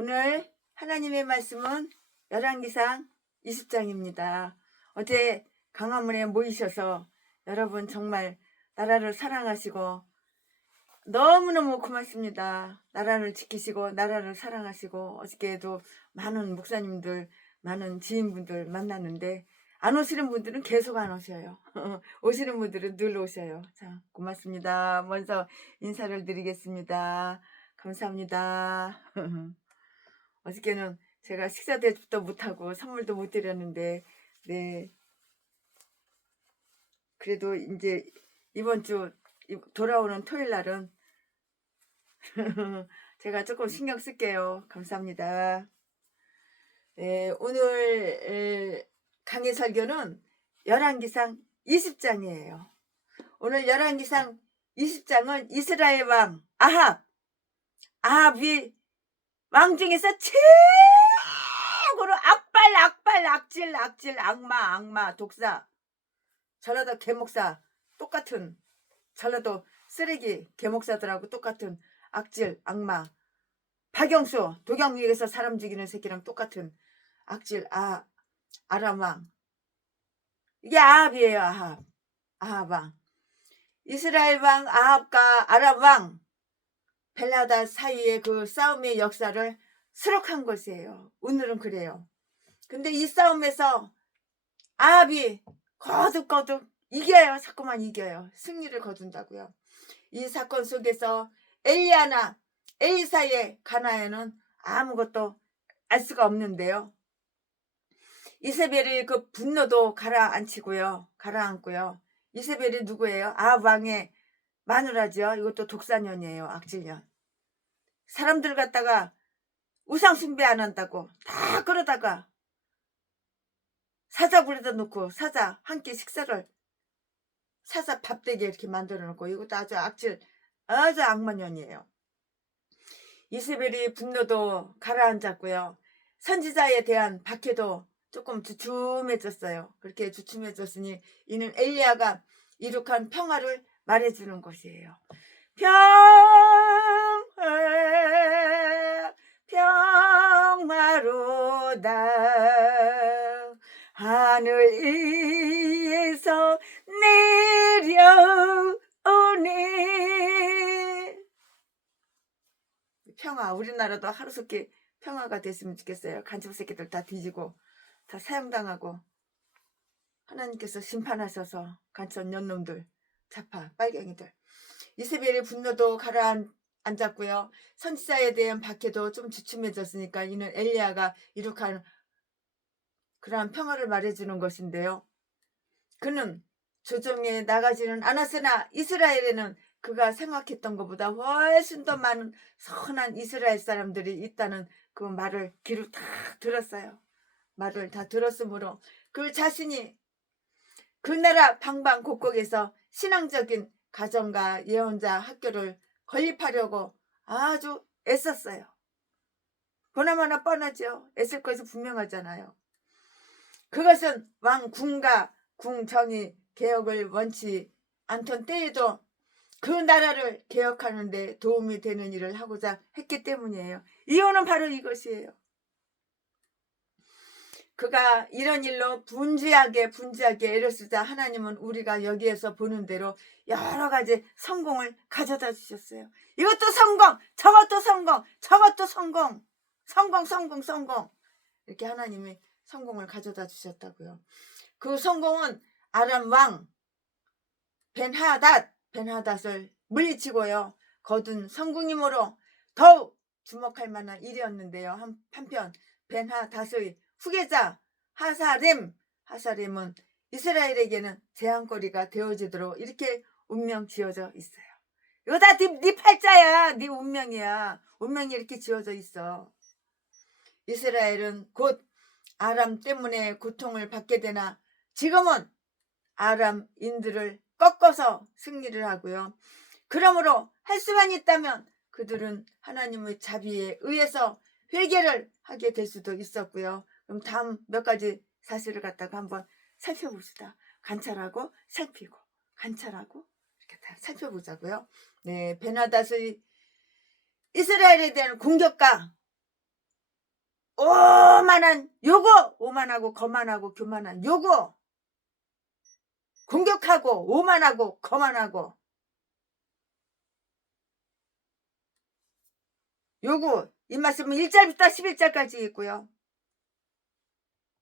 오늘 하나님의 말씀은 열왕기상 20장입니다. 어제 강화문에 모이셔서 여러분 정말 나라를 사랑하시고 너무너무 고맙습니다. 나라를 지키시고 나라를 사랑하시고 어저께도 많은 목사님들, 많은 지인분들 만났는데 안 오시는 분들은 계속 안 오셔요. 오시는 분들은 늘 오셔요. 자, 고맙습니다. 먼저 인사를 드리겠습니다. 감사합니다. 어저께는 제가 식사 대접도 못하고 선물도 못 드렸는데, 네. 그래도 이제 이번 주 돌아오는 토요일 날은 제가 조금 신경 쓸게요. 감사합니다. 네, 오늘 강의 설교는 열왕기상 20장이에요. 오늘 열왕기상 20장은 이스라엘 왕 아합이 왕 중에서 최고로 악질, 악마, 독사, 전라도 개목사 똑같은, 전라도 쓰레기 개목사들하고 똑같은 악질, 악마, 박영수 도경역에서 사람 죽이는 새끼랑 똑같은 악질, 아람왕. 이게 아합이에요. 아합왕. 이스라엘 왕 아합과 아람왕 벨라다 사이의 그 싸움의 역사를 수록한 것이에요. 오늘은 그래요. 근데 이 싸움에서 아합이 거듭 이겨요. 자꾸만 이겨요. 승리를 거둔다고요. 이 사건 속에서 엘리야나 엘리사의 가나에는 아무것도 알 수가 없는데요. 이세벨의 그 분노도 가라앉고요. 이세벨이 누구예요? 아합 왕의 마누라죠. 이것도 독사년이에요. 악질년. 사람들 갖다가 우상 숭배 안 한다고 다 그러다가 사자 불에다 놓고 사자 한 끼 식사를 사자 밥되게 이렇게 만들어 놓고, 이것도 아주 아주 악마년이에요. 이세벨이 분노도 가라앉았고요. 선지자에 대한 박해도 조금 주춤해졌어요. 그렇게 주춤해졌으니 이는 엘리야가 이룩한 평화를 말해주는 것이에요. 평화로다 하늘 위에서 내려오네. 평화, 우리나라도 하루속히 평화가 됐으면 좋겠어요. 간첩 새끼들 다 뒤지고 다 사형당하고 하나님께서 심판하셔서 간첩 년놈들, 좌파 빨갱이들. 이세벨의 분노도 가라앉았고요. 선지자에 대한 박해도 좀 주춤해졌으니까 이는 엘리야가 이룩한 그러한 평화를 말해주는 것인데요. 그는 조정에 나가지는 않았으나 이스라엘에는 그가 생각했던 것보다 훨씬 더 많은 선한 이스라엘 사람들이 있다는 그 말을 귀로 다 들었어요. 말을 다 들었으므로 그 자신이 그 나라 방방곡곡에서 신앙적인 가정과 예언자 학교를 건립하려고 아주 애썼어요. 보나마나 뻔하죠. 애쓸 것이 분명하잖아요. 그것은 왕궁과 궁정이 개혁을 원치 않던 때에도 그 나라를 개혁하는 데 도움이 되는 일을 하고자 했기 때문이에요. 이유는 바로 이것이에요. 그가 이런 일로 분주하게 애를 쓰자 하나님은 우리가 여기에서 보는 대로 여러 가지 성공을 가져다 주셨어요. 이것도 성공, 저것도 성공, 저것도 성공, 성공 이렇게 하나님이 성공을 가져다 주셨다고요. 그 성공은 아람 왕 벤하닷을 물리치고요. 거둔 성공임으로 더욱 주목할 만한 일이었는데요. 한편 벤하닷의 후계자 하사렘은 이스라엘에게는 재앙거리가 되어지도록 이렇게 운명 지어져 있어요. 이거 다 네 팔자야. 네 운명이야. 운명이 이렇게 지어져 있어. 이스라엘은 곧 아람 때문에 고통을 받게 되나 지금은 아람인들을 꺾어서 승리를 하고요. 그러므로 할 수만 있다면 그들은 하나님의 자비에 의해서 회개를 하게 될 수도 있었고요. 그럼 다음 몇 가지 사실을 갖다가 한번 살펴봅시다. 관찰하고 살피고 관찰하고 이렇게 다 살펴보자고요. 네, 베나닷의 이스라엘에 대한 공격과 오만한 요구, 오만하고 거만하고 교만한 요구, 공격하고 오만하고 거만하고 요구, 이 말씀은 1절부터 11절까지 있고요.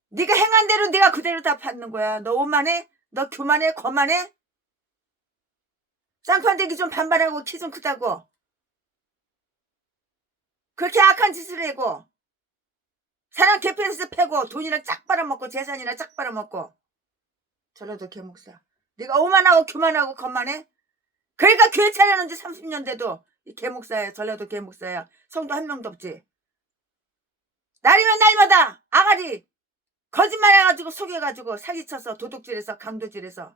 네가 행한 대로 네가 그대로 다 받는 거야. 너 오만해? 너 교만해? 거만해? 쌍판대기 좀 반발하고 키 좀 크다고 그렇게 악한 짓을 해고 사람 개편에서 패고 돈이나 쫙 빨아먹고 재산이나 쫙 빨아먹고 저러도 개목사 네가 오만하고 교만하고 거만해? 그러니까 교회 차려놓은 지 30년 돼도 이 개목사야. 전라도 개목사야. 성도 한 명도 없지. 날이면 날마다 아가리 거짓말해가지고 속여가지고 사기쳐서 도둑질해서 강도질해서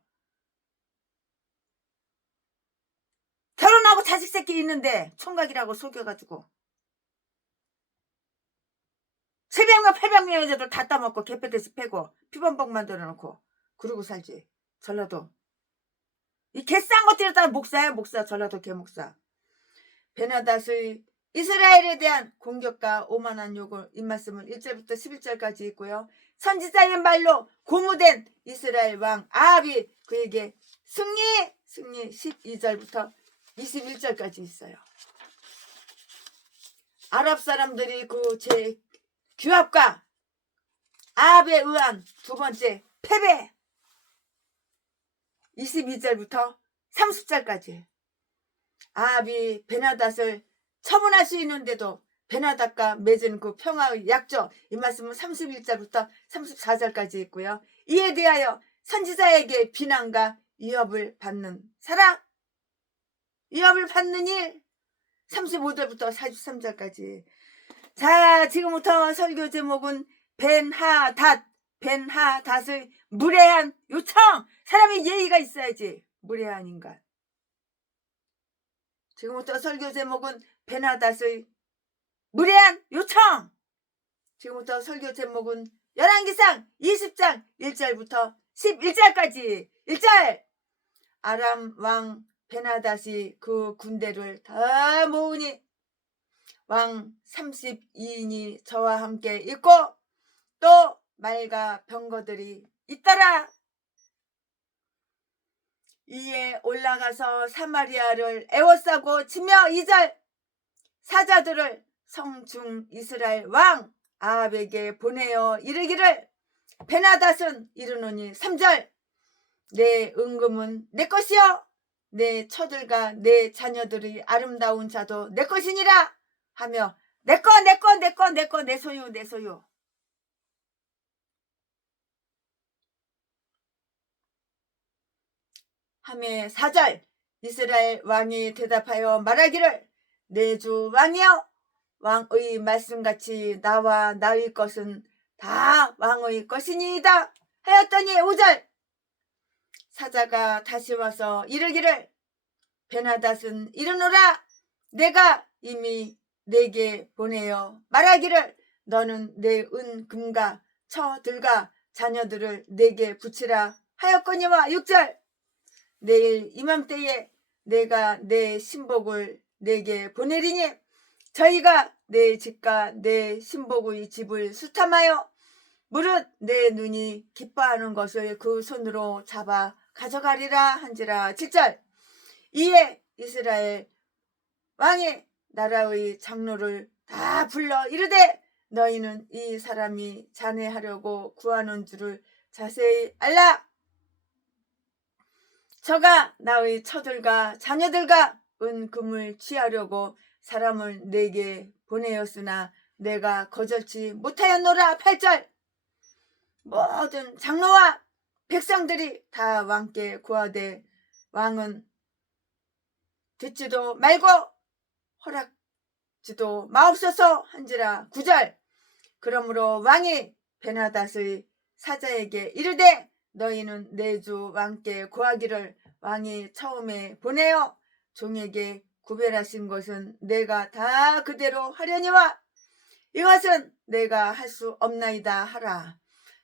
결혼하고 자식 새끼 있는데 총각이라고 속여가지고 700명 800명 여자들 다 따먹고 개패대서 패고 피범벅 만들어놓고 그러고 살지. 전라도 이 개싼 것들을 따라 목사야. 목사. 전라도 개목사. 베나닷의 이스라엘에 대한 공격과 오만한 요구, 이 말씀은 1절부터 11절까지 있고요. 선지자의 말로 고무된 이스라엘 왕 아합이 그에게 승리 12절부터 21절까지 있어요. 아랍 사람들이 그 제 규합과 아합에 의한 두 번째 패배 22절부터 30절까지 아합이 베나닷을 처분할 수 있는데도 베나닷과 맺은 그 평화의 약정, 이 말씀은 31절부터 34절까지 있고요. 이에 대하여 선지자에게 비난과 위협을 받는 사람, 위협을 받는 일 35절부터 43절까지. 자, 지금부터 설교 제목은 벤하닷의 무례한 요청. 사람이 예의가 있어야지. 무례한 인간. 지금부터 설교 제목은 베나닷의 무례한 요청. 지금부터 설교 제목은 열왕기상 20장 1절부터 11절까지. 1절 아람 왕 베나닷이 그 군대를 다 모으니 왕 32인이 저와 함께 있고 또 말과 병거들이 있더라. 이에 올라가서 사마리아를 에워싸고 치며 2절 사자들을 성중 이스라엘 왕 아합에게 보내어 이르기를 베나닷은 이르노니 3절 내 은금은 내 것이요 내 처들과 내 자녀들의 아름다운 자도 내 것이니라 하며 내 소유 내 소유. 하며 4절 이스라엘 왕이 대답하여 말하기를 내 주 왕이여 왕의 말씀같이 나와 나의 것은 다 왕의 것이니이다 하였더니 5절 사자가 다시 와서 이르기를 베나닷은 이르노라 내가 이미 내게 보내어 말하기를 너는 내 은금과 처들과 자녀들을 내게 붙이라 하였거니와 6절 내일 이맘때에 내가 내 신복을 내게 보내리니 저희가 내 집과 내 신복의 집을 수탐하여 무릇 내 눈이 기뻐하는 것을 그 손으로 잡아 가져가리라 한지라. 7절 이에 이스라엘 왕이 나라의 장로를 다 불러 이르되 너희는 이 사람이 잔해하려고 구하는 줄을 자세히 알라. 저가 나의 처들과 자녀들과 은금을 취하려고 사람을 내게 보내었으나 내가 거절치 못하였노라. 8절 모든 장로와 백성들이 다 왕께 구하되 왕은 듣지도 말고 허락지도 마옵소서 한지라. 9절 그러므로 왕이 베나닷의 사자에게 이르되 너희는 내 주 왕께 구하기를 왕이 처음에 보내어 종에게 구별하신 것은 내가 다 그대로 하려니와 이것은 내가 할 수 없나이다 하라.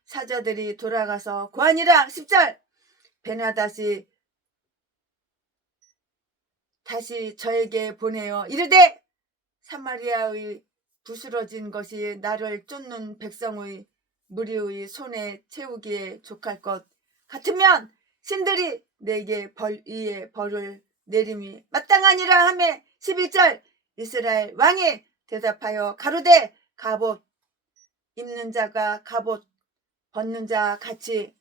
사자들이 돌아가서 구하니라. 10절 베나닷이 다시 저에게 보내어 이르되 사마리아의 부스러진 것이 나를 쫓는 백성의 무리의 손에 채우기에 족할 것 같으면 신들이 내게 이에 벌을 내림이 마땅하니라 하매 11절 이스라엘 왕이 대답하여 가로되 갑옷 입는 자가 갑옷 벗는 자 같이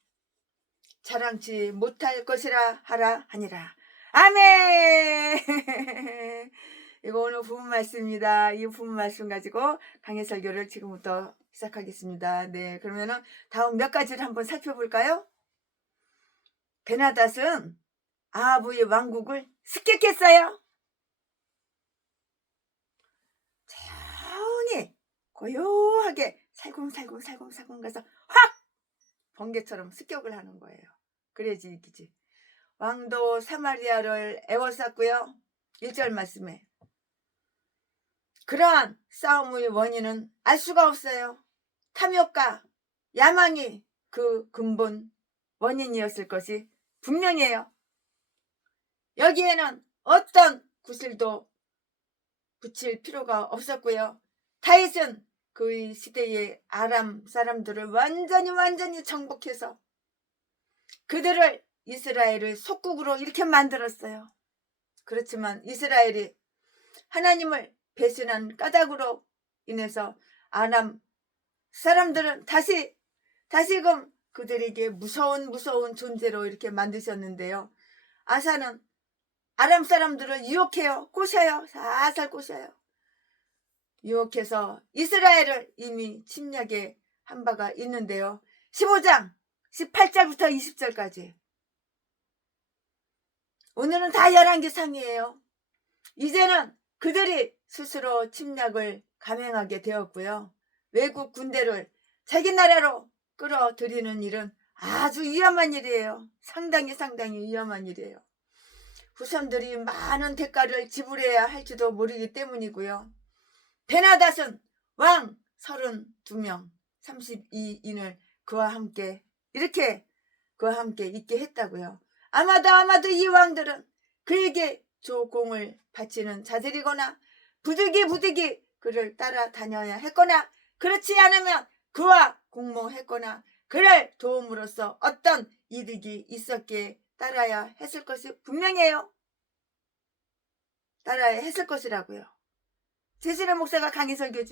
자랑치 못할 것이라 하라 하니라. 아멘. 이거 오늘 부분 말씀입니다. 이 부분 말씀 가지고 강해 설교를 지금부터 시작하겠습니다. 네, 그러면은 다음 몇 가지를 한번 살펴볼까요? 베나닷은 아합의 왕국을 습격했어요. 천천히 고요하게 살금살금 가서 확 번개처럼 습격을 하는 거예요. 그래야지 이기지. 왕도 사마리아를 에워쌌고요. 1절 말씀에 그러한 싸움의 원인은 알 수가 없어요. 탐욕과 야망이 그 근본 원인이었을 것이 분명해요. 여기에는 어떤 구슬도 붙일 필요가 없었고요. 다윗은 그 시대의 아람 사람들을 완전히 정복해서 그들을 이스라엘의 속국으로 이렇게 만들었어요. 그렇지만 이스라엘이 하나님을 배신한 까닭으로 인해서 아람 사람들은 다시금 그들에게 무서운 존재로 이렇게 만드셨는데요. 아사는 아람 사람들을 유혹해요. 꼬셔요. 살살 꼬셔요. 유혹해서 이스라엘을 이미 침략에 한 바가 있는데요. 15장 18절부터 20절까지 오늘은 다 열왕기상이에요. 이제는 그들이 스스로 침략을 감행하게 되었고요. 외국 군대를 자기 나라로 끌어들이는 일은 아주 위험한 일이에요. 상당히 위험한 일이에요. 후손들이 많은 대가를 지불해야 할지도 모르기 때문이고요. 베나닷은 왕 32명 32인을 그와 함께 있게 했다고요. 아마도 이 왕들은 그에게 조공을 바치는 자들이거나 부득이 그를 따라다녀야 했거나 그렇지 않으면 그와 공모했거나 그를 도움으로써 어떤 이득이 있었기에 따라야 했을 것이 분명해요. 따라야 했을 것이라고요. 제시레 목사가 강의 설교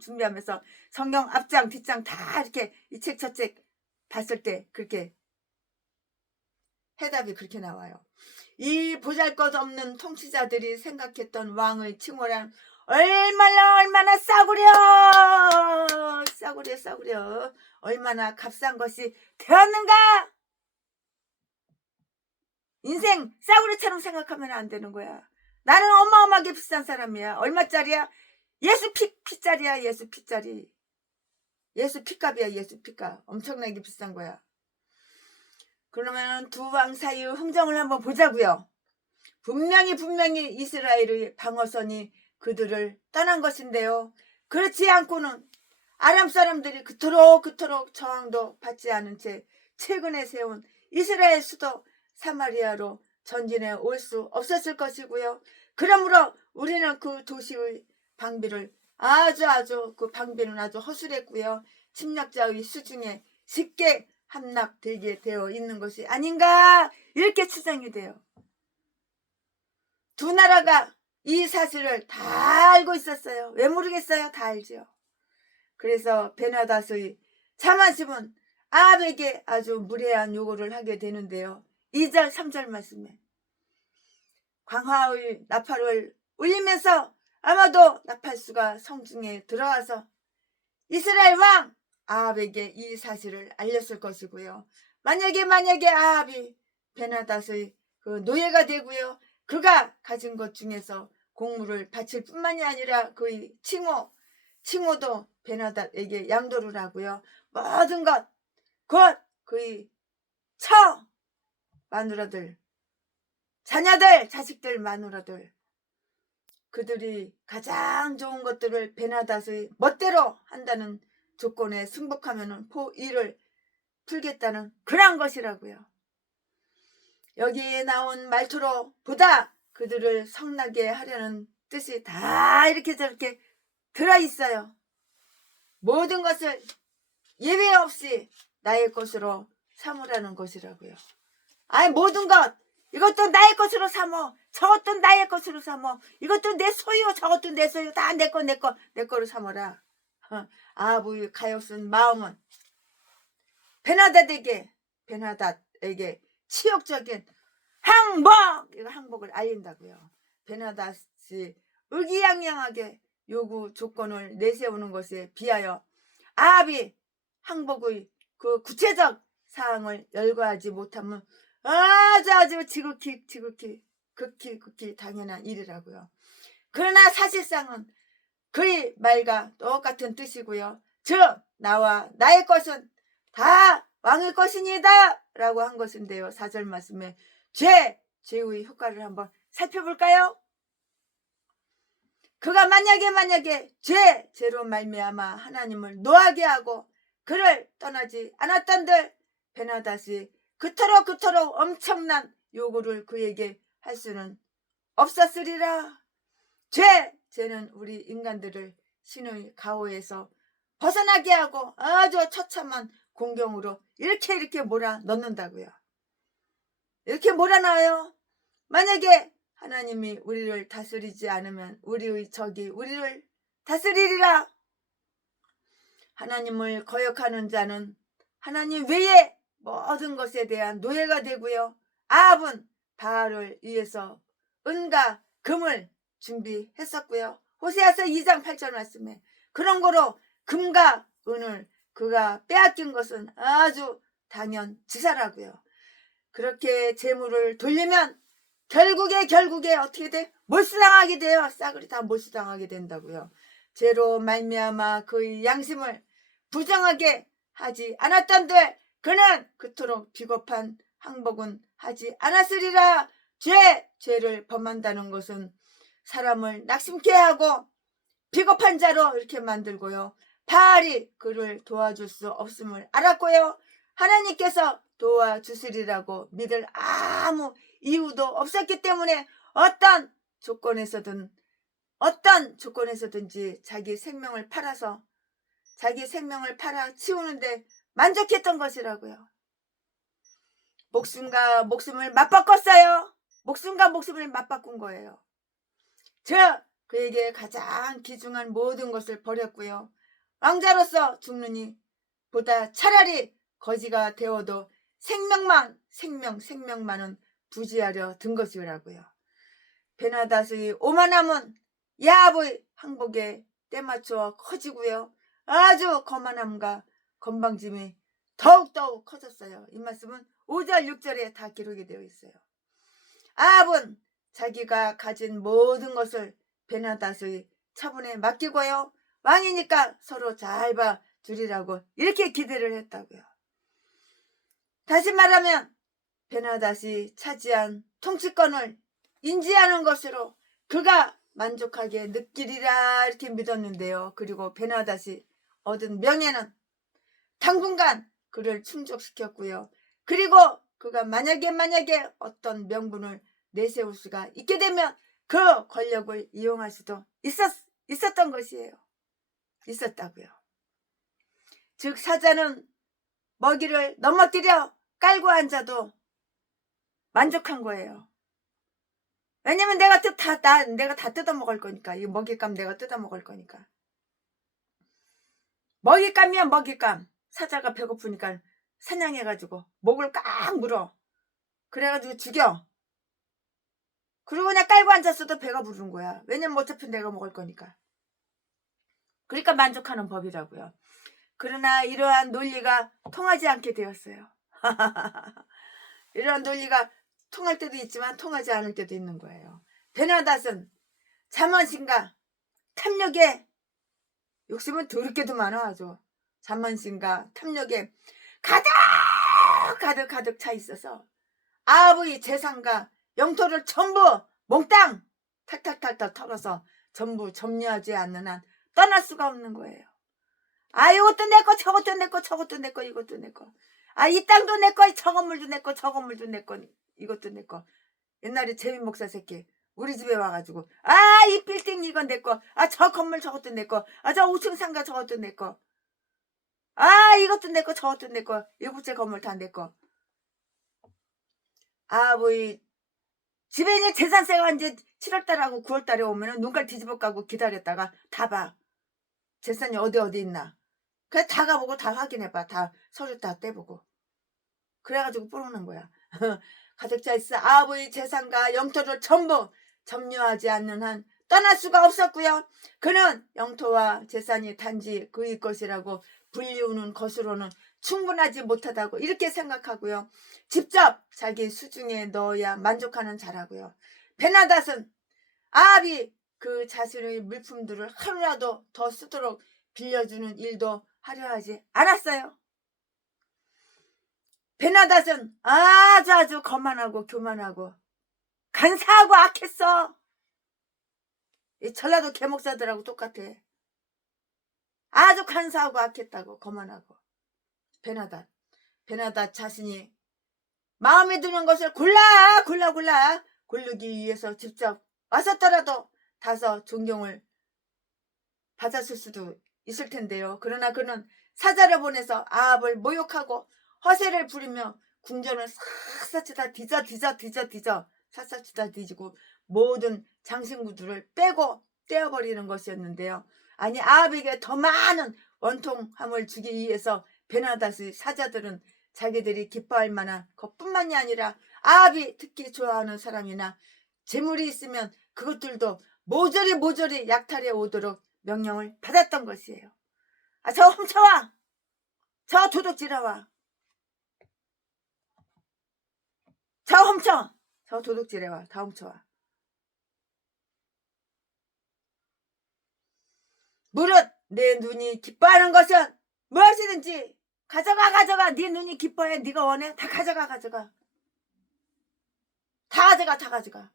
준비하면서 성경 앞장 뒷장 다 이렇게 이 책 저 책 봤을 때 그렇게 해답이 그렇게 나와요. 이 보잘것없는 통치자들이 생각했던 왕의 칭호란 얼마나 싸구려 얼마나 값싼 것이 되었는가. 인생 싸구려처럼 생각하면 안 되는 거야. 나는 어마어마하게 비싼 사람이야. 얼마짜리야? 예수 피짜리야. 예수 피짜리. 예수 피값이야. 예수 피값. 엄청나게 비싼 거야. 그러면 두 왕 사이의 흥정을 한번 보자고요. 분명히 이스라엘의 방어선이 그들을 떠난 것인데요. 그렇지 않고는 아람 사람들이 그토록 저항도 받지 않은 채 최근에 세운 이스라엘 수도 사마리아로 전진해 올 수 없었을 것이고요. 그러므로 우리는 그 도시의 방비를 그 방비는 아주 허술했고요. 침략자의 수중에 쉽게 함락되게 되어 있는 것이 아닌가 이렇게 추정이 돼요. 두 나라가 이 사실을 다 알고 있었어요. 왜 모르겠어요? 다 알죠. 그래서 베나닷의 자만심은 아합에게 아주 무례한 요구를 하게 되는데요. 2절 3절 말씀에 광화의 나팔을 울리면서 아마도 나팔수가 성중에 들어와서 이스라엘 왕 아합에게 이 사실을 알렸을 것이고요. 만약에 아합이 베나닷의 그 노예가 되고요. 그가 가진 것 중에서 공물을 바칠 뿐만이 아니라 그의 칭호도 베나닷에게 양도를 하고요. 모든 것 곧 그의 마누라들, 자녀들, 자식들, 마누라들 그들이 가장 좋은 것들을 베나닷의 멋대로 한다는 조건에 승복하면 일을 풀겠다는 그런 것이라고요. 여기에 나온 말투로 보다 그들을 성나게 하려는 뜻이 다 이렇게 저렇게 들어있어요. 모든 것을 예외 없이 나의 것으로 삼으라는 것이라고요. 아니 모든 것 이것도 나의 것으로 삼어, 저것도 나의 것으로 삼어, 이것도 내 소유, 저것도 내 소유, 다 내 거 내 거로 삼어라. 아부의 가엾은 마음은 베나닷에게 치욕적인 항복, 이거 항복을 알린다고요. 베나닷이 의기양양하게 요구 조건을 내세우는 것에 비하여 아합이 항복의 그 구체적 사항을 열거하지 못하면 아주 극히 당연한 일이라고요. 그러나 사실상은 그의 말과 똑같은 뜻이고요. 즉 나와 나의 것은 다 왕의 것이니다 라고 한 것인데요. 4절 말씀에 죄의 효과를 한번 살펴볼까요? 그가 만약에 죄로 말미암아 하나님을 노하게 하고 그를 떠나지 않았던들 베나닷이 그토록 엄청난 요구를 그에게 할 수는 없었으리라. 죄는 우리 인간들을 신의 가호에서 벗어나게 하고 아주 처참한 공경으로 이렇게 몰아 넣는다고요. 이렇게 몰아넣어요. 만약에 하나님이 우리를 다스리지 않으면 우리의 적이 우리를 다스리리라. 하나님을 거역하는 자는 하나님 외에 모든 것에 대한 노예가 되고요. 아합은 바알을 위해서 은과 금을 준비했었고요. 호세아서 2장 8절 말씀에 그런 거로 금과 은을 그가 빼앗긴 것은 아주 당연지사라고요. 그렇게 재물을 돌리면 결국에 어떻게 돼? 몰수당하게 돼요. 싸그리 다 몰수당하게 된다고요. 죄로 말미암아 그의 양심을 부정하게 하지 않았던들 그는 그토록 비겁한 항복은 하지 않았으리라. 죄를 범한다는 것은 사람을 낙심케 하고 비겁한 자로 이렇게 만들고요. 바알이 그를 도와줄 수 없음을 알았고요. 하나님께서 도와주시리라고 믿을 아무 이유도 없었기 때문에 어떤 조건에서든지 자기 생명을 팔아 치우는데 만족했던 것이라고요. 목숨과 목숨을 맞바꿨어요. 목숨과 목숨을 맞바꾼 거예요. 그에게 가장 귀중한 모든 것을 버렸고요. 왕자로서 죽느니 보다 차라리 거지가 되어도 생명만은 부지하려 든 것이라고요. 베나닷의 오만함은 야합의 항복에 때맞춰 커지고요. 아주 거만함과 건방짐이 더욱더욱 커졌어요. 이 말씀은 5절 6절에 다 기록이 되어 있어요. 아합은 자기가 가진 모든 것을 베나닷의 처분에 맡기고요. 왕이니까 서로 잘 봐주리라고 이렇게 기대를 했다고요. 다시 말하면 베나닷이 차지한 통치권을 인지하는 것으로 그가 만족하게 느끼리라 이렇게 믿었는데요. 그리고 베나닷이 얻은 명예는 당분간 그를 충족시켰고요. 그리고 그가 만약에 어떤 명분을 내세울 수가 있게 되면 그 권력을 이용할 수도 있었던 것이에요. 있었다고요. 즉 사자는 먹이를 넘어뜨려 깔고 앉아도 만족한 거예요. 왜냐면 내가 다 뜯어 먹을 거니까. 이 먹잇감 내가 뜯어 먹을 거니까. 먹잇감이야 먹잇감. 사자가 배고프니까 사냥해가지고 목을 꽉 물어. 그래가지고 죽여. 그리고 그냥 깔고 앉았어도 배가 부른 거야. 왜냐면 어차피 내가 먹을 거니까. 그러니까 만족하는 법이라고요. 그러나 이러한 논리가 통하지 않게 되었어요. 이러한 논리가 통할 때도 있지만 통하지 않을 때도 있는 거예요. 베나닷은 자만심과 탐욕에 욕심은 더럽게도 많아. 아주 자만심과 탐욕에 가득 차 있어서 아합의 재산과 영토를 전부 몽땅 탈탈 털어서 전부 점유하지 않는 한 떠날 수가 없는 거예요. 아 이것도 내거 저것도 내거 이것도 내거. 아 이 땅도 내거 저 건물도 내거 저 건물도 내거 이것도 내거. 옛날에 재민 목사 새끼 우리 집에 와가지고 이 빌딩 이건 내거, 저 건물 저것도 내거, 저 5층 상가 저것도 내거, 이것도 내거 저것도 내거, 7채 건물 다 내거. 뭐 집에 이제 재산세가 이제 7월달하고 9월달에 오면은 눈깔 뒤집어 까고 기다렸다가 다 봐. 재산이 어디 있나. 그래 다 가보고 다 확인해봐. 다 서류 다 떼보고. 그래가지고 뿌리는 거야. 가족자 있어 아버지 재산과 영토를 전부 점유하지 않는 한 떠날 수가 없었고요. 그는 영토와 재산이 단지 그의 것이라고 불리우는 것으로는 충분하지 못하다고 이렇게 생각하고요. 직접 자기 수중에 넣어야 만족하는 자라고요. 베나닷은 아합이 그 자신의 물품들을 하루라도 더 쓰도록 빌려주는 일도 하려 하지 않았어요. 베나닷은 아주 거만하고 교만하고 간사하고 악했어. 이 전라도 개목사들하고 똑같아. 아주 간사하고 악했다고. 거만하고. 베나닷 자신이 마음에 드는 것을 골라 고르기 위해서 직접 왔었더라도 다소 존경을 받았을 수도 있을 텐데요. 그러나 그는 사자를 보내서 아합을 모욕하고 허세를 부리며 궁전을 샅샅이 다 뒤져 샅샅이 다 뒤지고 모든 장신구들을 빼고 떼어버리는 것이었는데요. 아니 아합에게 더 많은 원통함을 주기 위해서 베나닷의 사자들은 자기들이 기뻐할 만한 것뿐만이 아니라 아합이 특히 좋아하는 사람이나 재물이 있으면 그것들도 모조리 약탈해 오도록 명령을 받았던 것이에요. 저 훔쳐와, 저 도둑질해와, 저 훔쳐, 저 도둑질해와, 다 훔쳐와. 무릇 내 눈이 기뻐하는 것은 무엇이든지 가져가. 네 눈이 기뻐해, 네가 원해, 다 가져가. 다 가져가.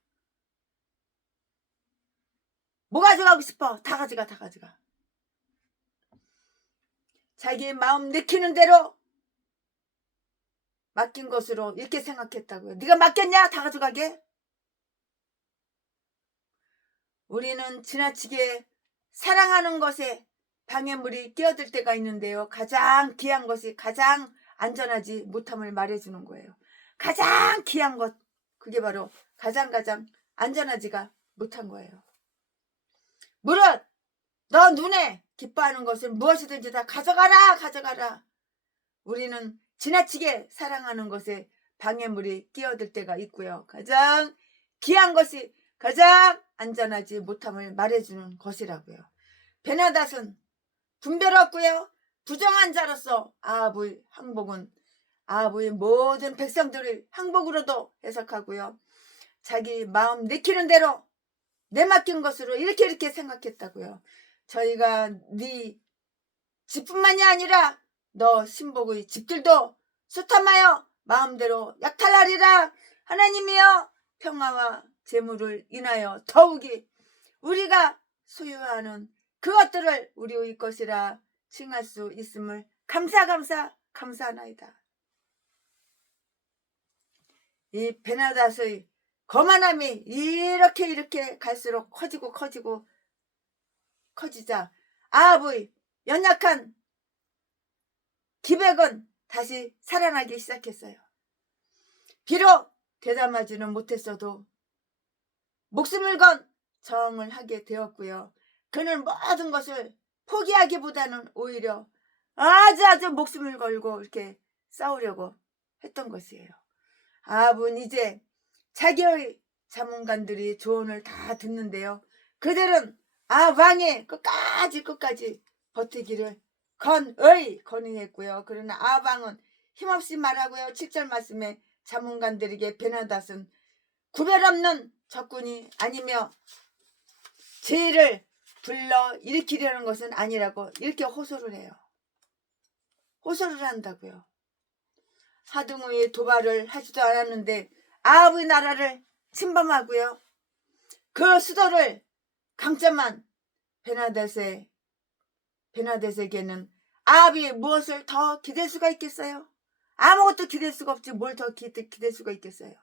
뭐 가져가고 싶어? 다 가져가. 자기 마음 내키는 대로 맡긴 것으로 이렇게 생각했다고요. 네가 맡겼냐? 다 가져가게. 우리는 지나치게 사랑하는 것에 방해물이 끼어들 때가 있는데요. 가장 귀한 것이 가장 안전하지 못함을 말해주는 거예요. 가장 귀한 것, 그게 바로 가장 안전하지가 못한 거예요. 무릇 너 눈에 기뻐하는 것을 무엇이든지 다 가져가라. 우리는 지나치게 사랑하는 것에 방해물이 끼어들 때가 있고요. 가장 귀한 것이 가장 안전하지 못함을 말해주는 것이라고요. 베나닷은 분별 없고요. 부정한 자로서 아합의 항복은 아합의 모든 백성들의 항복으로도 해석하고요. 자기 마음 내키는 대로 내맡긴 것으로 이렇게 생각했다고요. 저희가 네 집뿐만이 아니라 너 신복의 집들도 수탐하여 마음대로 약탈하리라. 하나님이여 평화와 재물을 인하여 더욱이 우리가 소유하는 그것들을 우리의 것이라 칭할 수 있음을 감사하나이다. 이 베나닷의 거만함이 이렇게 갈수록 커지자 아합의 연약한 기백은 다시 살아나기 시작했어요. 비록 대담하지는 못했어도 목숨을 건 저항을 하게 되었고요. 그는 모든 것을 포기하기보다는 오히려 아주 목숨을 걸고 이렇게 싸우려고 했던 것이에요. 아합은 이제 자기의 자문관들이 조언을 다 듣는데요. 그들은 왕의 끝까지 버티기를 건의했고요. 그러나 아합왕은 힘없이 말하고요. 7절 말씀에 자문관들에게 베나닷은 구별 없는 적군이 아니며 죄를 불러 일으키려는 것은 아니라고 이렇게 호소를 해요. 호소를 한다고요. 하등의 도발을 하지도 않았는데 아합의 나라를 침범하고요. 그 수도를 강점한 베나닷에게는 아합이 무엇을 더 기댈 수가 있겠어요? 아무것도 기댈 수가 없지 뭘 더 기댈 수가 있겠어요?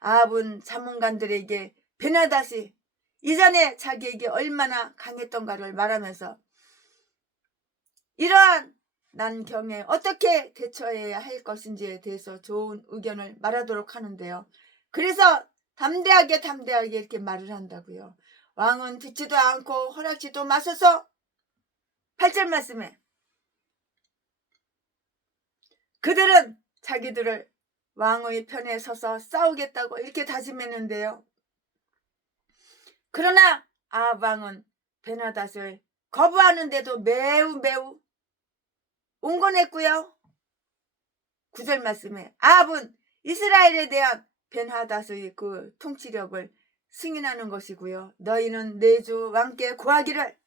아합은 자문관들에게 베나닷이 이전에 자기에게 얼마나 강했던가를 말하면서 이러한 난경에 어떻게 대처해야 할 것인지에 대해서 좋은 의견을 말하도록 하는데요. 그래서 담대하게 이렇게 말을 한다고요. 왕은 듣지도 않고 허락지도 마소서. 8절 말씀에 그들은 자기들을 왕의 편에 서서 싸우겠다고 이렇게 다짐했는데요. 그러나 아합 왕은 베나닷을 거부하는데도 매우 온건했고요. 9절 말씀에 아합은 이스라엘에 대한 베나닷의 그 통치력을 승인하는 것이고요. 너희는 내 주 왕께 구하기를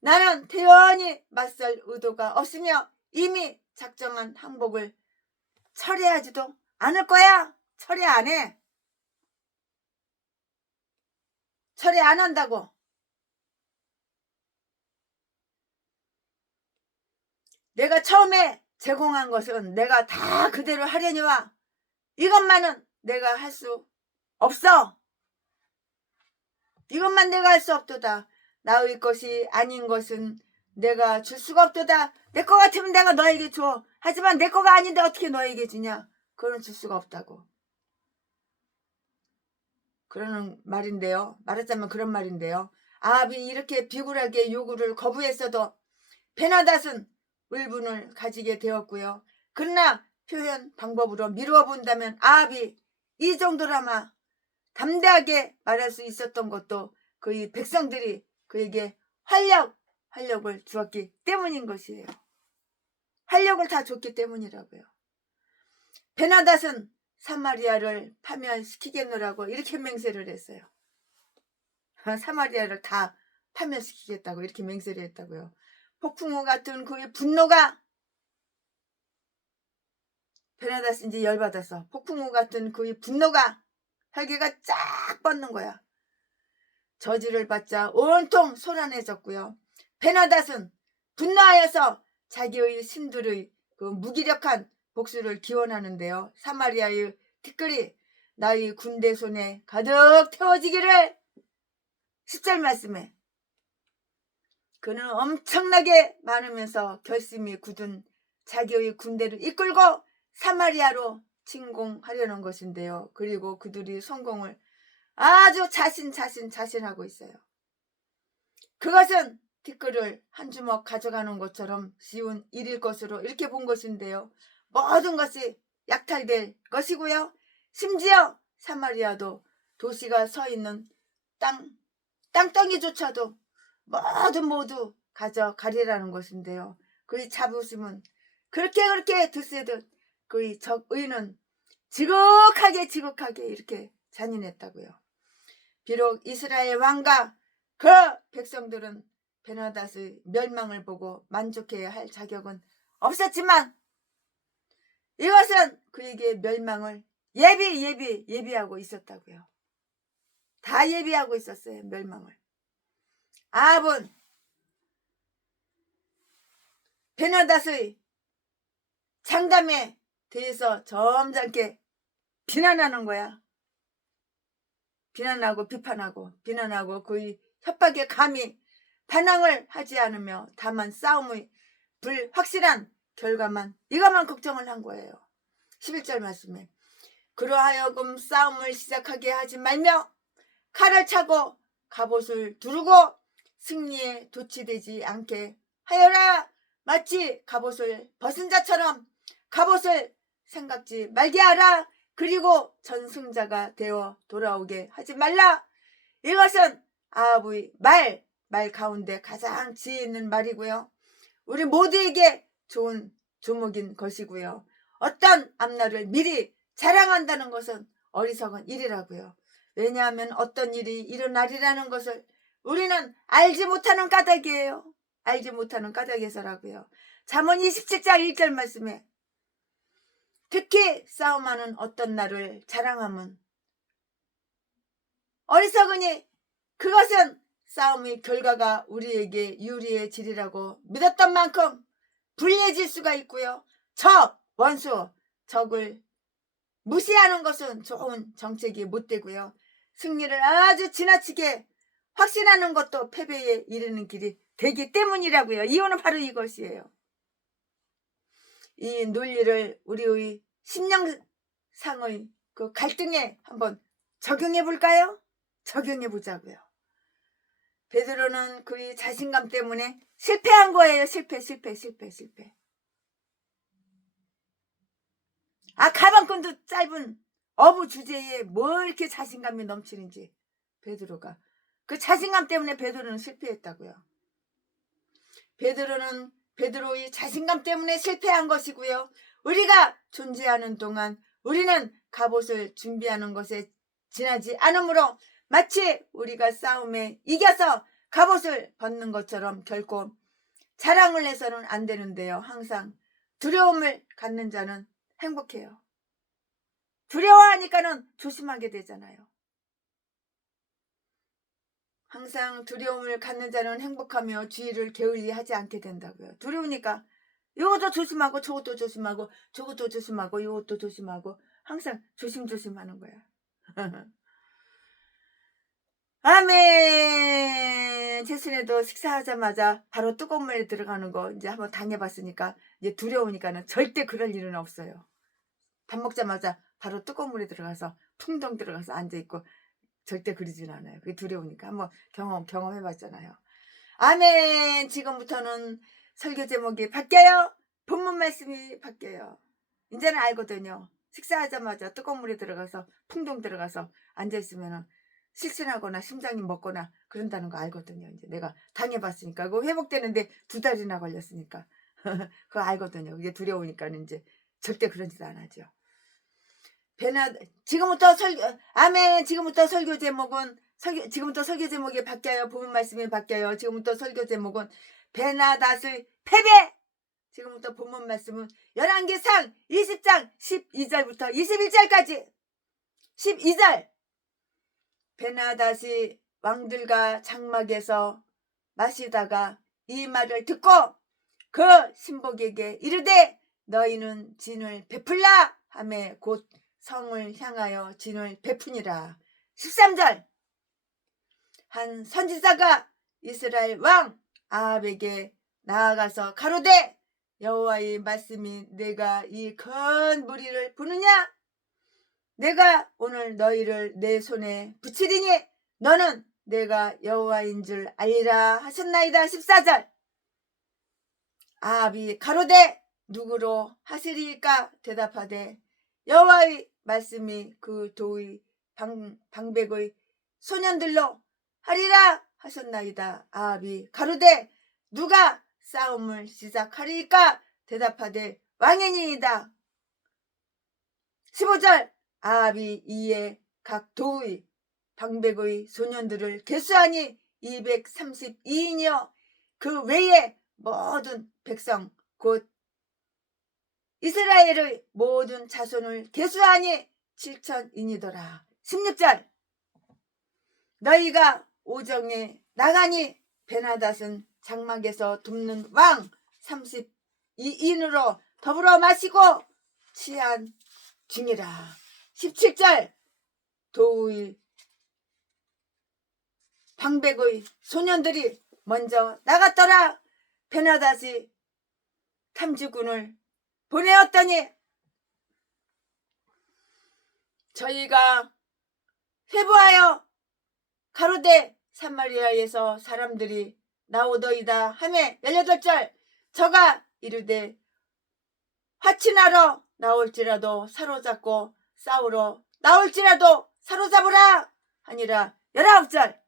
나는 태연히 맞설 의도가 없으며 이미 작정한 항복을 철회하지도 않을 거야. 철회 안 해. 철회 안 한다고. 내가 처음에 제공한 것은 내가 다 그대로 하려니와 이것만은 내가 할 수 없어. 이것만 내가 할 수 없도다. 나의 것이 아닌 것은 내가 줄 수가 없도다. 내 거 같으면 내가 너에게 줘. 하지만 내 거가 아닌데 어떻게 너에게 주냐. 그건 줄 수가 없다고. 그러는 말인데요. 말하자면 그런 말인데요. 아합이 이렇게 비굴하게 요구를 거부했어도 베나닷은 의분을 가지게 되었고요. 그러나 표현 방법으로 미루어 본다면 아합이 이 정도라마 담대하게 말할 수 있었던 것도 그의 백성들이 그에게 활력을 주었기 때문인 것이에요. 활력을 다 줬기 때문이라고요. 베나닷은 사마리아를 파멸시키겠노라고 이렇게 맹세를 했어요. 사마리아를 다 파멸시키겠다고 이렇게 맹세를 했다고요. 폭풍우 같은 그의 분노가 베나닷이 이제 열받아서 폭풍우 같은 그의 분노가 혈기가 쫙 뻗는 거야. 저주를 받자 온통 소란해졌고요. 베나닷은 분노하여서 자기의 신들의 그 무기력한 복수를 기원하는데요. 사마리아의 티끌이 나의 군대 손에 가득 태워지기를 10절 말씀에 그는 엄청나게 많으면서 결심이 굳은 자기의 군대를 이끌고 사마리아로 침공하려는 것인데요. 그리고 그들이 성공을 아주 자신하고 있어요. 그것은 티끌을 한 주먹 가져가는 것처럼 쉬운 일일 것으로 이렇게 본 것인데요. 모든 것이 약탈될 것이고요. 심지어 사마리아도 도시가 서 있는 땅덩이조차도 모두 가져가리라는 것인데요. 그의 자부심은 그렇게 드세듯 그의 적의는 지극하게 이렇게 잔인했다고요. 비록 이스라엘 왕과 그 백성들은 베나닷의 멸망을 보고 만족해야 할 자격은 없었지만 이것은 그에게 멸망을 예비하고 있었다고요. 다 예비하고 있었어요. 멸망을. 아합은 베나닷의 장담에 대해서 점잖게 비난하는 거야. 비난하고 비난하고 그의 협박에 감히 반항을 하지 않으며 다만 싸움의 불확실한 결과만 이것만 걱정을 한 거예요. 11절 말씀에 그러하여금 싸움을 시작하게 하지 말며 칼을 차고 갑옷을 두르고 승리에 도취되지 않게 하여라. 마치 갑옷을 벗은 자처럼 갑옷을 생각지 말게 하라. 그리고 전승자가 되어 돌아오게 하지 말라. 이것은 아합의 말 가운데 가장 지혜 있는 말이고요. 우리 모두에게 좋은 조목인 것이고요. 어떤 앞날을 미리 자랑한다는 것은 어리석은 일이라고요. 왜냐하면 어떤 일이 일어나리라는 것을 우리는 알지 못하는 까닭이에요. 알지 못하는 까닭에서라고요. 잠언 27장 1절 말씀에 특히 싸움하는 어떤 날을 자랑함은 어리석으니 그것은 싸움의 결과가 우리에게 유리해지리라고 믿었던 만큼 불리해질 수가 있고요. 원수, 적을 무시하는 것은 좋은 정책이 못 되고요. 승리를 아주 지나치게 확신하는 것도 패배에 이르는 길이 되기 때문이라고요. 이유는 바로 이것이에요. 이 논리를 우리의 심령상의 그 갈등에 한번 적용해 볼까요? 적용해 보자고요. 베드로는 그의 자신감 때문에 실패한 거예요. 실패. 가방끈도 짧은 어부 주제에 뭐 이렇게 자신감이 넘치는지. 베드로가 그 자신감 때문에 베드로는 실패했다고요. 베드로는 베드로의 자신감 때문에 실패한 것이고요. 우리가 존재하는 동안 우리는 갑옷을 준비하는 것에 지나지 않으므로 마치 우리가 싸움에 이겨서 갑옷을 벗는 것처럼 결코 자랑을 해서는 안 되는데요. 항상 두려움을 갖는 자는 행복해요. 두려워하니까는 조심하게 되잖아요. 항상 두려움을 갖는 자는 행복하며 주의를 게을리하지 않게 된다고요. 두려우니까 이것도 조심하고 저것도 조심하고 저것도 조심하고 이것도 조심하고 항상 조심하는 거야. 아멘. 최순애도 식사하자마자 바로 뜨거운 물에 들어가는 거 이제 한번 당해봤으니까 이제 두려우니까는 절대 그럴 일은 없어요. 밥 먹자마자 바로 뜨거운 물에 들어가서 풍덩 들어가서 앉아있고 절대 그러진 않아요. 그게 두려우니까 한번 경험해봤잖아요. 아멘. 지금부터는 설교 제목이 바뀌어요. 본문 말씀이 바뀌어요. 이제는 알거든요. 식사하자마자 뜨거운 물에 들어가서 풍덩 들어가서 앉아있으면 실신하거나 심장이 먹거나 그런다는 거 알거든요. 이제 내가 당해봤으니까. 그거 회복되는데 2달이나 걸렸으니까. 그거 알거든요. 그게 두려우니까는 이제 절대 그런 짓 안 하죠. 지금부터 아멘. 지금부터 설교 제목이 바뀌어요. 본문 말씀이 바뀌어요. 지금부터 설교 제목은 베나닷의 패배. 지금부터 본문 말씀은 열왕기상 20장 12절부터 21절까지 12절. 베나닷이 왕들과 장막에서 마시다가 이 말을 듣고 그 신복에게 이르되 너희는 진을 베풀라 하매 곧 성을 향하여 진을 베푸니라. 13절. 한 선지자가 이스라엘 왕 아합에게 나아가서 가로되 여호와의 말씀이 내가 이 큰 무리를 부느냐? 내가 오늘 너희를 내 손에 붙이리니 너는 내가 여호와인 줄 알리라 하셨나이다. 14절. 아합이 가로되 누구로 하시리까? 대답하되 여호와의 말씀이 그 도의 방백의 소년들로 하리라 하셨나이다. 아합이 가로되 누가 싸움을 시작하리까? 대답하되 왕이니이다. 15절. 아합이 이에 각 도의 방백의 소년들을 계수하니 232인이요 그 외에 모든 백성 곧 이스라엘의 모든 자손을 계수하니 7,000인이더라. 16절. 너희가 오정에 나가니 베나닷은 장막에서 돕는 왕 32인으로 더불어 마시고 취한 중이라. 17절. 도의 방백의 소년들이 먼저 나갔더라. 베나닷이 탐지군을 보내었더니 저희가 회부하여 가로되 사마리아에서 사람들이 나오더이다 하매 18절. 저가 이르되 화친하러 나올지라도 사로잡고 싸우러 나올지라도 사로잡으라 하니라. 19절.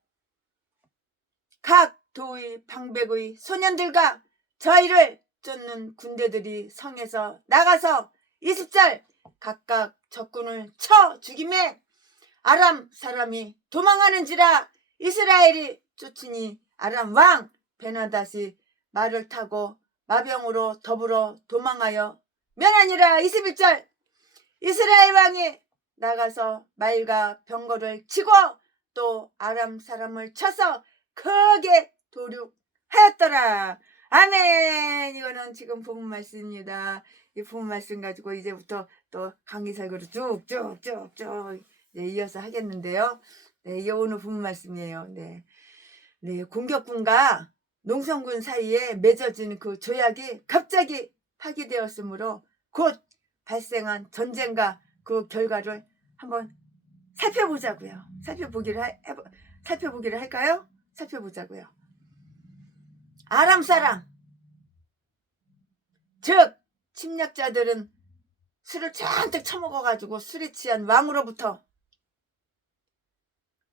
각 도의 방백의 소년들과 저희를 쫓는 군대들이 성에서 나가서 20절. 각각 적군을 쳐 죽이매 아람 사람이 도망하는지라. 이스라엘이 쫓으니 아람 왕 베나닷이 말을 타고 마병으로 더불어 도망하여 면하니라. 21절. 이스라엘 왕이 나가서 말과 병거를 치고 또 아람 사람을 쳐서 크게 도륙하였더라. 아멘. 이거는 지금 본문 말씀입니다. 이 본문 말씀 가지고 이제부터 또 강기설교로 쭉쭉쭉쭉 이어서 하겠는데요. 네, 이게 오늘 본문 말씀이에요. 네, 네, 공격군과 농성군 사이에 맺어진 그 조약이 갑자기 파기되었으므로 곧 발생한 전쟁과 그 결과를 한번 살펴보자고요. 살펴보기를 할까요? 살펴보자고요. 아람 사람, 즉 침략자들은 술을 잔뜩 처먹어가지고 술에 취한 왕으로부터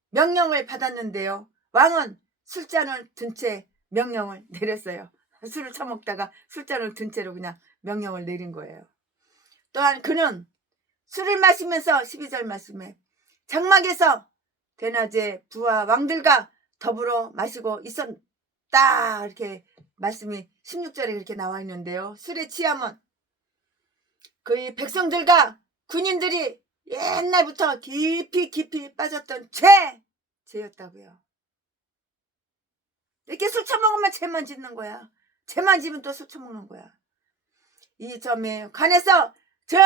명령을 받았는데요. 왕은 술잔을 든 채 명령을 내렸어요. 술을 처먹다가 술잔을 든 채로 그냥 명령을 내린 거예요. 또한 그는 술을 마시면서 12절 말씀에 장막에서 대낮에 부하 왕들과 더불어 마시고 있었다. 이렇게 말씀이 16절에 그렇게 나와 있는데요. 술에 취하면 그의 백성들과 군인들이 옛날부터 깊이 빠졌던 죄였다고요. 이렇게 술 처먹으면 죄만 짓는 거야. 죄만 지면 또 술 처먹는 거야. 이 점에 관해서 즉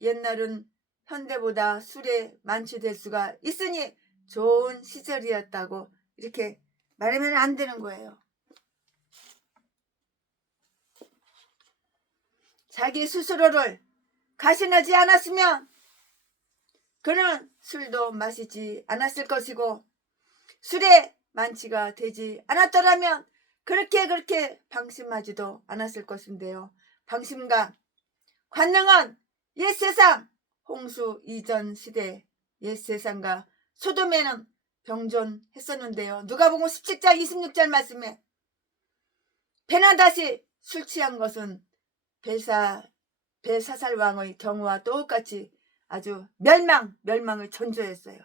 옛날은 현대보다 술에 만취될 수가 있으니 좋은 시절이었다고 이렇게 말하면 안 되는 거예요. 자기 스스로를 가신하지 않았으면 그는 술도 마시지 않았을 것이고 술에 만취가 되지 않았더라면 그렇게 방심하지도 않았을 것인데요. 방심과 관능은 옛세상 홍수 이전 시대 옛세상과 소돔에는 병존했었는데요. 누가복음 17장 26절 말씀에 베나닷이 술 취한 것은 벨사살 왕의 경우와 똑같이 아주 멸망을 전조했어요.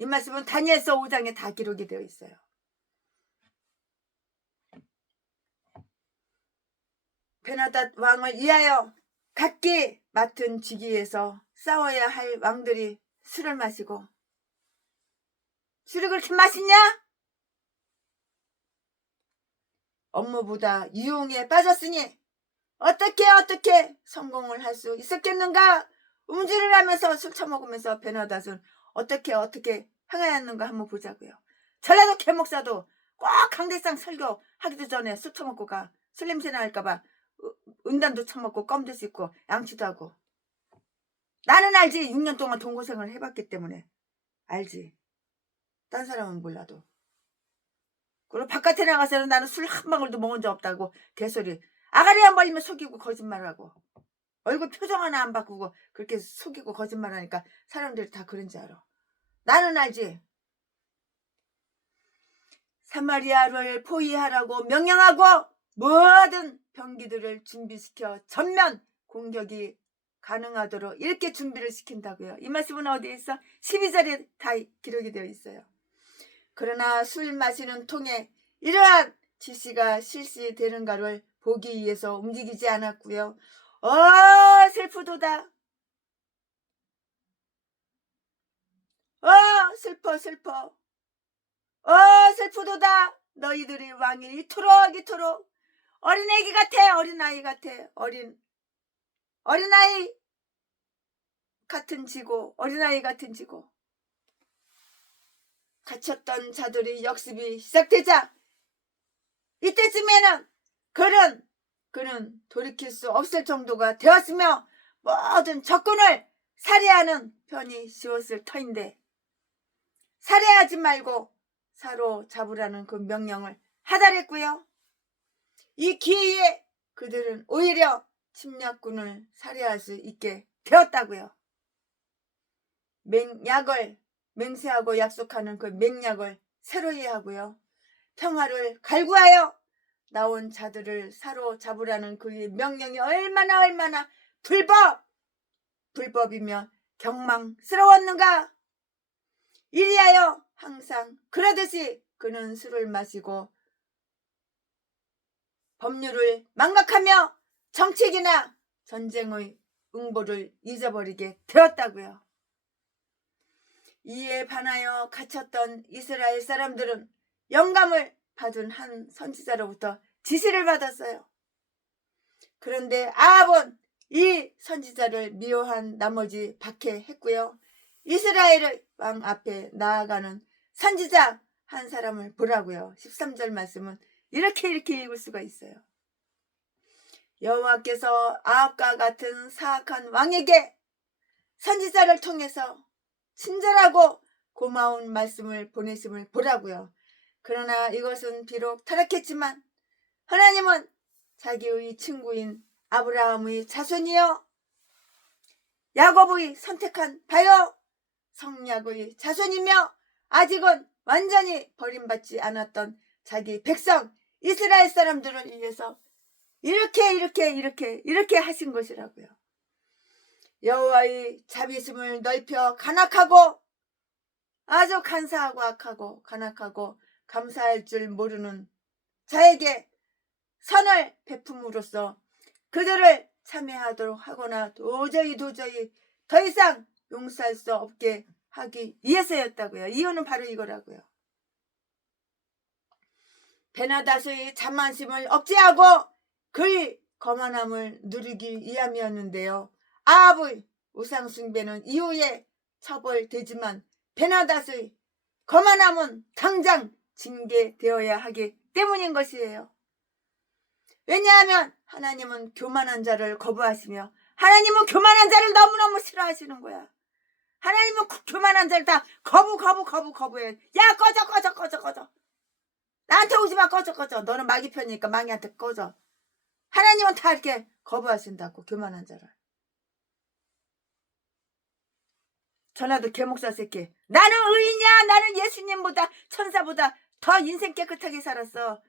이 말씀은 다니엘서 5장에 다 기록이 되어 있어요. 베나닷 왕을 위하여 각기 맡은 직위에서 싸워야 할 왕들이 술을 마시고 술을 그렇게 마시냐? 업무보다 유흥에 빠졌으니 어떻게 성공을 할 수 있었겠는가? 음주를 하면서 술 처먹으면서 베나닷은 어떻게 행하였는가 한번 보자고요. 전라도 개목사도 꼭 강대상 설교하기도 전에 술 처먹고 가. 술 냄새 날까봐 은단도 처먹고 껌도 씹고 양치도 하고. 나는 알지. 6년 동안 동고생을 해봤기 때문에 알지. 딴 사람은 몰라도. 그리고 바깥에 나가서는 나는 술 한 방울도 먹은 적 없다고 개소리. 아가리 안 벌리면 속이고 거짓말하고 얼굴 표정 하나 안 바꾸고 그렇게 속이고 거짓말하니까 사람들이 다 그런 줄 알아. 나는 알지. 사마리아를 포위하라고 명령하고 모든 병기들을 준비시켜 전면 공격이 가능하도록 이렇게 준비를 시킨다고요. 이 말씀은 어디에 있어? 12절에 다 기록이 되어 있어요. 그러나 술 마시는 통에 이러한 지시가 실시되는가를 보기 위해서 움직이지 않았고요. 슬프도다. 슬퍼. 슬프도다. 너희들이 왕이 이토록 어린애기 같아. 어린아이 같은 지고 갇혔던 자들의 역습이 시작되자 이때쯤에는 그는 돌이킬 수 없을 정도가 되었으며 모든 적군을 살해하는 편이 쉬웠을 터인데 살해하지 말고 사로잡으라는 그 명령을 하달했고요. 이 기회에 그들은 오히려 침략군을 살해할 수 있게 되었다고요. 맹세하고 약속하는 그 맹약을 새로이 하고요. 평화를 갈구하여 나온 자들을 사로잡으라는 그의 명령이 얼마나 불법이며 경망스러웠는가. 이리하여 항상 그러듯이 그는 술을 마시고 법률을 망각하며 정책이나 전쟁의 응보를 잊어버리게 되었다고요. 이에 반하여 갇혔던 이스라엘 사람들은 영감을 받은 한 선지자로부터 지시를 받았어요. 그런데 아합은 이 선지자를 미워한 나머지 박해했고요. 이스라엘 왕 앞에 나아가는 선지자 한 사람을 보라고요. 13절 말씀은 이렇게 읽을 수가 있어요. 여호와께서 아합과 같은 사악한 왕에게 선지자를 통해서 친절하고 고마운 말씀을 보내심을 보라고요. 그러나 이것은 비록 타락했지만 하나님은 자기의 친구인 아브라함의 자손이요 야곱의 선택한 바요 성약의 자손이며 아직은 완전히 버림받지 않았던 자기 백성 이스라엘 사람들을 위해서 이렇게 하신 것이라고요. 여호와의 자비심을 넓혀 간악하고 아주 간사하고 악하고 간악하고 감사할 줄 모르는 자에게 선을 베품으로써 그들을 참회하도록 하거나 도저히 더 이상 용서할 수 없게 하기 위해서였다고요. 이유는 바로 이거라고요. 베나다스의 자만심을 억제하고 그의 거만함을 누리기 위함이었는데요. 아합의 우상숭배는 이후에 처벌되지만 베나다스의 거만함은 당장 징계되어야 하기 때문인 것이에요. 왜냐하면 하나님은 교만한 자를 거부하시며 하나님은 교만한 자를 너무너무 싫어하시는 거야. 하나님은 교만한 자를 다 거부해. 야 꺼져. 나한테 오지마 꺼져. 너는 마귀 편이니까 마귀한테 꺼져. 하나님은 다 이렇게 거부하신다고 교만한 자를. 전화도 개목사 새끼. 나는 의인이야. 나는 예수님보다 천사보다 더 인생 깨끗하게 살았어.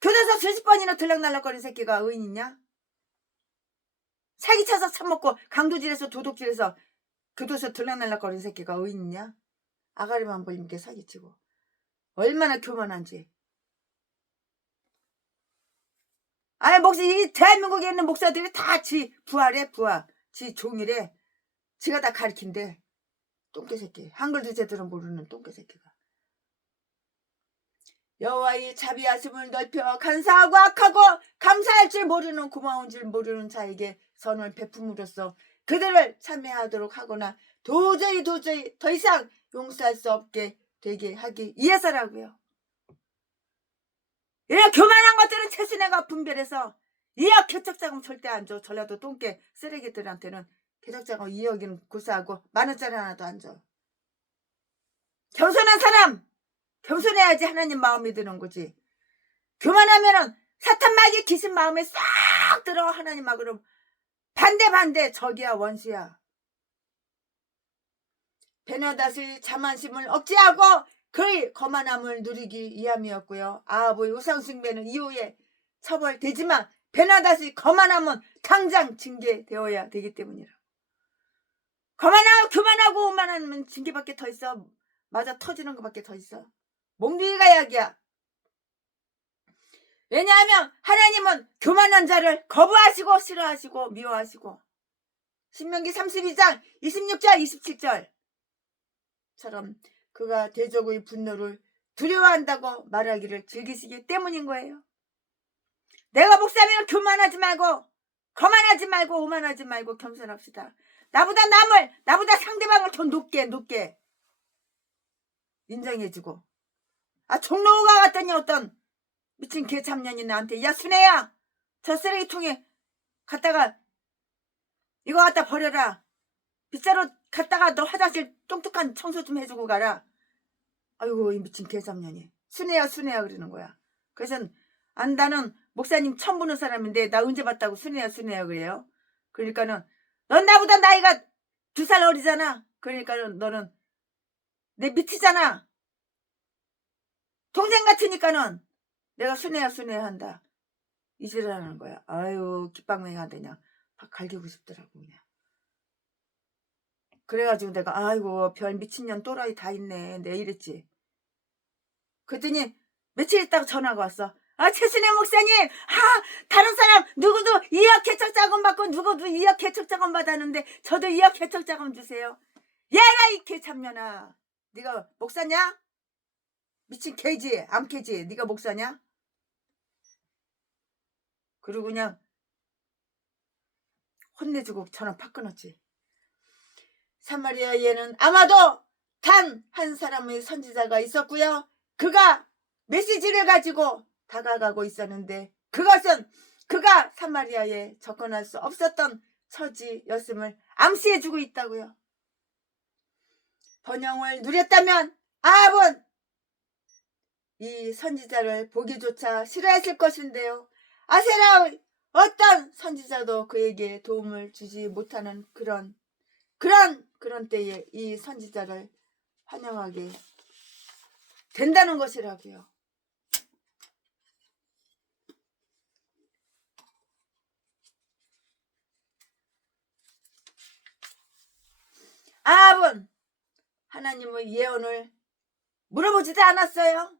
교도소 수십 번이나 들락날락거린 새끼가 의인이냐? 사기쳐서 처먹고 강도질에서 도둑질해서 교도소 들락날락거린 새끼가 의인이냐? 아가리만 보이는 게 사기치고. 얼마나 교만한지. 아니 이 대한민국에 있는 목사들이 다 지 부하래 부하. 지 종이래. 지가 다 가르친대. 똥개 새끼. 한글도 제대로 모르는 똥개 새끼가. 여호와의 자비하심을 넓혀 간사하고 악하고 감사할 줄 모르는 고마운 줄 모르는 자에게 선을 베품으로써 그들을 참회하도록 하거나 도저히 더 이상 용서할 수 없게 되게 하기 위해서라고요. 이런 교만한 것들은 최순애가 분별해서 2억 개척자금 절대 안 줘. 전라도 똥개 쓰레기들한테는 개척자금 2억은 구사하고 10,000원짜리 하나도 안 줘. 겸손한 사람 겸손해야지 하나님 마음이 드는 거지. 교만하면은 사탄 마귀 귀신 마음에 싹 들어. 하나님하고는 반대 적이야 원수야. 베나다스의 자만심을 억제하고 그의 거만함을 누리기 위함이었고요. 아합의 우상숭배는 이후에 처벌되지만 베나다스의 거만함은 당장 징계되어야 되기 때문이라. 교만하고 오만하면 징계밖에 더 있어. 맞아 터지는 것밖에 더 있어. 몽둥이가 약이야. 왜냐하면 하나님은 교만한 자를 거부하시고 싫어하시고 미워하시고 신명기 32장 26절 27절처럼 그가 대적의 분노를 두려워한다고 말하기를 즐기시기 때문인 거예요. 내가 목사면 교만하지 말고 거만하지 말고 오만하지 말고 겸손합시다. 나보다 상대방을 더 높게 인정해주고 종로가 갔더니 어떤 미친 개참년이 나한테 야 순애야 저 쓰레기통에 갖다가 이거 갖다 버려라. 빗자루 갖다가 너 화장실 뚱뚱한 청소 좀 해주고 가라. 아이고 이 미친 개참년이 순애야 그러는 거야. 그래서 나는 목사님 처음 보는 사람인데 나 언제 봤다고 순애야 그래요. 그러니까는 넌 나보다 나이가 2살 어리잖아. 그러니까는 너는 내 밑이잖아. 동생 같으니까는 내가 순애야 한다. 이지라는 거야. 아유 깃방맹이한테 그냥 팍 갈기고 싶더라고 그냥. 그래가지고 내가 아이고 별 미친년 또라이 다 있네. 내가 이랬지. 그랬더니 며칠 있다가 전화가 왔어. 최순애 목사님 다른 사람 누구도 2억 개척자금 받고 누구도 2억 개척자금 받았는데 저도 2억 개척자금 주세요. 얘가 이 개참년아. 네가 목사냐? 미친 개지 암개지. 네가 목사냐? 그리고 그냥 혼내주고 전화 팍 끊었지. 사마리아에는 아마도 단 한 사람의 선지자가 있었고요. 그가 메시지를 가지고 다가가고 있었는데 그것은 그가 사마리아에 접근할 수 없었던 처지였음을 암시해주고 있다고요. 번영을 누렸다면 아합은 이 선지자를 보기조차 싫어했을 것인데요. 아세라의 어떤 선지자도 그에게 도움을 주지 못하는 그런 때에 이 선지자를 환영하게 된다는 것이라고요. 아합은 하나님의 예언을 물어보지도 않았어요.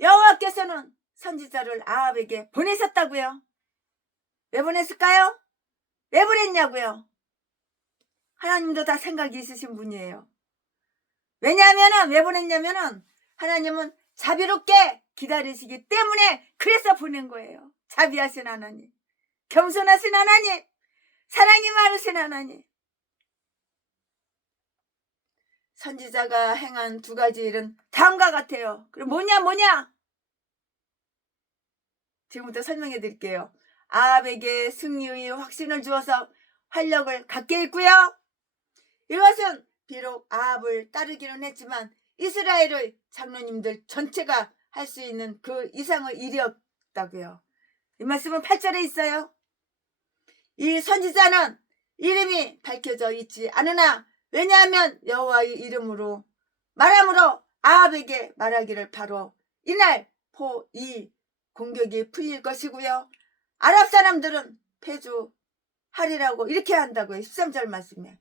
여호와께서는 선지자를 아합에게 보내셨다고요. 왜 보냈을까요? 왜 보냈냐고요? 하나님도 다 생각이 있으신 분이에요. 왜냐하면 왜 보냈냐면은 하나님은 자비롭게 기다리시기 때문에 그래서 보낸 거예요. 자비하신 하나님, 겸손하신 하나님, 사랑이 많으신 하나님. 선지자가 행한 두 가지 일은 다음과 같아요. 그럼 뭐냐? 지금부터 설명해 드릴게요. 아합에게 승리의 확신을 주어서 활력을 갖게 했고요. 이것은 비록 아합을 따르기는 했지만 이스라엘의 장로님들 전체가 할 수 있는 그 이상의 일이었다고요. 이 말씀은 8절에 있어요. 이 선지자는 이름이 밝혀져 있지 않으나 왜냐하면 여호와의 이름으로 말함으로 아합에게 말하기를 바로 이날 이 공격이 풀릴 것이고요. 아랍 사람들은 패주하리라고 이렇게 한다고요. 13절 말씀에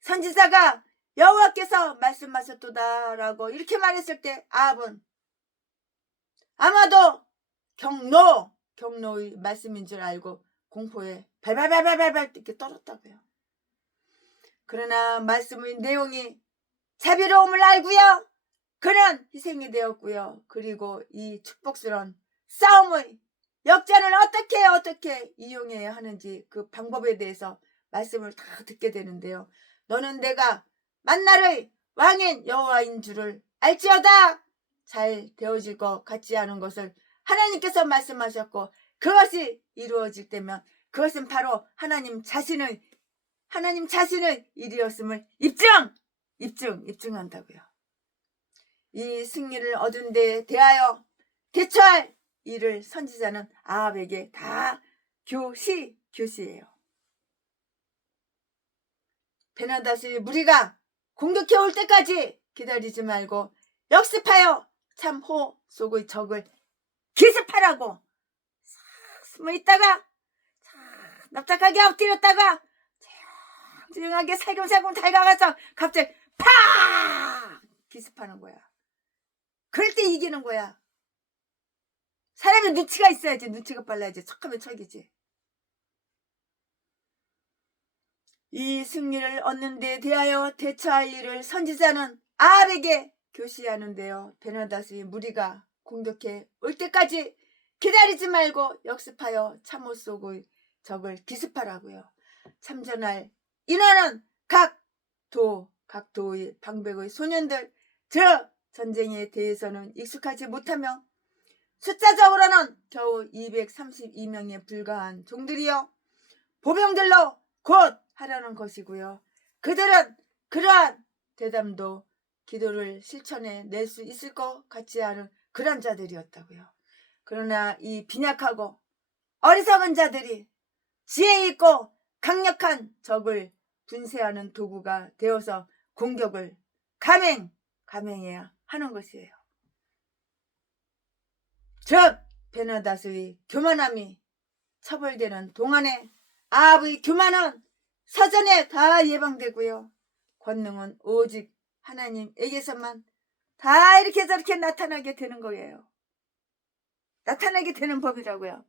선지자가 여호와께서 말씀하셨도다라고 이렇게 말했을 때 아합은 아마도 경노의 말씀인 줄 알고 공포에 발발발발발 이렇게 떨었다고요. 그러나 말씀의 내용이 자비로움을 알고요. 그는 희생이 되었고요. 그리고 이 축복스러운 싸움의 역전을 어떻게 이용해야 하는지 그 방법에 대해서 말씀을 다 듣게 되는데요. 너는 내가 만날의 왕인 여호와인 줄을 알지어다. 잘 되어질 것 같지 않은 것을 하나님께서 말씀하셨고 그것이 이루어질 때면 그것은 바로 하나님 자신의 일이었음을 입증한다고요. 이 승리를 얻은 데 대하여 대처할 일을 선지자는 아합에게 다 교시해요. 베나다스의 무리가 공격해 올 때까지 기다리지 말고 역습하여 참호 속의 적을 기습하라고 숨어 있다가 납작하게 엎드렸다가 조용하게 살금살금 다가가서 갑자기 팍 기습하는 거야. 그럴 때 이기는 거야. 사람이 눈치가 있어야지. 눈치가 빨라야지. 척하면 척이지. 이 승리를 얻는 데 대하여 대처할 일을 선지자는 아합에게 교시하는데요. 베나다스의 무리가 공격해 올 때까지 기다리지 말고 역습하여 참호 속의 적을 기습하라고요. 참전할 인원은 각 도의 방백의 소년들, 저 전쟁에 대해서는 익숙하지 못하며 숫자적으로는 겨우 232명에 불과한 종들이요. 보병들로 곧 하라는 것이고요. 그들은 그러한 대담도 기도를 실천해 낼 수 있을 것 같지 않은 그런 자들이었다고요. 그러나 이 빈약하고 어리석은 자들이 지혜 있고 강력한 적을 분쇄하는 도구가 되어서 공격을 감행해야 하는 것이에요. 즉 베나다스의 교만함이 처벌되는 동안에 아합의 교만은 사전에 다 예방되고요. 권능은 오직 하나님에게서만 다 이렇게 저렇게 나타나게 되는 거예요. 나타나게 되는 법이라고요.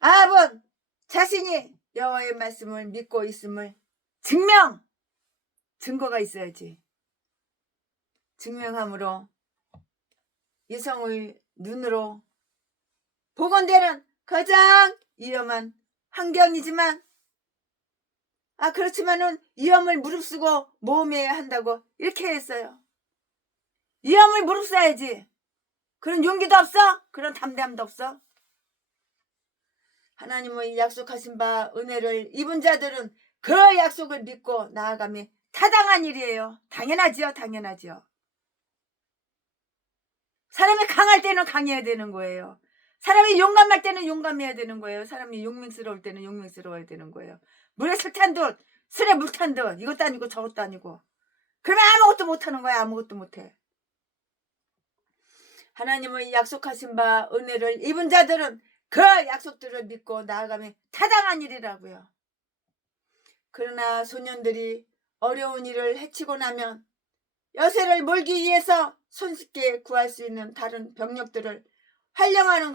아합은 자신이 여호와의 말씀을 믿고 있음을 증거가 있어야지. 증명함으로 이성의 눈으로 복원되는 가장 위험한 환경이지만 그렇지만은 위험을 무릅쓰고 모험해야 한다고 이렇게 했어요. 위험을 무릅써야지. 그런 용기도 없어? 그런 담대함도 없어? 하나님의 약속하신 바 은혜를 입은 자들은 그 약속을 믿고 나아가며 타당한 일이에요. 당연하지요. 당연하지요. 사람이 강할 때는 강해야 되는 거예요. 사람이 용감할 때는 용감해야 되는 거예요. 사람이 용맹스러울 때는 용맹스러워야 되는 거예요. 물에 술 탄 듯, 술에 물 탄 듯, 이것도 아니고 저것도 아니고. 그러면 아무것도 못하는 거야. 아무것도 못해. 하나님의 약속하신 바 은혜를 입은 자들은 그 약속들을 믿고 나아가면 타당한 일이라고요. 그러나 소년들이 어려운 일을 헤치고 나면 여세를 몰기 위해서 손쉽게 구할 수 있는 다른 병력들을 활용하는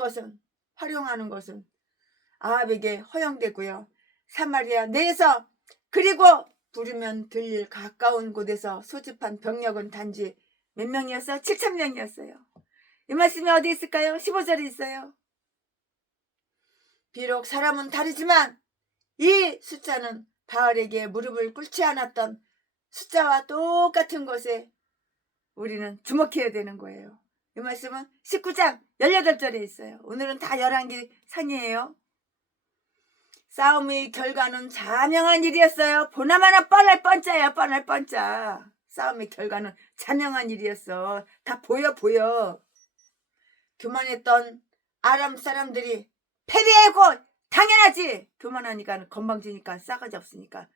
것은 아합에게 허용되고요. 사마리아 내에서 그리고 부르면 들릴 가까운 곳에서 소집한 병력은 단지 몇 명이었어요? 7,000명이었어요. 이 말씀이 어디 있을까요? 15절에 있어요. 비록 사람은 다르지만 이 숫자는 바알에게 무릎을 꿇지 않았던 숫자와 똑같은 것에 우리는 주목해야 되는 거예요. 이 말씀은 19장 18절에 있어요. 오늘은 다 11개 상이에요. 싸움의 결과는 자명한 일이었어요. 보나마나 뻔할 뻔짜야. 뻔할 뻔짜. 싸움의 결과는 자명한 일이었어. 다 보여. 교만했던 아람 사람들이 패배하고 당연하지. 교만하니까 건방지니까 싸가지 없으니까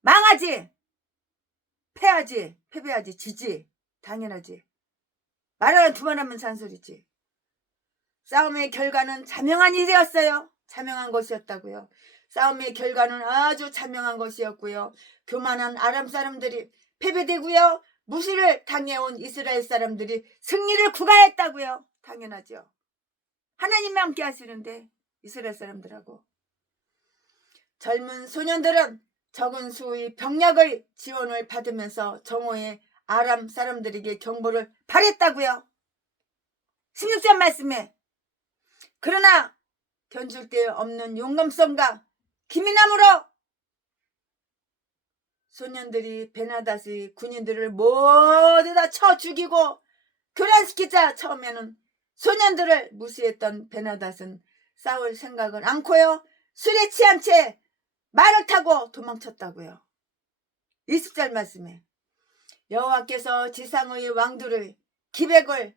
망하지. 패하지. 패배하지. 지지. 당연하지. 말하면 두말하면 잔소리지. 싸움의 결과는 자명한 일이었어요. 자명한 것이었다고요. 싸움의 결과는 아주 자명한 것이었고요. 교만한 아람 사람들이 패배되고요. 무시를 당해온 이스라엘 사람들이 승리를 구가했다고요. 당연하죠. 하나님이 함께 하시는데 이스라엘 사람들하고. 젊은 소년들은 적은 수의 병력의 지원을 받으면서 정오의 아람 사람들에게 경보를 발했다고요. 16절 말씀에. 그러나 견줄 데 없는 용감성과 기민함으로 소년들이 베나닷의 군인들을 모두 다 쳐 죽이고 교란시키자. 처음에는 소년들을 무시했던 베나닷은 싸울 생각은 않고요. 술에 취한 채 말을 타고 도망쳤다고요. 20절 말씀에 여호와께서 지상의 왕들의 기백을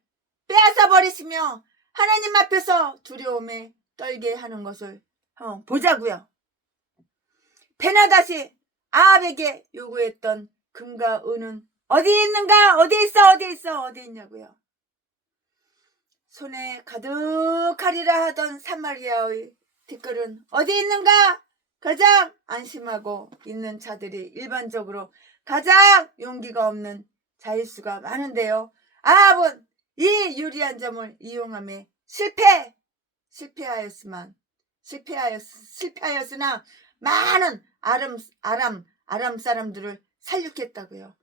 빼앗아 버리시며 하나님 앞에서 두려움에 떨게 하는 것을 한번 보자고요. 베나닷이 아합에게 요구했던 금과 은은 어디 있는가? 어디 있냐고요. 손에 가득하리라 하던 사마리아의 뒷걸은 어디 있는가? 가장 안심하고 있는 자들이 일반적으로 가장 용기가 없는 자일 수가 많은데요. 아합은 이 유리한 점을 이용함에 실패하였으나 많은 아람 사람들을 살육했다고요.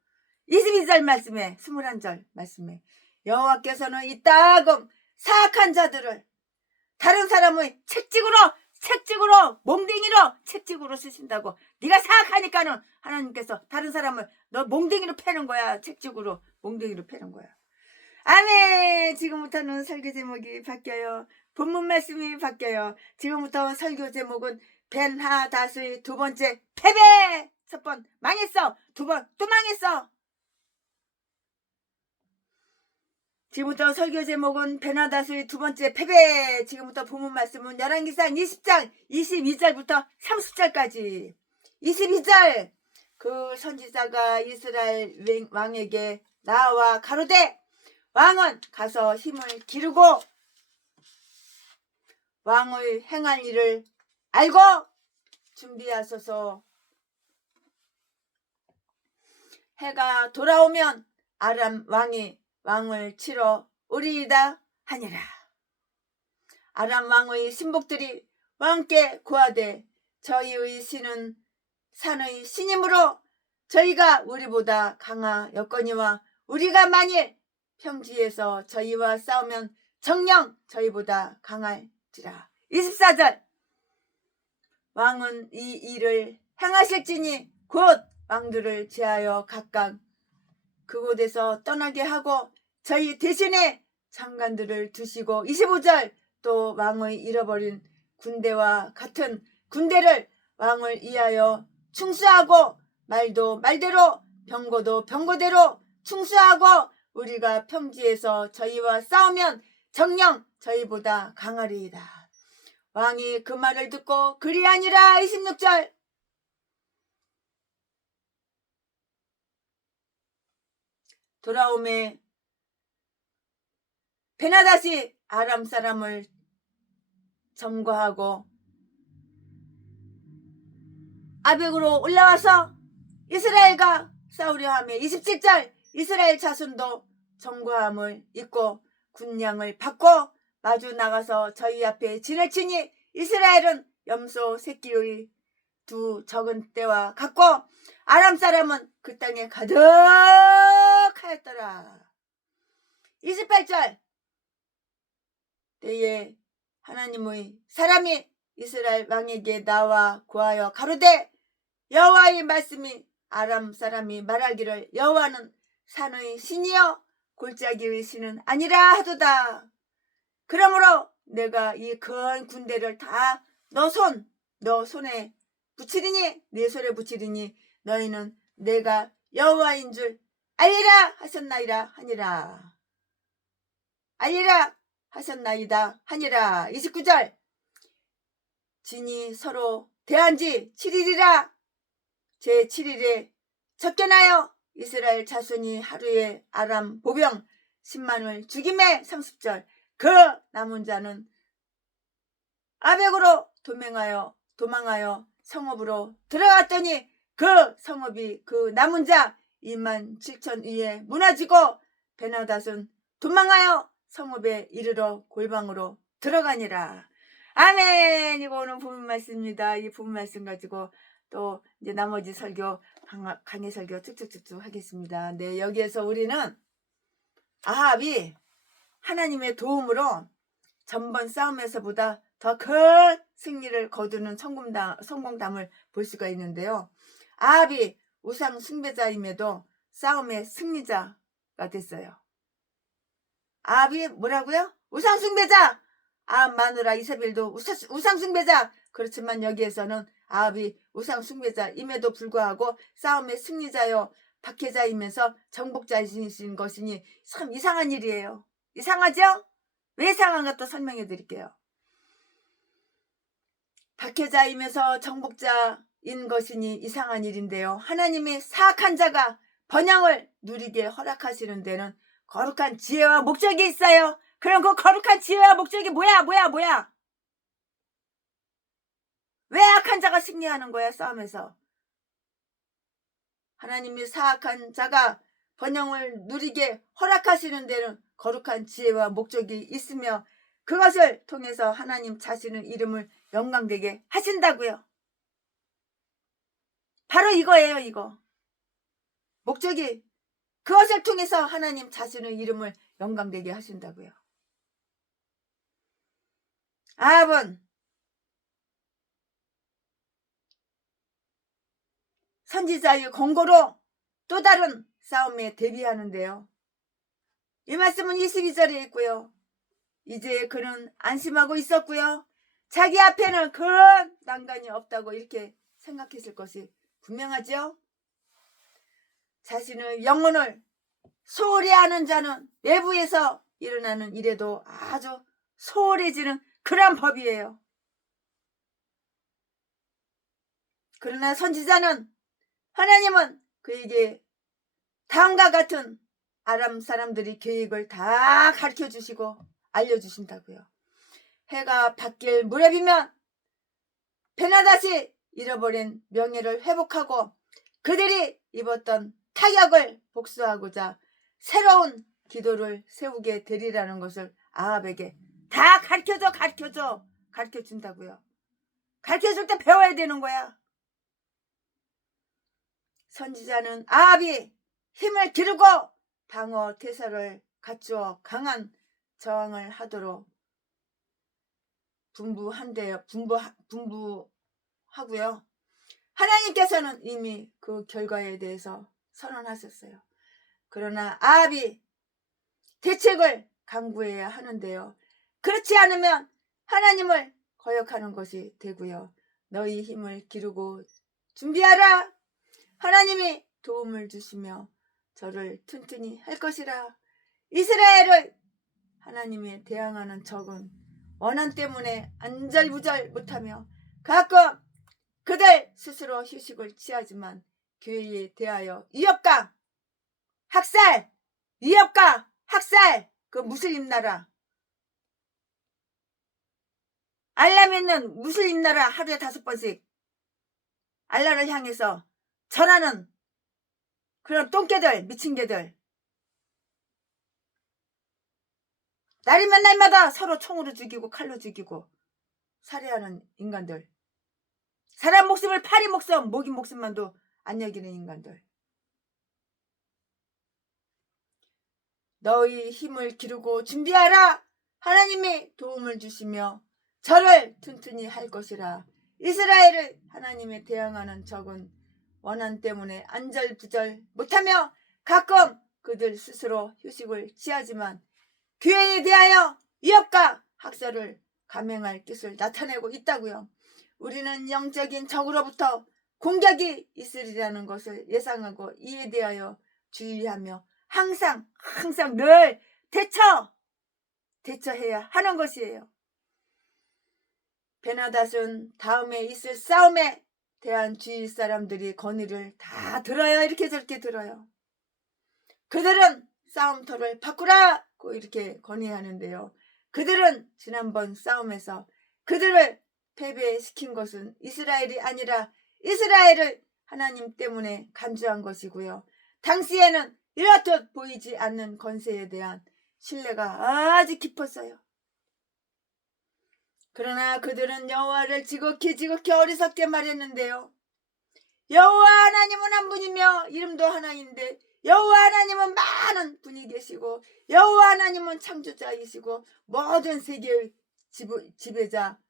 22절 말씀에 21절 말씀에 여호와께서는 이따금 사악한 자들을 다른 사람의 책찍으로 몽댕이로 책찍으로 쓰신다고. 네가 사악하니까는 하나님께서 다른 사람을 너 몽댕이로 패는 거야. 책찍으로 몽댕이로 패는 거야. 아멘. 지금부터는 설교 제목이 바뀌어요. 본문 말씀이 바뀌어요. 지금부터 설교 제목은 벤하닷의 두 번째 패배. 첫 번 망했어. 두 번 또 망했어. 지금부터 설교 제목은 베나닷의 두 번째 패배. 지금부터 본문 말씀은 열왕기상 20장 22절부터 30절까지. 22절 그 선지자가 이스라엘 왕에게 나와 가로되 왕은 가서 힘을 기르고 왕의 행할 일을 알고 준비하소서. 해가 돌아오면 아람 왕이 왕을 치러 오리이다 하니라. 아람 왕의 신복들이 왕께 고하되 저희의 신은 산의 신이므로 저희가 우리보다 강하였거니와 우리가 만일 평지에서 저희와 싸우면 정녕 저희보다 강할 하실지라. 24절 왕은 이 일을 행하실지니 곧 왕들을 제하여 각각 그곳에서 떠나게 하고 저희 대신에 장관들을 두시고 25절 또 왕의 잃어버린 군대와 같은 군대를 왕을 위하여 충수하고 말도 말대로 병거도 병거대로 충수하고 우리가 평지에서 저희와 싸우면 정녕 저희보다 강하리이다. 왕이 그 말을 듣고 그리하니라. 26절 돌아오매 베나닷이 아람 사람을 점거하고 아벡으로 올라와서 이스라엘과 싸우려 하며 27절 이스라엘 자손도 점거함을 입고 군량을 받고 마주 나가서 저희 앞에 진을 치니 이스라엘은 염소 새끼의 두 적은 때와 같고 아람 사람은 그 땅에 가득하였더라. 28절 때에 하나님의 사람이 이스라엘 왕에게 나와 구하여 가로되 여호와의 말씀이 아람 사람이 말하기를 여호와는 산의 신이여 골짜기의 신은 아니라 하도다. 그러므로 내가 이 큰 군대를 다 너 손에 붙이리니 내 손에 붙이리니 너희는 내가 여호와인 줄 알리라 하셨나이다 하니라. 알리라 하셨나이다 하니라. 29절 진이 서로 대한 지 7일이라. 제 7일에 접견하여 이스라엘 자손이 하루에 아람 보병 10만을 죽임에 30절 그 남은 자는 아벡으로 도망하여 성읍으로 들어갔더니 그 성읍이 그 남은 자 2만 7천 위에 무너지고 베나닷은 도망하여 성읍에 이르러 골방으로 들어가니라. 아멘. 이거 오늘 부분 말씀입니다. 이 부분 말씀 가지고 또 이제 나머지 설교 강의 설교 쭉쭉쭉쭉 하겠습니다. 네, 여기에서 우리는 아합이 하나님의 도움으로 전번 싸움에서보다 더 큰 승리를 거두는 성공담을 볼 수가 있는데요. 아합이 우상 숭배자임에도 싸움의 승리자가 됐어요. 아합이 뭐라고요? 우상 숭배자. 아합 마누라 이세벨도 우상 숭배자. 그렇지만 여기에서는 아합이 우상 숭배자임에도 불구하고 싸움의 승리자요 박해자이면서 정복자이신 것이니 참 이상한 일이에요. 이상하죠? 왜 이상한가 또 설명해 드릴게요. 박해자이면서 정복자인 것이니 이상한 일인데요. 하나님이 사악한 자가 번영을 누리게 허락하시는 데는 거룩한 지혜와 목적이 있어요. 그럼 그 거룩한 지혜와 목적이 뭐야? 왜 악한 자가 승리하는 거야 싸움에서? 하나님이 사악한 자가 번영을 누리게 허락하시는 데는 거룩한 지혜와 목적이 있으며 그것을 통해서 하나님 자신의 이름을 영광되게 하신다고요. 바로 이거예요. 이거 목적이 그것을 통해서 하나님 자신의 이름을 영광되게 하신다고요. 아합은 선지자의 권고로 또 다른 싸움에 대비하는데요. 이 말씀은 22절에 있고요. 이제 그는 안심하고 있었고요. 자기 앞에는 큰 난간이 없다고 이렇게 생각했을 것이 분명하죠. 자신의 영혼을 소홀히 하는 자는 외부에서 일어나는 일에도 아주 소홀해지는 그런 법이에요. 그러나 선지자는 하나님은 그에게 다음과 같은 아람 사람들이 계획을 다 가르쳐 주시고 알려주신다고요. 해가 바뀔 무렵이면 베나닷이 잃어버린 명예를 회복하고 그들이 입었던 타격을 복수하고자 새로운 기도를 세우게 되리라는 것을 아합에게 다 가르쳐 준다고요. 가르쳐 줄 때 배워야 되는 거야. 선지자는 아합이 힘을 기르고 방어 태세를 갖추어 강한 저항을 하도록 분부한대요. 분부하고요. 하나님께서는 이미 그 결과에 대해서 선언하셨어요. 그러나 아합이 대책을 강구해야 하는데요. 그렇지 않으면 하나님을 거역하는 것이 되고요. 너희 힘을 기르고 준비하라. 하나님이 도움을 주시며 저를 튼튼히 할 것이라. 이스라엘을 하나님에 대항하는 적은 원한 때문에 안절부절 못하며 가끔 그들 스스로 휴식을 취하지만 교회에 대하여 위협과 학살, 위협과 학살, 그 무슬림 나라, 알람 있는 무슬림 나라 하루에 5번씩 알라를 향해서 전하는 그런 똥개들, 미친 개들, 날이면 날마다 서로 총으로 죽이고 칼로 죽이고 살해하는 인간들, 사람 목숨을 파리 목숨, 모기 목숨만도 안 여기는 인간들. 너희 힘을 기르고 준비하라. 하나님이 도움을 주시며 저를 튼튼히 할 것이라. 이스라엘을 하나님에 대항하는 적은 원한 때문에 안절부절 못하며 가끔 그들 스스로 휴식을 취하지만 교회에 대하여 위협과 학살을 감행할 뜻을 나타내고 있다고요. 우리는 영적인 적으로부터 공격이 있으리라는 것을 예상하고 이에 대하여 주의하며 항상 늘 대처해야 하는 것이에요. 베나닷은 다음에 있을 싸움에 대한 주위 사람들이 건의를 다 들어요. 이렇게 저렇게 들어요. 그들은 싸움터를 바꾸라고 이렇게 건의하는데요. 그들은 지난번 싸움에서 그들을 패배시킨 것은 이스라엘이 아니라 이스라엘을 하나님 때문에 간주한 것이고요. 당시에는 이렇듯 보이지 않는 권세에 대한 신뢰가 아주 깊었어요. 그러나 그들은 여호와를 지극히 어리석게 말했는데요. 여호와 하나님은 한 분이며 이름도 하나인데 여호와 하나님은 많은 분이 계시고 여호와 하나님은 창조자이시고 모든 세계의 지배자인데도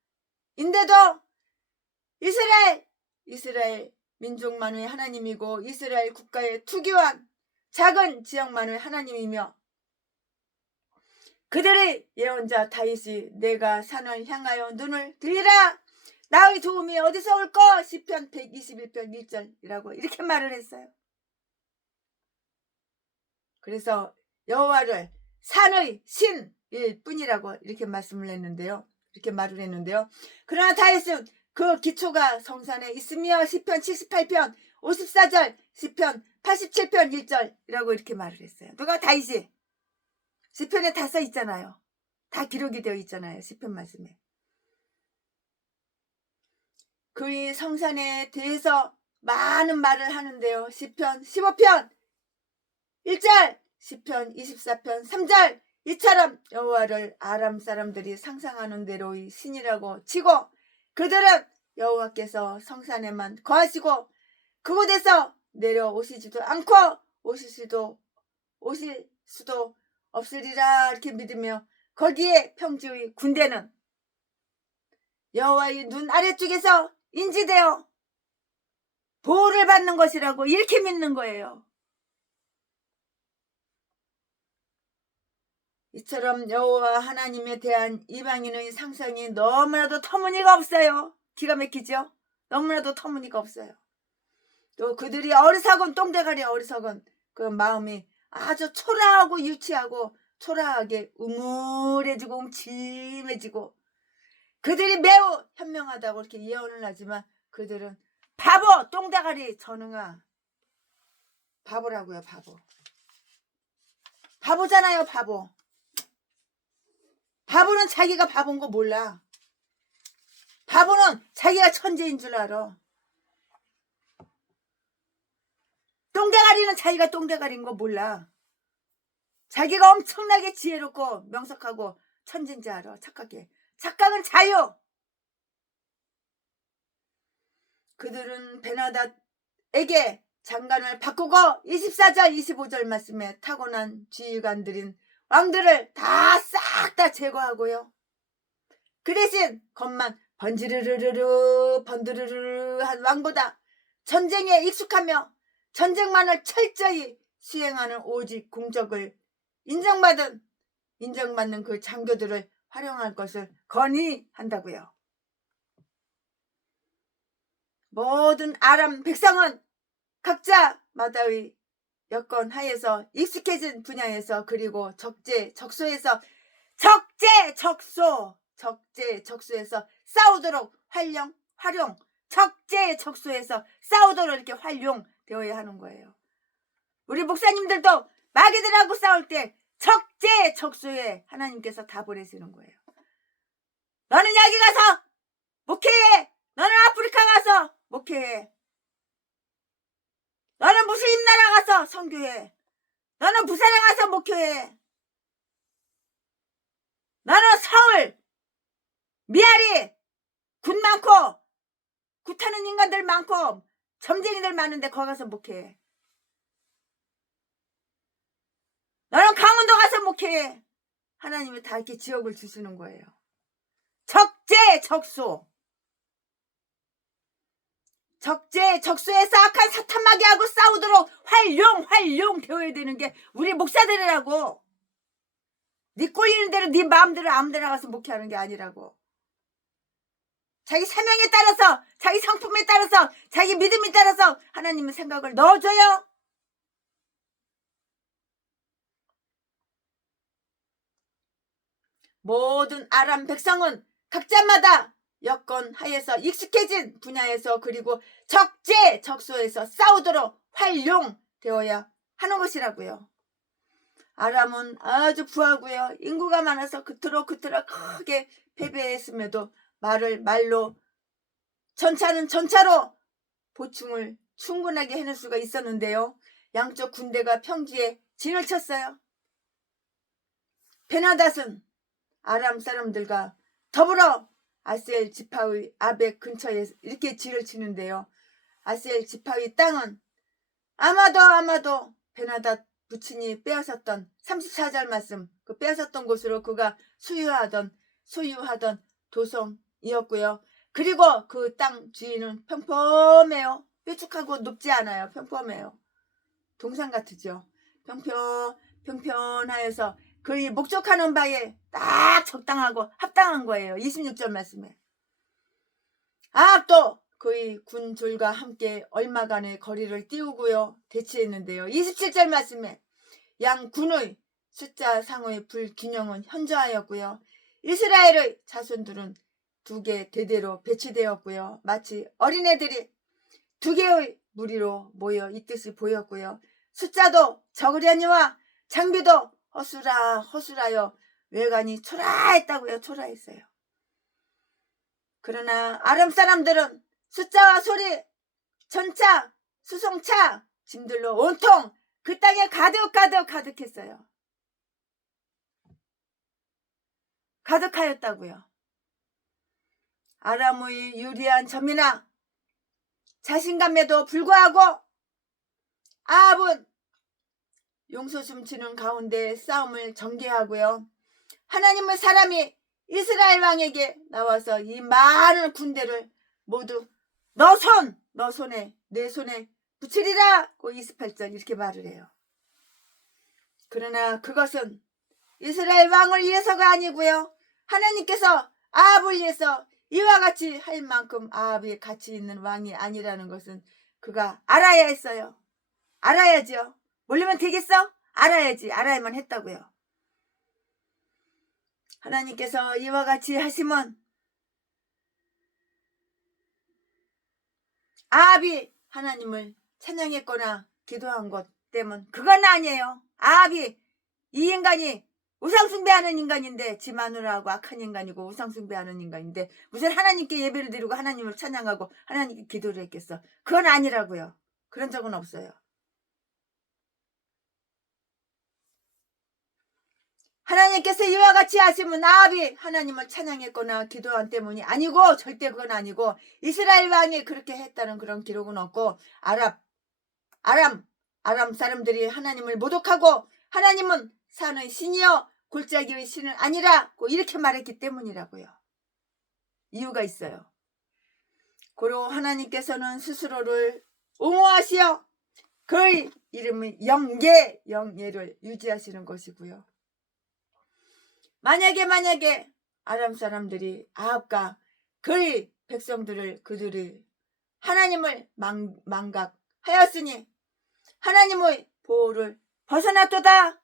이스라엘 민족만의 하나님이고 이스라엘 국가의 투기한 작은 지역만의 하나님이며 그들의 예언자 다윗이 내가 산을 향하여 눈을 들이라 나의 도움이 어디서 올까? 시편 121편 1절이라고 이렇게 말을 했어요. 그래서 여호와를 산의 신일 뿐이라고 이렇게 말씀을 했는데요. 이렇게 말을 했는데요. 그러나 다윗은 그 기초가 성산에 있으며 시편 78편 54절, 시편 87편 1절이라고 이렇게 말을 했어요. 누가? 다윗이. 시편에 다 써 있잖아요. 다 기록이 되어 있잖아요. 시편 말씀에. 그의 성산에 대해서 많은 말을 하는데요. 시편 15편 1절, 시편 24편 3절 이처럼 여호와를 아람 사람들이 상상하는 대로의 신이라고 치고 그들은 여호와께서 성산에만 거하시고 그곳에서 내려오시지도 않고 오실 수도 없으리라 이렇게 믿으며 거기에 평지의 군대는 여호와의 눈 아래쪽에서 인지되어 보호를 받는 것이라고 이렇게 믿는 거예요. 이처럼 여호와 하나님에 대한 이방인의 상상이 너무나도 터무니가 없어요. 기가 막히죠? 너무나도 터무니가 없어요. 또 그들이 어리석은 똥대가리 어리석은 그 마음이 아주 초라하고 유치하고 초라하게 우물해지고 음침해지고 그들이 매우 현명하다고 이렇게 예언을 하지만 그들은 바보 똥대가리 전응아 바보라고요. 바보잖아요. 바보는 자기가 바본 거 몰라. 바보는 자기가 천재인 줄 알아. 똥대가리는 자기가 똥대가리인 거 몰라. 자기가 엄청나게 지혜롭고 명석하고 천재인 줄 알아. 착각은 자유. 그들은 베나닷에게 장관을 바꾸고 24절 25절 말씀에 타고난 지휘관들인 왕들을 다 싹 다 제거하고요. 그 대신 겉만 번지르르르 번드르르 한 왕보다 전쟁에 익숙하며 전쟁만을 철저히 수행하는 오직 공적을 인정받는 그 장교들을 활용할 것을 건의한다고요. 모든 아람 백성은 각자마다의 여건 하에서 익숙해진 분야에서 그리고 적재적소에서 싸우도록 적재적소에서 싸우도록 이렇게 활용되어야 하는 거예요. 우리 목사님들도 마귀들하고 싸울 때 적재적소에 하나님께서 다 보내시는 거예요. 너는 여기 가서 목회해. 너는 아프리카 가서 목회해. 너는 무슬림 나라 가서 선교해. 너는 부산에 가서 목회해. 너는 서울, 미아리, 군 많고 굿하는 인간들 많고 점쟁이들 많은데 거기 가서 목회해. 너는 강원도 가서 목회해. 하나님이 다 이렇게 지역을 주시는 거예요. 적재적소에서 악한 사탄 마귀하고 싸우도록 활용되어야 되는 게 우리 목사들이라고. 네 꼴리는 대로 네 마음대로 아무데나 가서 목회하는 게 아니라고. 자기 사명에 따라서, 자기 성품에 따라서, 자기 믿음에 따라서 하나님의 생각을 넣어줘요. 모든 아람 백성은 각자마다 여건 하에서 익숙해진 분야에서 그리고 적재적소에서 싸우도록 활용되어야 하는 것이라고요. 아람은 아주 부하고요. 인구가 많아서 그토록 크게 패배했음에도 말로 전차는 전차로 보충을 충분하게 해낼 수가 있었는데요. 양쪽 군대가 평지에 진을 쳤어요. 베나닷은 아람 사람들과 더불어 아셀 지파의 아벡 근처에 이렇게 진을 치는데요. 아셀 지파의 땅은 아마도 베나닷 부친이 빼앗았던 34절 말씀, 그 빼앗았던 곳으로 그가 소유하던 도성이었고요. 그리고 그 땅 주인은 평범해요. 뾰족하고 높지 않아요. 평범해요. 동산 같으죠. 평평하여서 그의 목적하는 바에 딱 적당하고 합당한 거예요. 26절 말씀에. 또 그의 군졸과 함께 얼마간의 거리를 띄우고요. 대치했는데요. 27절 말씀에 양 군의 숫자 상의 불균형은 현저하였고요. 이스라엘의 자손들은 2개 대대로 배치되었고요. 마치 어린애들이 2개의 무리로 모여 있듯이 보였고요. 숫자도 적으려니와 장비도 허술하여 외관이 초라했다고요. 초라했어요. 그러나 아람 사람들은 숫자와 소리, 전차, 수송차, 짐들로 온통 그 땅에 가득했어요. 가득하였다고요. 아람의 유리한 점이나 자신감에도 불구하고 아합은 용서 숨치는 가운데 싸움을 전개하고요. 하나님의 사람이 이스라엘 왕에게 나와서 이 많은 군대를 모두 내 손에 붙이리라. 28절 이렇게 말을 해요. 그러나 그것은 이스라엘 왕을 위해서가 아니고요. 하나님께서 아합을 위해서 이와 같이 할 만큼 아합이 가치 있는 왕이 아니라는 것은 그가 알아야 했어요. 알아야죠. 모르면 되겠어? 알아야지. 알아야만 했다고요. 하나님께서 이와 같이 하시면 아합이 하나님을 찬양했거나 기도한 것 때문 그건 아니에요. 아합이 이 인간이 우상숭배하는 인간인데 지 마누라하고 악한 인간이고 우상숭배하는 인간인데 무슨 하나님께 예배를 드리고 하나님을 찬양하고 하나님께 기도를 했겠어. 그건 아니라고요. 그런 적은 없어요. 하나님께서 이와 같이 하시면 아합이 하나님을 찬양했거나 기도한 때문이 아니고 절대 그건 아니고 이스라엘 왕이 그렇게 했다는 그런 기록은 없고 아람 사람들이 하나님을 모독하고 하나님은 산의 신이여 골짜기의 신은 아니라 이렇게 말했기 때문이라고요. 이유가 있어요. 고로 하나님께서는 스스로를 옹호하시어 그의 이름은 영예를 유지하시는 것이고요. 만약에 아람 사람들이 아합과 그의 백성들을 그들이 하나님을 망각하였으니 하나님의 보호를 벗어났도다.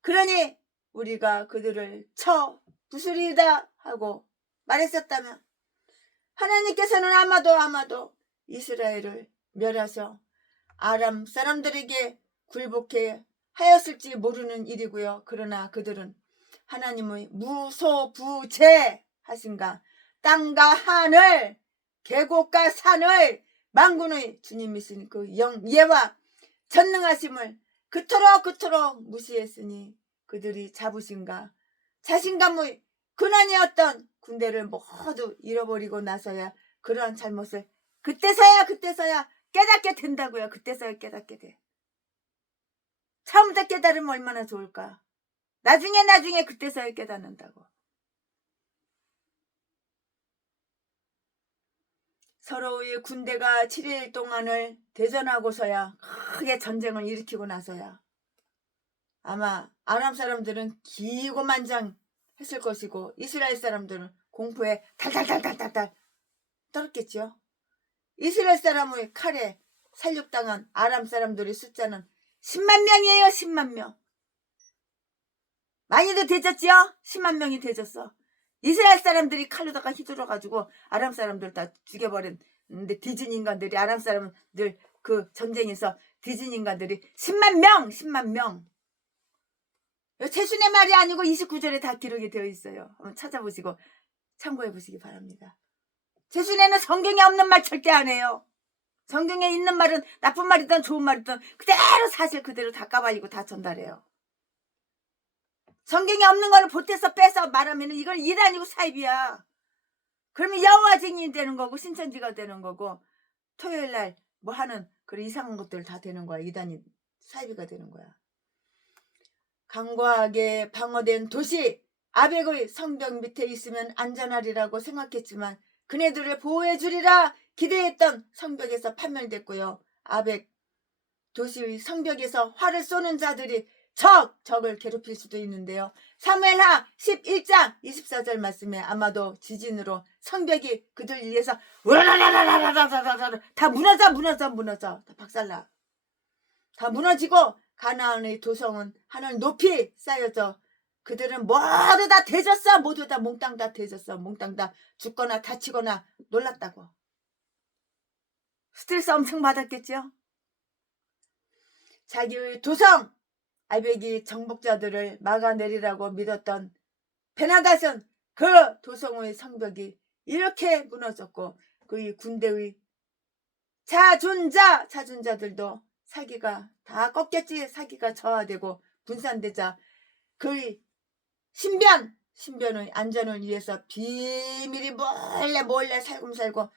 그러니 우리가 그들을 쳐 부수리이다 하고 말했었다면 하나님께서는 아마도 이스라엘을 멸하셔 아람 사람들에게 굴복해 하였을지 모르는 일이고요. 그러나 그들은 하나님의 무소부재 하신가 땅과 하늘 계곡과 산을 만군의 주님이신 그 영예와 전능하심을 그토록 무시했으니 그들이 잡으신가 자신감의 근원이었던 군대를 모두 잃어버리고 나서야 그러한 잘못을 그때서야 깨닫게 된다고요. 그때서야 깨닫게 돼. 처음부터 깨달으면 얼마나 좋을까. 나중에 그때서야 깨닫는다고. 서로의 군대가 7일 동안을 대전하고서야 크게 전쟁을 일으키고 나서야 아마 아람 사람들은 기고만장 했을 것이고 이스라엘 사람들은 공포에 달달달 떨었겠죠. 이스라엘 사람의 칼에 살육당한 아람 사람들의 숫자는 10만 명이에요. 10만 명. 많이도 되졌지요? 10만 명이 되졌어. 이스라엘 사람들이 칼로다가 휘둘러가지고 아람 사람들 다 죽여버렸는데 뒤진 인간들이 아람 사람들 그 전쟁에서 뒤진 인간들이 10만 명. 최순의 말이 아니고 29절에 다 기록이 되어 있어요. 한번 찾아보시고 참고해 보시기 바랍니다. 최순에는 성경에 없는 말 절대 안 해요. 성경에 있는 말은 나쁜 말이든 좋은 말이든 그대로 사실 그대로 다 까발리고 다 전달해요. 성경에 없는 거를 보태서 빼서 말하면 이건 일 아니고 사입이야. 그러면 여호와 증인이 되는 거고 신천지가 되는 거고 토요일날 뭐 하는 그런 이상한 것들 다 되는 거야. 이단이 사입이가 되는 거야. 강고하게 방어된 도시 아벡의 성벽 밑에 있으면 안전하리라고 생각했지만 그네들을 보호해 주리라 기대했던 성벽에서 파멸됐고요. 아벡 도시의 성벽에서 활을 쏘는 자들이 적을 괴롭힐 수도 있는데요. 사무엘하 11장 24절 말씀에 아마도 지진으로 성벽이 그들 위해서 다 무너져 다 박살나. 다 무너지고 가나안의 도성은 하늘 높이 쌓여져 그들은 모두 다 되졌어. 모두 다 몽땅 다 되졌어. 몽땅 다 죽거나 다치거나 놀랐다고. 스트레스 엄청 받았겠죠. 자기의 도성 아벡이 정복자들을 막아내리라고 믿었던 베나닷은 그 도성의 성벽이 이렇게 무너졌고 그의 군대의 자준자들도 사기가 다 꺾였지. 사기가 저하되고 분산되자 그의 신변의 안전을 위해서 비밀이 몰래 살금살금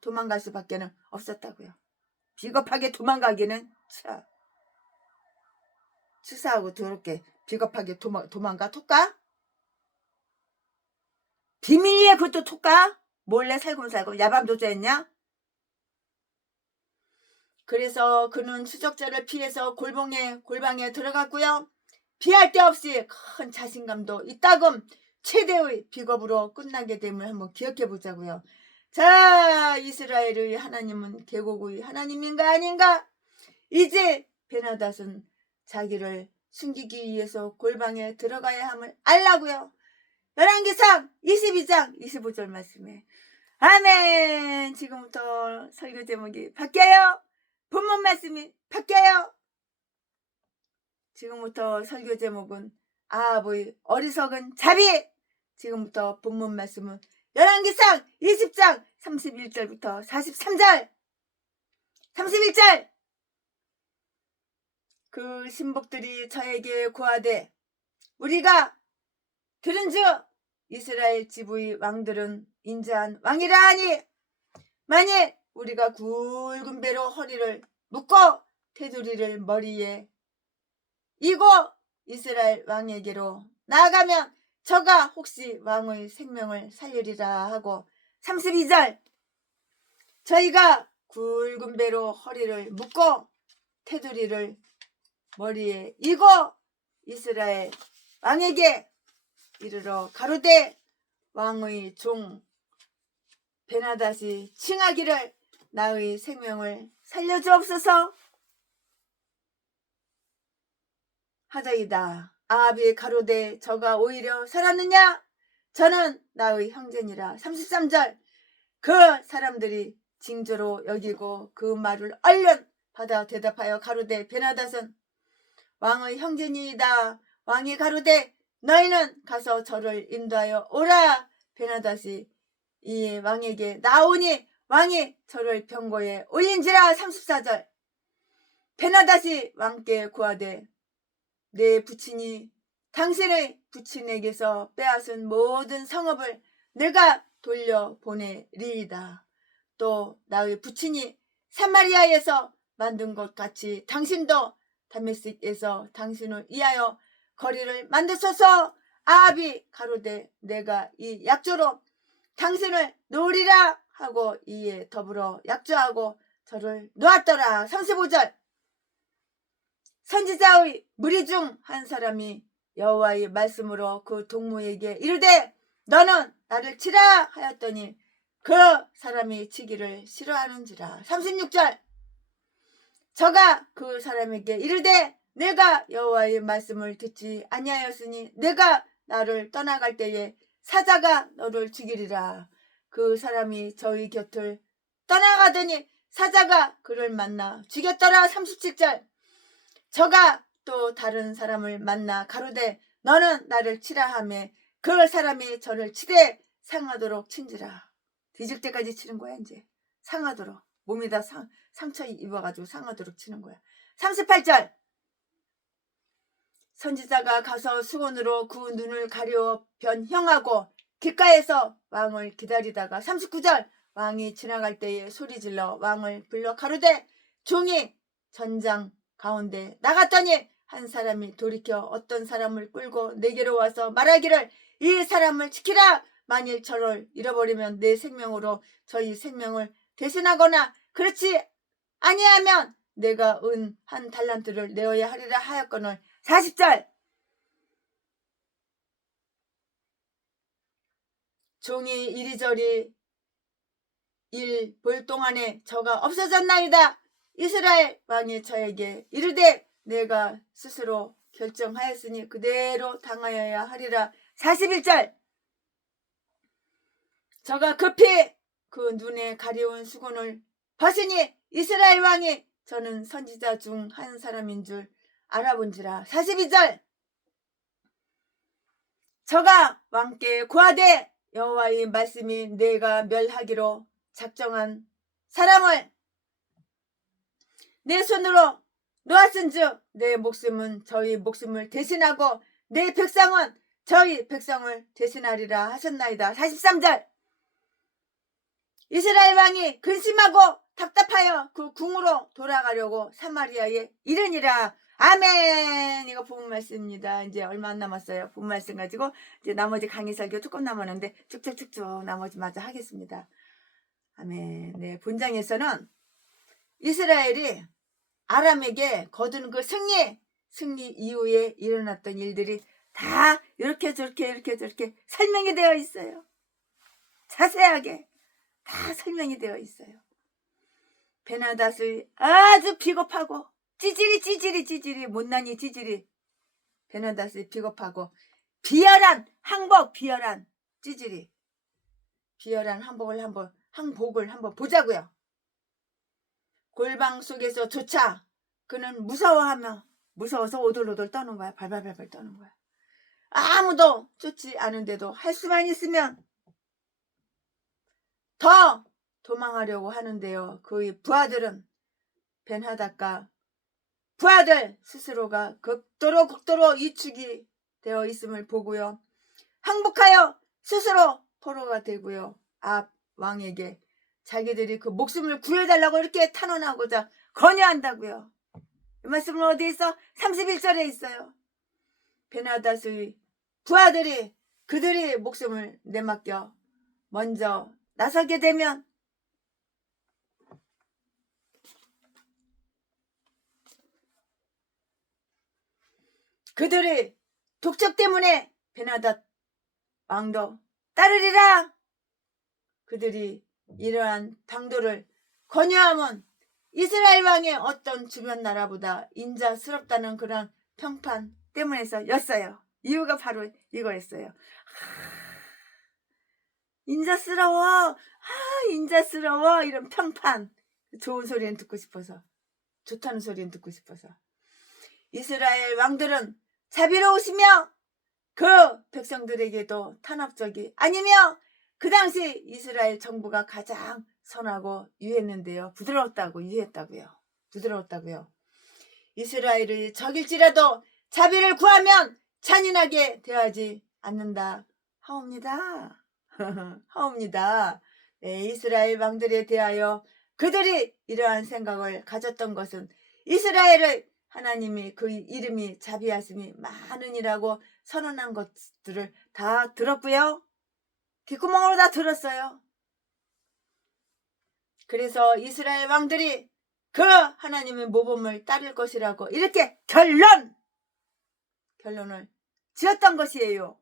도망갈 수밖에 없었다고요. 비겁하게 도망가기는 참 치사하고 더럽게 비겁하게 도망가 톡가? 비밀리에 그것도 톡가? 몰래 살금살금 야밤도주했냐? 그래서 그는 추적자를 피해서 골방에 들어갔고요. 피할 데 없이 큰 자신감도 이따금 최대의 비겁으로 끝나게 됨을 한번 기억해 보자고요. 자, 이스라엘의 하나님은 계곡의 하나님인가 아닌가? 이제 베나닷은 자기를 숨기기 위해서 골방에 들어가야 함을 알라고요. 열왕기상 22장 25절 말씀에 아멘. 지금부터 설교 제목이 바뀌어요. 본문 말씀이 바뀌어요. 지금부터 설교 제목은 아합의 어리석은 자비. 지금부터 본문 말씀은 열왕기상 20장 31절부터 43절 31절 그 신복들이 저에게 고하되 우리가 들은즉 이스라엘 지부의 왕들은 인자한 왕이라 하니 만일 우리가 굵은 배로 허리를 묶고 테두리를 머리에 이고 이스라엘 왕에게로 나아가면 저가 혹시 왕의 생명을 살리리라 하고 32절 저희가 굵은 배로 허리를 묶고 테두리를 머리에 이고 이스라엘 왕에게 이르러 가로되 왕의 종 베나닷이 칭하기를 나의 생명을 살려주옵소서 하더이다. 아합이 가로되 저가 오히려 살았느냐? 저는 나의 형제니라. 33절 그 사람들이 징조로 여기고 그 말을 얼른 받아 대답하여 가로되 베나닷은 왕의 형제니이다. 왕이 가로되 너희는 가서 저를 인도하여 오라. 베나닷이 이에 왕에게 나오니 왕이 저를 병고에 올린지라. 34절 베나닷이 왕께 구하되 내 부친이 당신의 부친에게서 빼앗은 모든 성읍을 내가 돌려보내리이다. 또 나의 부친이 사마리아에서 만든 것 같이 당신도 다메섹에서 당신을 위하여 거리를 만드소서. 아합이 가로되 내가 이 약조로 당신을 놓으리라 하고 이에 더불어 약조하고 저를 놓았더라. 35절 선지자의 무리 중 한 사람이 여호와의 말씀으로 그 동무에게 이르되 너는 나를 치라 하였더니 그 사람이 치기를 싫어하는지라. 36절 저가 그 사람에게 이르되 내가 여호와의 말씀을 듣지 아니하였으니 내가 나를 떠나갈 때에 사자가 너를 죽이리라. 그 사람이 저희 곁을 떠나가더니 사자가 그를 만나 죽였더라. 37절 저가 또 다른 사람을 만나 가로되 너는 나를 치라 하매 그 사람이 저를 치되 상하도록 친지라. 뒤질 때까지 치는 거야. 이제 상하도록 몸에다 상처 입어가지고 상하도록 치는 거야. 38절 선지자가 가서 수건으로 그 눈을 가려 변형하고 귓가에서 왕을 기다리다가 39절 왕이 지나갈 때에 소리질러 왕을 불러 가로되 종이 전장 가운데 나갔더니 한 사람이 돌이켜 어떤 사람을 끌고 내게로 와서 말하기를 이 사람을 지키라. 만일 저를 잃어버리면 내 생명으로 저희 생명을 대신하거나 그렇지 아니하면 내가 은 한 달란트를 내어야 하리라 하였거늘. 40절 종이 이리저리 일 볼 동안에 저가 없어졌나이다. 이스라엘 왕이 저에게 이르되 내가 스스로 결정하였으니 그대로 당하여야 하리라. 41절 저가 급히 그 눈에 가려운 수건을 벗으니 이스라엘 왕이 저는 선지자 중 한 사람인 줄 알아본지라. 42절 저가 왕께 구하되 여호와의 말씀이 내가 멸하기로 작정한 사람을 내 손으로 놓았은즉 내 목숨은 저희 목숨을 대신하고 내 백성은 저희 백성을 대신하리라 하셨나이다. 43절 이스라엘 왕이 근심하고 답답하여 그 궁으로 돌아가려고 사마리아에 이르니라. 아멘. 이거 본 말씀입니다. 이제 얼마 안 남았어요. 본 말씀 가지고 이제 나머지 강의 설교 조금 남았는데 쭉쭉쭉쭉 나머지 마저 하겠습니다. 아멘. 네, 본장에서는 이스라엘이 아람에게 거둔 그 승리 이후에 일어났던 일들이 다 이렇게 저렇게 설명이 되어 있어요. 자세하게 다 설명이 되어 있어요. 베나닷의 아주 비겁하고 찌질이 못난이 찌질이 베나닷의 비겁하고 비열한 항복 비열한 찌질이 비열한 항복을 한번 보자고요. 골방 속에서 조차 그는 무서워서 오돌오돌 떠는 거야. 발발발발 떠는 거야. 아무도 쫓지 않은데도 할 수만 있으면 더 도망하려고 하는데요. 그의 부하들은 벤하닷과 부하들 스스로가 극도로 위축이 되어 있음을 보고요. 항복하여 스스로 포로가 되고요. 앞 왕에게 자기들이 그 목숨을 구해달라고 이렇게 탄원하고자 건의한다고요. 이 말씀은 어디에 있어? 31절에 있어요. 베나닷의 부하들이 그들이 목숨을 내맡겨 먼저 나서게 되면 그들의 독촉 때문에 베나닷 왕도 따르리라. 그들이 이러한 방도를 권유함은 이스라엘 왕의 어떤 주변 나라보다 인자스럽다는 그런 평판 때문에서였어요. 이유가 바로 이거였어요. 인자스러워, 인자스러워, 이런 평판. 좋은 소리는 듣고 싶어서, 좋다는 소리는 듣고 싶어서. 이스라엘 왕들은 자비로우시며 그 백성들에게도 탄압적이 아니며 그 당시 이스라엘 정부가 가장 선하고 유했는데요. 부드러웠다고 유했다고요. 부드러웠다고요. 이스라엘의 적일지라도 자비를 구하면 잔인하게 대하지 않는다 하옵니다. 하옵니다. 네, 이스라엘 왕들에 대하여 그들이 이러한 생각을 가졌던 것은 이스라엘의 하나님이 그 이름이 자비하심이 많으니라고 선언한 것들을 다 들었고요. 귓구멍으로 다 들었어요. 그래서 이스라엘 왕들이 그 하나님의 모범을 따를 것이라고 이렇게 결론을 지었던 것이에요.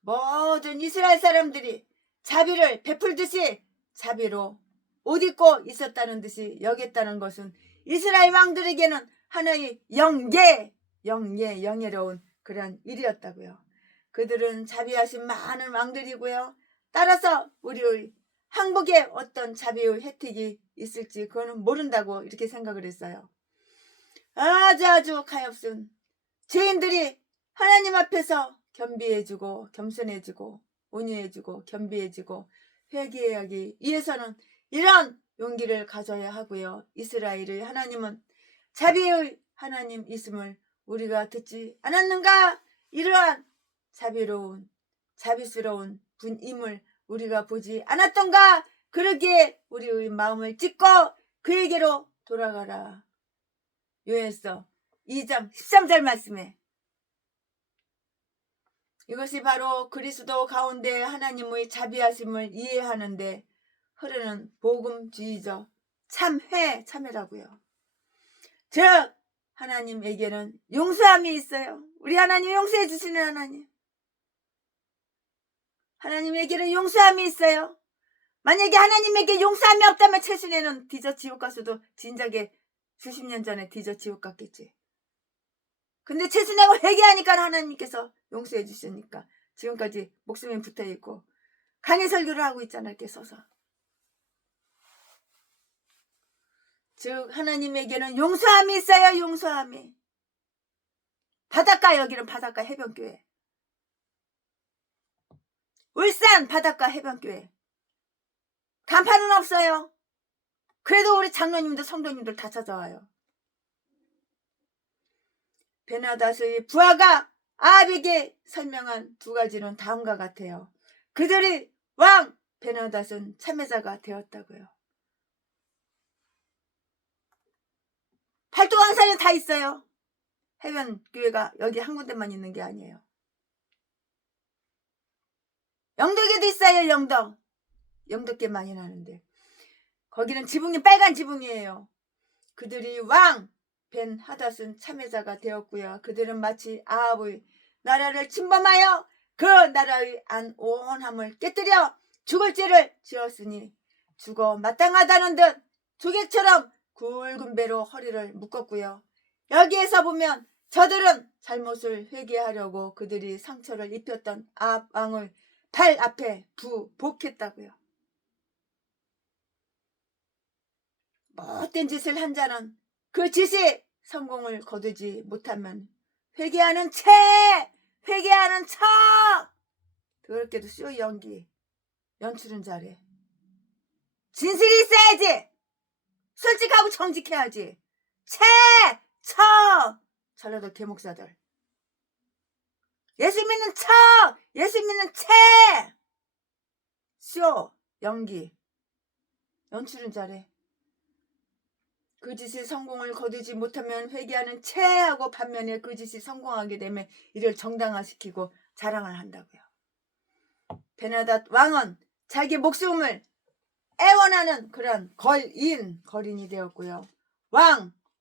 모든 이스라엘 사람들이 자비를 베풀듯이 자비로 옷 입고 있었다는 듯이 여겼다는 것은 이스라엘 왕들에게는 하나의 영예로운 그런 일이었다고요. 그들은 자비하신 많은 왕들이고요. 따라서 우리의 항복에 어떤 자비의 혜택이 있을지 그거는 모른다고 이렇게 생각을 했어요. 아주 가엾은 죄인들이 하나님 앞에서 겸비해주고 겸손해지고 온유해지고 겸비해지고 회개하기 위해서는 이런 용기를 가져야 하고요. 이스라엘의 하나님은 자비의 하나님 있음을 우리가 듣지 않았는가? 이러한 자비스러운 분임을 우리가 보지 않았던가? 그러기에 우리의 마음을 찢고 그에게로 돌아가라. 요한서 2장 13절 말씀에 이것이 바로 그리스도 가운데 하나님의 자비하심을 이해하는데 흐르는 복음주의적 참회라고요. 즉 하나님에게는 용서함이 있어요. 우리 하나님 용서해 주시는 하나님. 하나님에게는 용서함이 있어요. 만약에 하나님에게 용서함이 없다면 최순애는 뒤져 지옥 갔어도 진작에 수십 년 전에 뒤져 지옥 갔겠지. 근데 최순애가 회개하니까 하나님께서 용서해 주시니까 지금까지 목숨에 붙어있고 강의 설교를 하고 있잖아, 이렇게 서서. 즉 하나님에게는 용서함이 있어요. 용서함이. 바닷가, 여기는 바닷가 해변교회. 울산 바닷가 해변교회. 간판은 없어요. 그래도 우리 장로님들 성도님들 다 찾아와요. 베나닷의 부하가 아합에게 설명한 두 가지는 다음과 같아요. 그들이 왕 베나닷은 참여자가 되었다고요. 팔도강산에 다 있어요. 해변교회가 여기 한 군데만 있는 게 아니에요. 영덕에도 있어요. 영덕계 많이 나는데 거기는 지붕이 빨간 지붕이에요. 그들이 왕 벤하닷은 참여자가 되었고요. 그들은 마치 아합의 나라를 침범하여 그 나라의 안온함을 깨뜨려 죽을 죄를 지었으니 죽어 마땅하다는 듯 조개처럼 굵은 배로 허리를 묶었고요. 여기에서 보면 저들은 잘못을 회개하려고 그들이 상처를 입혔던 아합 왕의 발 앞에 부복했다고요. 못된 짓을 한 자는 그 짓이 성공을 거두지 못하면 회개하는 척 더럽게도 쇼 연출은 잘해. 진실이 있어야지. 솔직하고 정직해야지. 전라도 개목사들 예수 믿는 쇼 연출은 잘해. 그 짓이 성공을 거두지 못하면 회개하는 체하고 반면에 그 짓이 성공하게 되면 이를 정당화시키고 자랑을 한다고요. 베나닷 왕은 자기 목숨을 애원하는 그런 거린이 되었고요.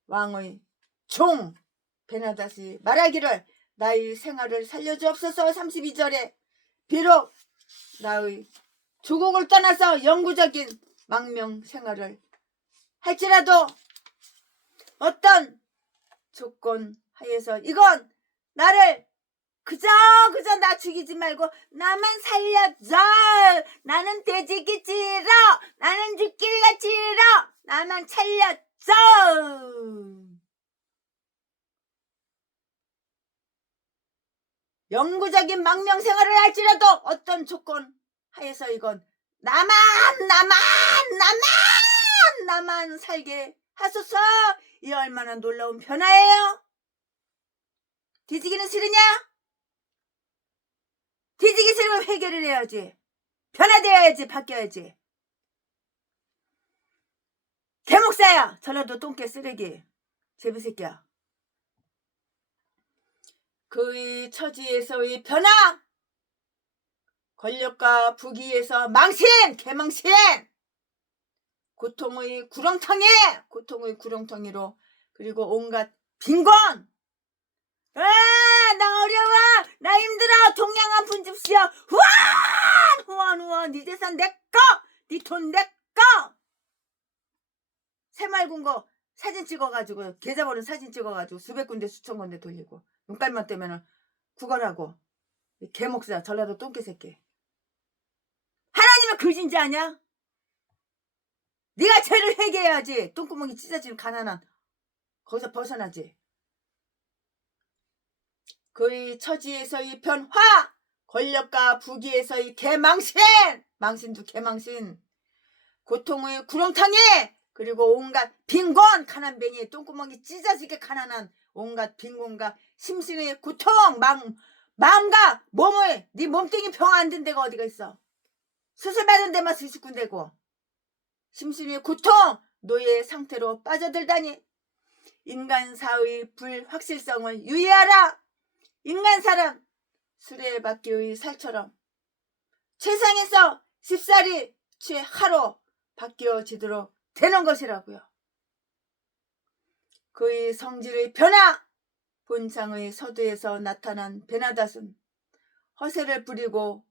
왕의 종 베나닷이 말하기를 나의 생활을 살려주옵소서. 32절에 비록 나의 조국을 떠나서 영구적인 망명 생활을 할지라도 어떤 조건 하에서 이건 나를 그저 나 죽이지 말고 나만 살려줘. 나는 돼지기지로 나는 죽길같이로 나만 살려줘. 영구적인 망명 생활을 할지라도 어떤 조건 하에서 이건 나만 살게 하소서. 이 얼마나 놀라운 변화예요. 뒤지기는 싫으냐? 뒤지기 싫으면 회개를 해야지. 변화되어야지. 바뀌어야지. 개목사야. 전라도 똥개 쓰레기. 제비새끼야. 그의 처지에서의 변화, 권력과 부귀에서 망신, 개망신, 고통의 구렁텅이로 그리고 온갖 빈곤. 나 어려워. 나 힘들어. 동양 한 푼 줍시오. 후원. 네 재산 내꺼. 네 돈 내꺼. 새말군거 사진 찍어가지고 계좌번호 사진 찍어가지고 수백 군데 수천 군데 돌리고 눈깔만 떼면은 구걸하고. 개목사 전라도 똥개 새끼. 하나님은 그진지 아냐? 네가 죄를 회개해야지. 똥구멍이 찢어지는 가난한 거기서 벗어나지. 그의 처지에서의 변화, 권력과 부귀에서의 개망신, 망신도 개망신, 고통의 구렁텅이, 그리고 온갖 빈곤, 가난뱅이, 똥구멍이 찢어지게 가난한 온갖 빈곤과 심신의 고통, 마음과 몸의 네 몸뚱이 병 안 든 데가 어디가 있어. 수술 받은 데만 수십 군데고 심신의 고통, 노예의 상태로 빠져들다니. 인간사의 불확실성을 유의하라. 인간사람 수레바퀴의 살처럼 최상에서 쉽사리 최하로 바뀌어지도록 되는 것이라고요. 그의 성질의 변화, 본창의 서두에서 나타난 베나닷은 허세를 부리고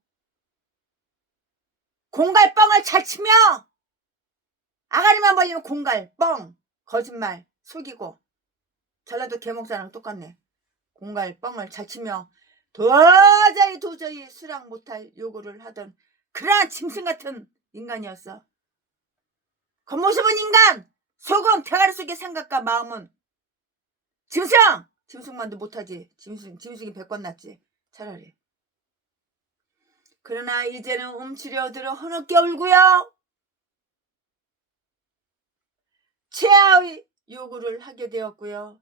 공갈뻥을 잘 치며, 아가리만 벌리면 공갈뻥, 거짓말, 속이고. 전라도 개목사랑 똑같네. 공갈뻥을 잘 치며 도저히 수락 못할 요구를 하던 그러한 짐승 같은 인간이었어. 겉모습은 인간, 속은 대가리 속의 생각과 마음은 짐승만도 못하지. 짐승이 100번 낫지 차라리. 그러나 이제는 움츠려 들어 흐느껴 울고요. 최하의 요구를 하게 되었고요.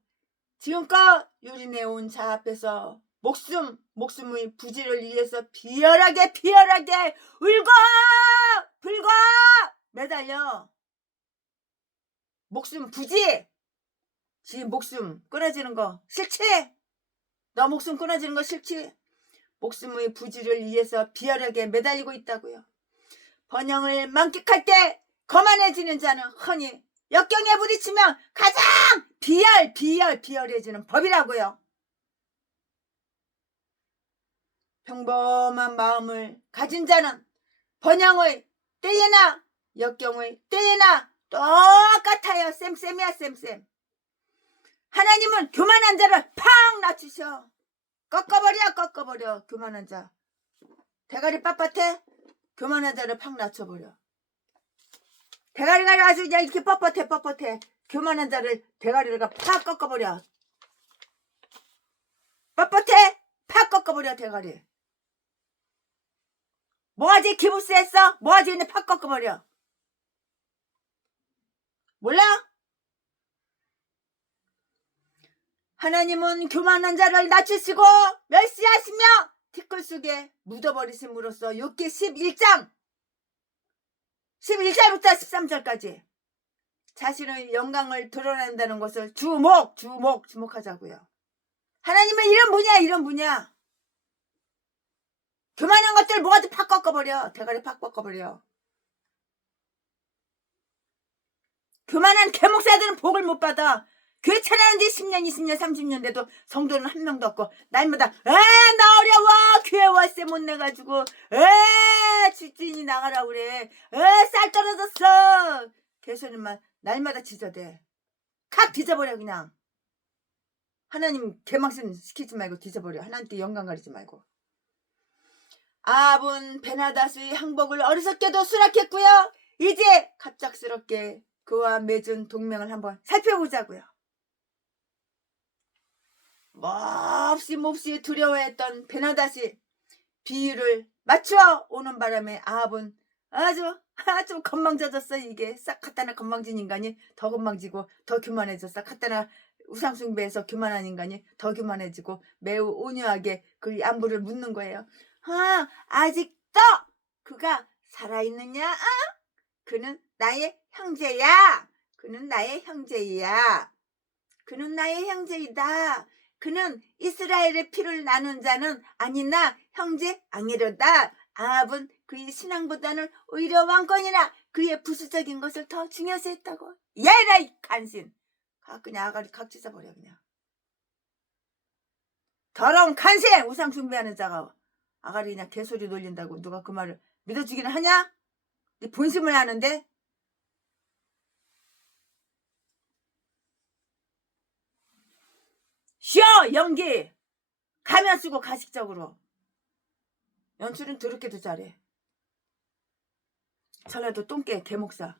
지금껏 유린해온 자 앞에서 목숨의 부지를 위해서 비열하게 울고 불고 매달려. 목숨 부지. 지 목숨 끊어지는 거 싫지? 너 목숨 끊어지는 거 싫지? 목숨의 부지를 위해서 비열하게 매달리고 있다고요. 번영을 만끽할 때 거만해지는 자는 흔히 역경에 부딪히면 가장 비열해지는 법이라고요. 평범한 마음을 가진 자는 번영의 때에나 역경의 때에나 똑같아요. 쌤이야. 하나님은 교만한 자를 팍 낮추셔. 꺾어버려. 교만한 자. 대가리 빳빳해? 교만한 자를 팍 낮춰버려. 대가리가 아주 그냥 이렇게 뻣뻣해. 교만한 자를 대가리를 팍 꺾어버려. 뻣뻣해? 팍 꺾어버려 대가리. 뭐하지? 기부스 했어? 뭐하지? 근데 팍 꺾어버려. 몰라? 하나님은 교만한 자를 낮추시고 멸시하시며 티끌 속에 묻어버리심으로써 욥기 11장 11절부터 13절까지 자신의 영광을 드러낸다는 것을 주목하자고요. 하나님의 이런 분이야, 이런 분이야. 교만한 것들 모두 팍 꺾어버려. 대가리 팍 꺾어버려. 교만한 개목사들은 복을 못 받아. 교회 차려는 지 10년, 20년, 30년 돼도 성도는 한 명도 없고, 날마다, 나 어려워! 교회 월세 못 내가지고, 집주인이 나가라 그래. 쌀 떨어졌어! 개소리만 날마다 지저대. 칵 뒤져버려, 그냥. 하나님 개망신 시키지 말고 뒤져버려. 하나님께 영광 가리지 말고. 아합은 베나닷의 항복을 어리석게도 수락했고요. 이제 갑작스럽게 그와 맺은 동맹을 한번 살펴보자고요. 몹시 두려워했던 베나닷이 비유를 맞추어 오는 바람에 아합은 아주 건망져졌어. 이게 싹 갖다나 건망진 인간이 더 건망지고 더 교만해졌어. 갖다나 우상숭배에서 교만한 인간이 더 교만해지고 매우 온유하게 그 안부를 묻는 거예요. 아직도 그가 살아있느냐? 그는 나의 형제야. 그는 나의 형제이야. 그는 나의 형제이다. 그는 이스라엘의 피를 나눈 자는 아니나 형제 아니로다. 아합은 그의 신앙보다는 오히려 왕권이나 그의 부수적인 것을 더 중요시 했다고. 얘라 이 간신. 그냥 아가리 각 찢어버려 그냥. 더러운 간신. 우상 숭배하는 자가 아가리 그냥 개소리 놀린다고 누가 그 말을 믿어주기는 하냐? 네 본심을 아는데. 쉬어 연기. 가면 쓰고 가식적으로. 연출은 더럽게도 잘해. 전라도 똥개 개목사.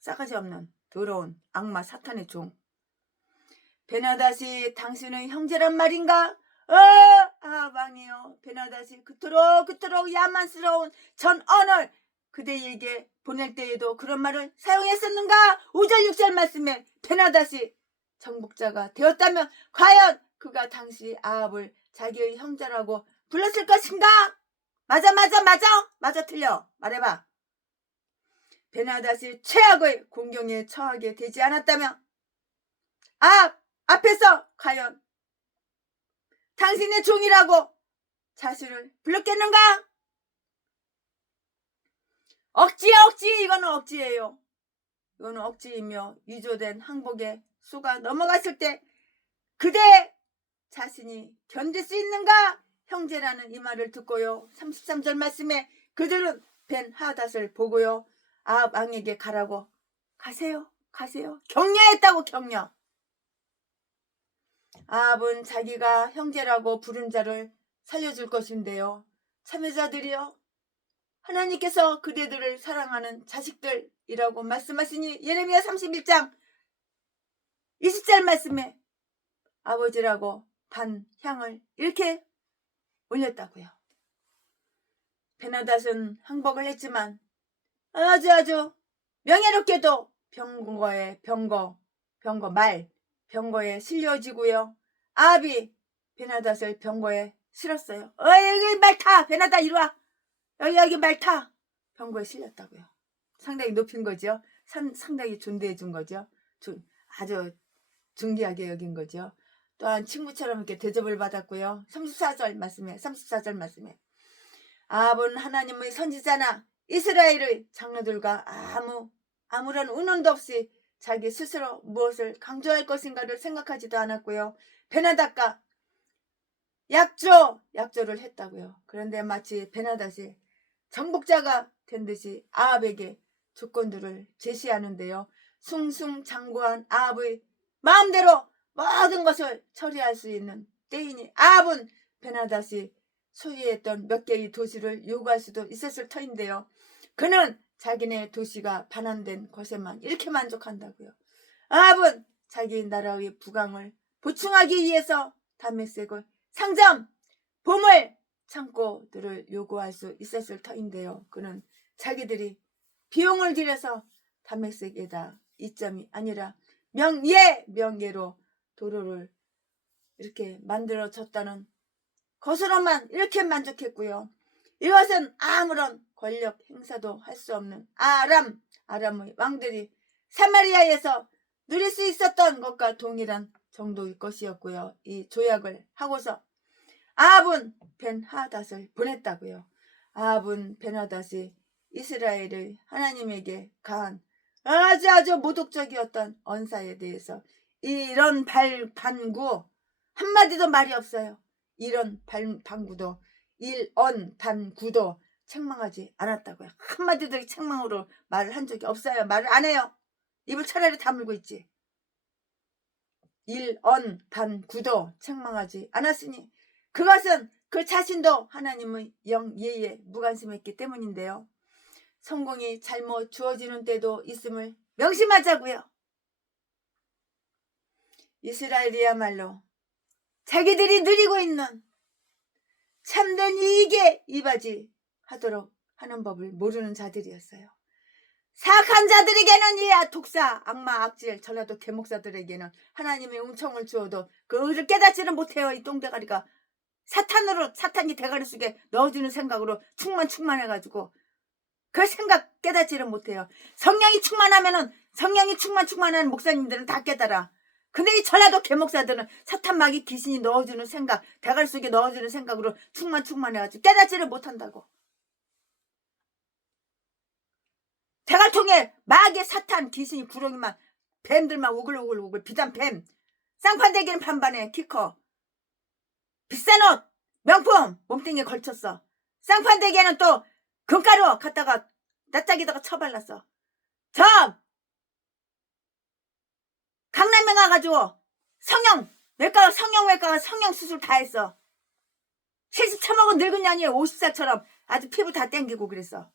싸가지 없는 더러운 악마 사탄의 종. 베나닷이 당신의 형제란 말인가? 아방이요. 베나닷이 그토록 야만스러운 전 언을 그대에게 보낼 때에도 그런 말을 사용했었는가? 5절 6절 말씀에 베나닷이 정복자가 되었다면 과연 그가 당시 아합을 자기의 형제라고 불렀을 것인가? 맞아 틀려. 말해봐. 베나닷이 최악의 공경에 처하게 되지 않았다면 앞에서 과연 당신의 종이라고 자신을 불렀겠는가? 억지 이거는 억지예요. 이거는 억지이며 위조된 항복의 수가 넘어갔을 때 그대 자신이 견딜 수 있는가? 형제라는 이 말을 듣고요. 33절 말씀에 그들은 벤하닷을 보고요. 아합 왕에게 가라고. 가세요. 격려했다고. 격려. 아합은 자기가 형제라고 부른 자를 살려줄 것인데요. 참여자들이요. 하나님께서 그대들을 사랑하는 자식들이라고 말씀하시니 예레미야 31장 20절 말씀에 아버지라고 단향을 이렇게 올렸다고요. 베나닷은 항복을 했지만 아주 명예롭게도 병거에 실려지고요. 아합이 베나닷을 병거에 실었어요. 여기 말 타. 베나닷 이리 와. 여기 말 타. 병거에 실렸다고요. 상당히 높인 거죠. 상당히 존대해 준 거죠. 아주 존귀하게 여긴 거죠. 또한 친구처럼 이렇게 대접을 받았고요. 34절 말씀에 아합은 하나님의 선지자나 이스라엘의 장로들과 아무런 의논도 없이 자기 스스로 무엇을 강조할 것인가를 생각하지도 않았고요. 베나닷과 약조를 했다고요. 그런데 마치 베나닷이 정복자가 된 듯이 아합에게 조건들을 제시하는데요. 숭숭장구한 아합의 마음대로 모든 것을 처리할 수 있는 때이니 아합은 베나닷이 소유했던 몇 개의 도시를 요구할 수도 있었을 터인데요. 그는 자기네 도시가 반환된 것에만 이렇게 만족한다고요. 아합은 자기 나라의 부강을 보충하기 위해서 다메섹을 상점, 보물, 창고들을 요구할 수 있었을 터인데요. 그는 자기들이 비용을 들여서 다메섹에다 이점이 아니라 명예로 도로를 이렇게 만들어졌다는 것으로만 이렇게 만족했고요. 이것은 아무런 권력 행사도 할 수 없는 아람의 왕들이 사마리아에서 누릴 수 있었던 것과 동일한 정도일 것이었고요. 이 조약을 하고서 아합은 벤하닷을 보냈다고요. 아합은 벤하닷이 이스라엘을 하나님에게 가한 아주 모독적이었던 언사에 대해서 이런 반구 한마디도 말이 없어요. 이런 반구도 일언반구도 책망하지 않았다고요. 한마디도 책망으로 말을 한 적이 없어요. 말을 안 해요. 입을 차라리 다물고 있지. 일언반구도 책망하지 않았으니 그것은 그 자신도 하나님의 영예에 무관심했기 때문인데요. 성공이 잘못 주어지는 때도 있음을 명심하자고요. 이스라엘이야말로 자기들이 누리고 있는 참된 이익에 이바지하도록 하는 법을 모르는 자들이었어요. 사악한 자들에게는 이 독사, 악마, 악질, 전라도 개목사들에게는 하나님의 은총을 주어도 그를 깨닫지는 못해요. 이 똥대가리가 사탄이 대가리 속에 넣어주는 생각으로 충만해가지고 그 생각 깨닫지를 못해요. 성령이 충만한 목사님들은 다 깨달아. 근데 이 전라도 개목사들은 사탄 마귀 귀신이 넣어주는 생각, 대가리 속에 넣어주는 생각으로 충만해가지고 깨닫지를 못한다고. 대갈통에 마귀 사탄 귀신이 구렁이만 뱀들만 우글우글 비단 뱀 쌍판대기는 반반에 키커 비싼 옷 명품 몸뚱이에 걸쳤어. 쌍판대기에는 또 금가루 갖다가 낯짝에다가 쳐발랐어. 저 강남에 가가지고 성형외과 성형수술 다 했어. 70 처먹은 늙은 년이 50살처럼 아주 피부 다 땡기고 그랬어.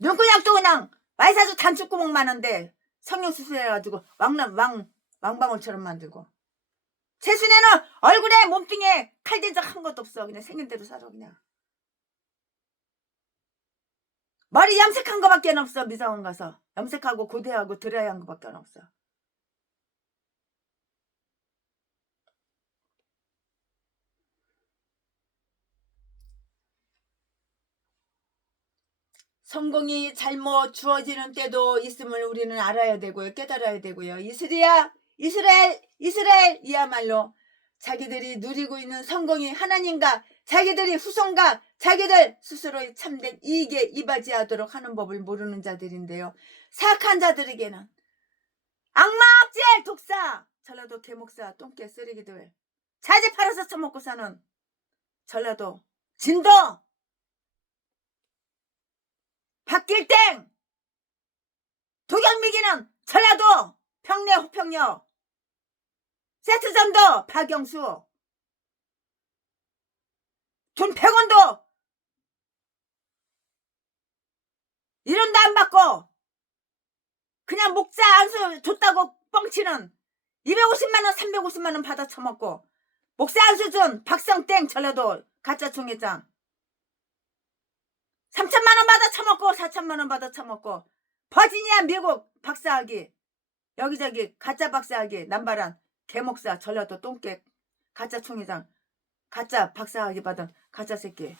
눈구녕도 그냥 마이사주 단축구멍 많은데 성형수술 해가지고 왕방울처럼 만들고. 최순애는 얼굴에 몸뚱이에 칼댄 적 한 것도 없어. 그냥 생긴 대로 살아. 그냥 머리 염색한 거밖에 없어. 미사원 가서 염색하고 고데하고 드라이한 거밖에 없어. 성공이 잘못 주어지는 때도 있음을 우리는 알아야 되고요. 깨달아야 되고요. 이스라엘이야말로 자기들이 누리고 있는 성공이 하나님과 자기들이 후손과 자기들 스스로의 참된 이익에 이바지하도록 하는 법을 모르는 자들인데요. 사악한 자들에게는 악마, 악질, 독사, 전라도 개목사, 똥개 쓰레기들 자지 팔아서 처먹고 사는 전라도 진도 박길땡 도경미기는 전라도 평내 호평역 세트점도 박영수 돈 100원도 이런도 안 받고 그냥 목자 안수 줬다고 뻥치는 250만원 350만원 받아 처먹고 목사 안수 준 박성땡 전라도 가짜 총회장 3천만원 받아 처먹고 4천만원 받아 처먹고 버지니아 미국 박사학위 여기저기 가짜 박사학위 남발한 개목사 전라도 똥개 가짜 총회장 가짜 박사학위 받은 가짜 새끼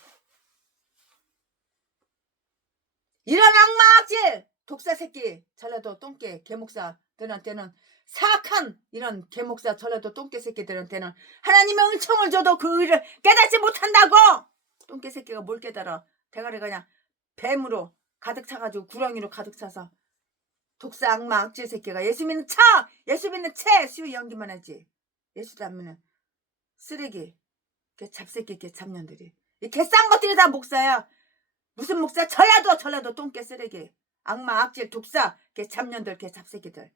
이런 악마 악질 독사 새끼 전라도 똥개 개목사들한테는 사악한 이런 개목사 전라도 똥개 새끼들한테는 하나님의 은총을 줘도 그 의를 깨닫지 못한다고. 똥개 새끼가 뭘 깨달아. 대가리가 그냥 뱀으로 가득 차가지고 구렁이로 가득 차서 독사 악마 악질 새끼가 예수 믿는 채 수유 연기만 하지. 예수도 안 믿는 쓰레기 개 잡새끼 개 잡년들이 이 개싼 것들이 다 목사야. 무슨 목사? 전라도 똥개 쓰레기 악마 악질 독사 개 잡년들 개 잡새끼들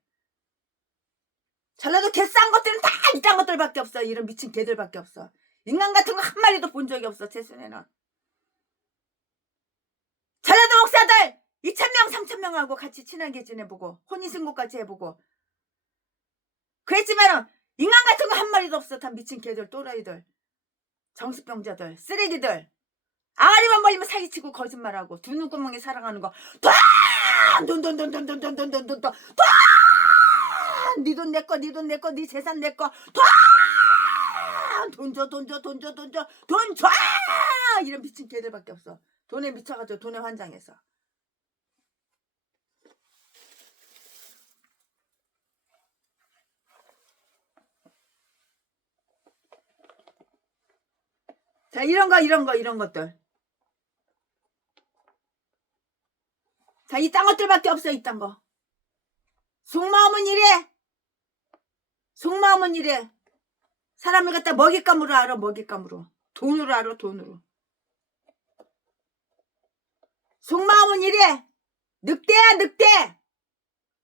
전라도 개싼 것들은 다 이딴 것들밖에 없어. 이런 미친 개들밖에 없어. 인간 같은 거 한 마리도 본 적이 없어. 최순애는 전라도 목사들 2,000명 3,000명하고 같이 친하게 지내보고 혼인신고까지 해보고 그랬지만은 인간 같은 거 한 마리도 없어. 다 미친 개들 또라이들 정신병자들 쓰레기들 아가리만 벌리면 사기치고 거짓말하고 두 눈구멍에 사랑하는 거 돈돈돈돈돈돈돈돈돈돈 네 돈 내꺼 네 돈 내꺼 네 재산 내꺼 돈 줘 이런 미친 개들밖에 없어. 돈에 미쳐가지고 돈에 환장해서 자, 이런 것들. 자, 이딴 것들밖에 없어, 이딴 거. 속마음은 이래. 속마음은 이래. 사람을 갖다 먹잇감으로 알아, 먹잇감으로. 돈으로 알아, 돈으로. 속마음은 이래. 늑대야, 늑대.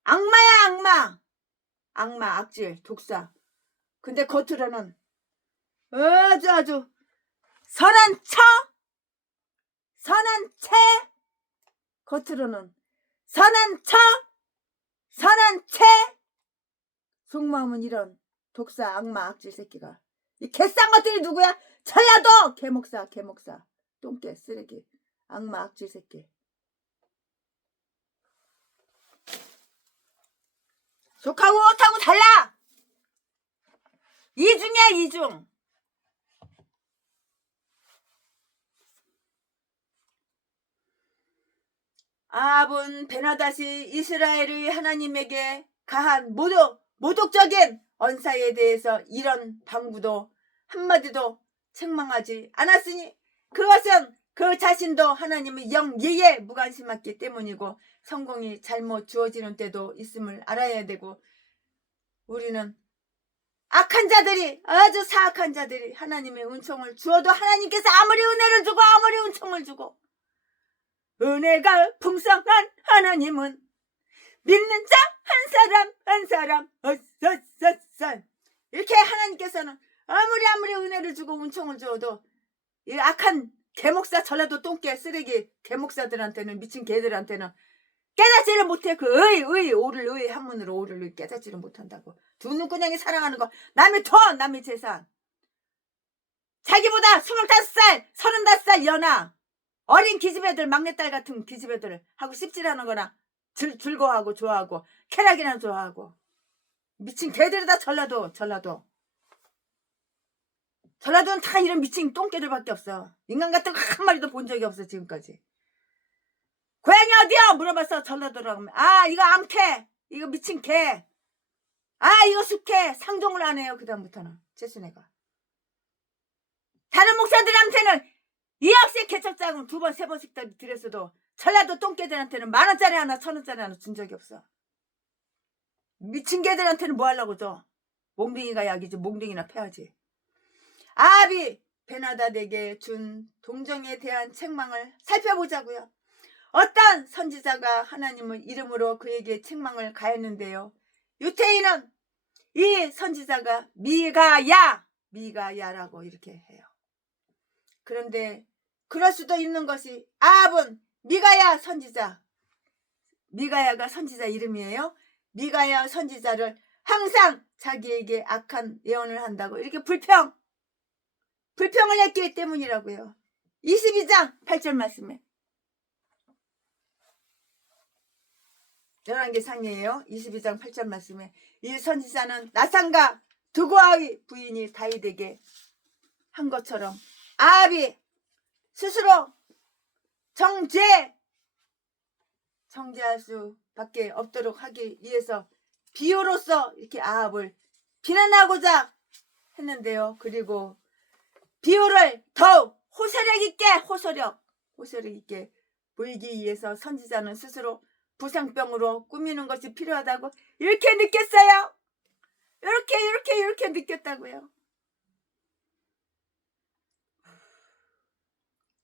악마야, 악마. 악마, 악질, 독사. 근데 겉으로는 아주 선한 채. 겉으로는 선한 채. 속마음은 이런 독사, 악마, 악질 새끼가. 이 개싼 것들이 누구야? 전라도 개목사. 똥개, 쓰레기, 악마, 악질 새끼. 좋하고 못하고 달라. 이중이야, 이중. 아합은 베나다시 이스라엘의 하나님에게 가한 모독적인 언사에 대해서 이런 방구도 한마디도 책망하지 않았으니 그것은 그 자신도 하나님의 영예에 무관심했기 때문이고 성공이 잘못 주어지는 때도 있음을 알아야 되고, 우리는 악한 자들이, 아주 사악한 자들이 하나님의 은총을 주어도 하나님께서 아무리 은혜를 주고 아무리 은총을 주고 은혜가 풍성한 하나님은 믿는 자 한 사람 이렇게 하나님께서는 아무리 은혜를 주고 은총을 주어도 이 악한 개목사, 전라도 똥개, 쓰레기 개목사들한테는, 미친 개들한테는 깨닫지를 못해. 그 오를 한문으로 오를 깨닫지를 못한다고. 두 눈꾸냥이 사랑하는 거, 남의 돈, 남의 재산, 자기보다 25살 35살 연하 어린 기집애들, 막내딸 같은 기집애들 하고 씹질하는 거나 즐거워하고 좋아하고 쾌락이나 좋아하고. 미친 개들이다. 전라도는 다 이런 미친 똥개들밖에 없어. 인간 같은 거 한 마리도 본 적이 없어 지금까지. 고향이 어디야? 물어봤어. 전라도라고 하면 이거 암캐, 이거 미친 개, 이거 숲개. 상종을 안 해요. 그 다음부터는 최순애가. 다른 목사들한테는 2억씩 개척자금 2번 3번씩 드렸어도 전라도 똥개들한테는 10,000원짜리 하나 1,000원짜리 하나 준 적이 없어. 미친 개들한테는 뭐 하려고 줘. 몽둥이가 약이지. 몽둥이나 패야지. 아합이 베나닷에게 준 동정에 대한 책망을 살펴보자고요. 어떤 선지자가 하나님의 이름으로 그에게 책망을 가했는데요. 유태인은 이 선지자가 미가야라고 이렇게 해요. 그런데 그럴 수도 있는 것이, 아합은 미가야 선지자, 미가야가 선지자 이름이에요. 미가야 선지자를 항상 자기에게 악한 예언을 한다고 이렇게 불평을 했기 때문이라고요. 22장 8절 말씀에 11개 상이에요. 22장 8절 말씀에 이 선지자는 나산과 두고아의 부인이 다윗에게 한 것처럼 아합이 스스로 정죄할 수밖에 없도록 하기 위해서 비유로서 이렇게 아합을 비난하고자 했는데요. 그리고 비유를 더욱 호소력 있게 보이기 위해서 선지자는 스스로 부상병으로 꾸미는 것이 필요하다고 이렇게 느꼈어요. 이렇게 느꼈다고요.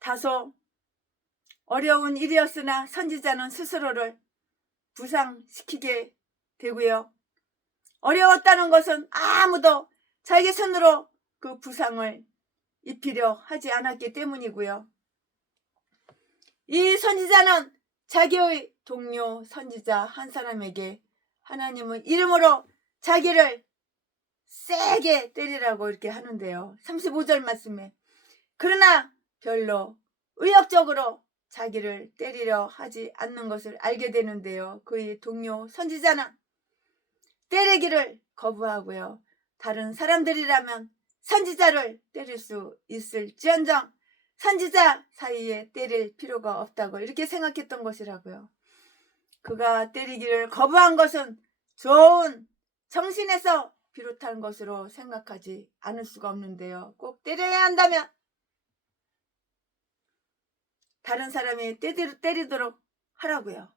다소 어려운 일이었으나 선지자는 스스로를 부상시키게 되고요. 어려웠다는 것은 아무도 자기 손으로 그 부상을 입히려 하지 않았기 때문이고요. 이 선지자는 자기의 동료 선지자 한 사람에게 하나님의 이름으로 자기를 세게 때리라고 이렇게 하는데요. 35절 말씀에 그러나 별로 의욕적으로 자기를 때리려 하지 않는 것을 알게 되는데요. 그의 동료 선지자는 때리기를 거부하고요. 다른 사람들이라면 선지자를 때릴 수 있을지언정 선지자 사이에 때릴 필요가 없다고 이렇게 생각했던 것이라고요. 그가 때리기를 거부한 것은 좋은 정신에서 비롯한 것으로 생각하지 않을 수가 없는데요. 꼭 때려야 한다면 다른 사람이 때리도록 하라고요.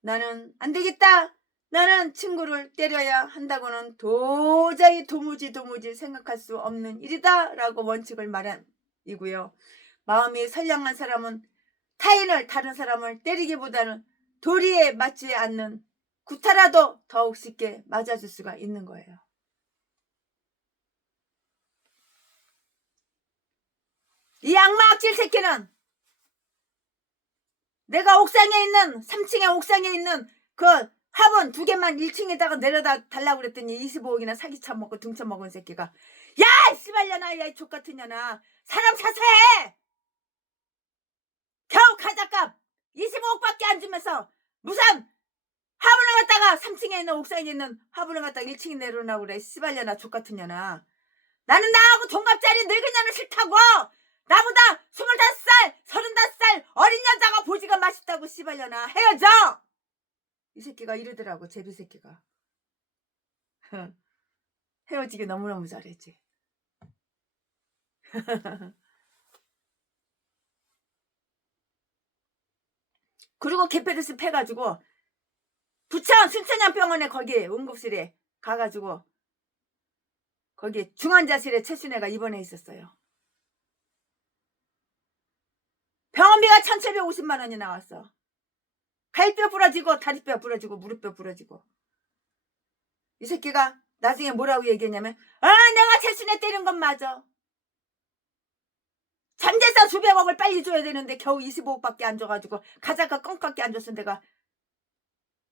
나는 안 되겠다. 나는 친구를 때려야 한다고는 도저히 도무지 생각할 수 없는 일이다 라고 원칙을 말한 이고요. 마음이 선량한 사람은 타인을 다른 사람을 때리기보다는 도리에 맞지 않는 구타라도 더욱 쉽게 맞아줄 수가 있는 거예요. 이 악마 악질 새끼는 내가 옥상에 있는 3층에 옥상에 있는 그 화분 2개만 1층에다가 내려다 달라고 그랬더니 25억이나 사기쳐 먹고 등쳐 먹은 새끼가 야 씨발년아 야 이 족같은 년아 사람 사서해 겨우 가자값 25억밖에 안 주면서 무슨 화분을 갖다가 3층에 있는 옥상에 있는 화분을 갖다가 1층에 내려놓으라고 그래 씨발년아 족같은 년아 나는 나하고 동갑짜리 늙은 년은 싫다고 나보다 25살 35살 어린 여자가 보지가 맛있다고 씨발년아 헤어져 이 새끼가 이러더라고 제비 새끼가 헤어지기 너무너무 잘했지. 그리고 개패드스 패가지고 부천 순천향병원에 거기 응급실에 가가지고 거기 중환자실에 최순애가 입원해 있었어요. 병원비가 1,750만 원이 나왔어. 발뼈 부러지고 다리뼈 부러지고 무릎뼈 부러지고 이 새끼가 나중에 뭐라고 얘기했냐면 내가 최순애 때린 건 맞아. 전재산 수백억을 빨리 줘야 되는데 겨우 25억밖에 안 줘가지고 가자가 껌깎게 안 줬어. 내가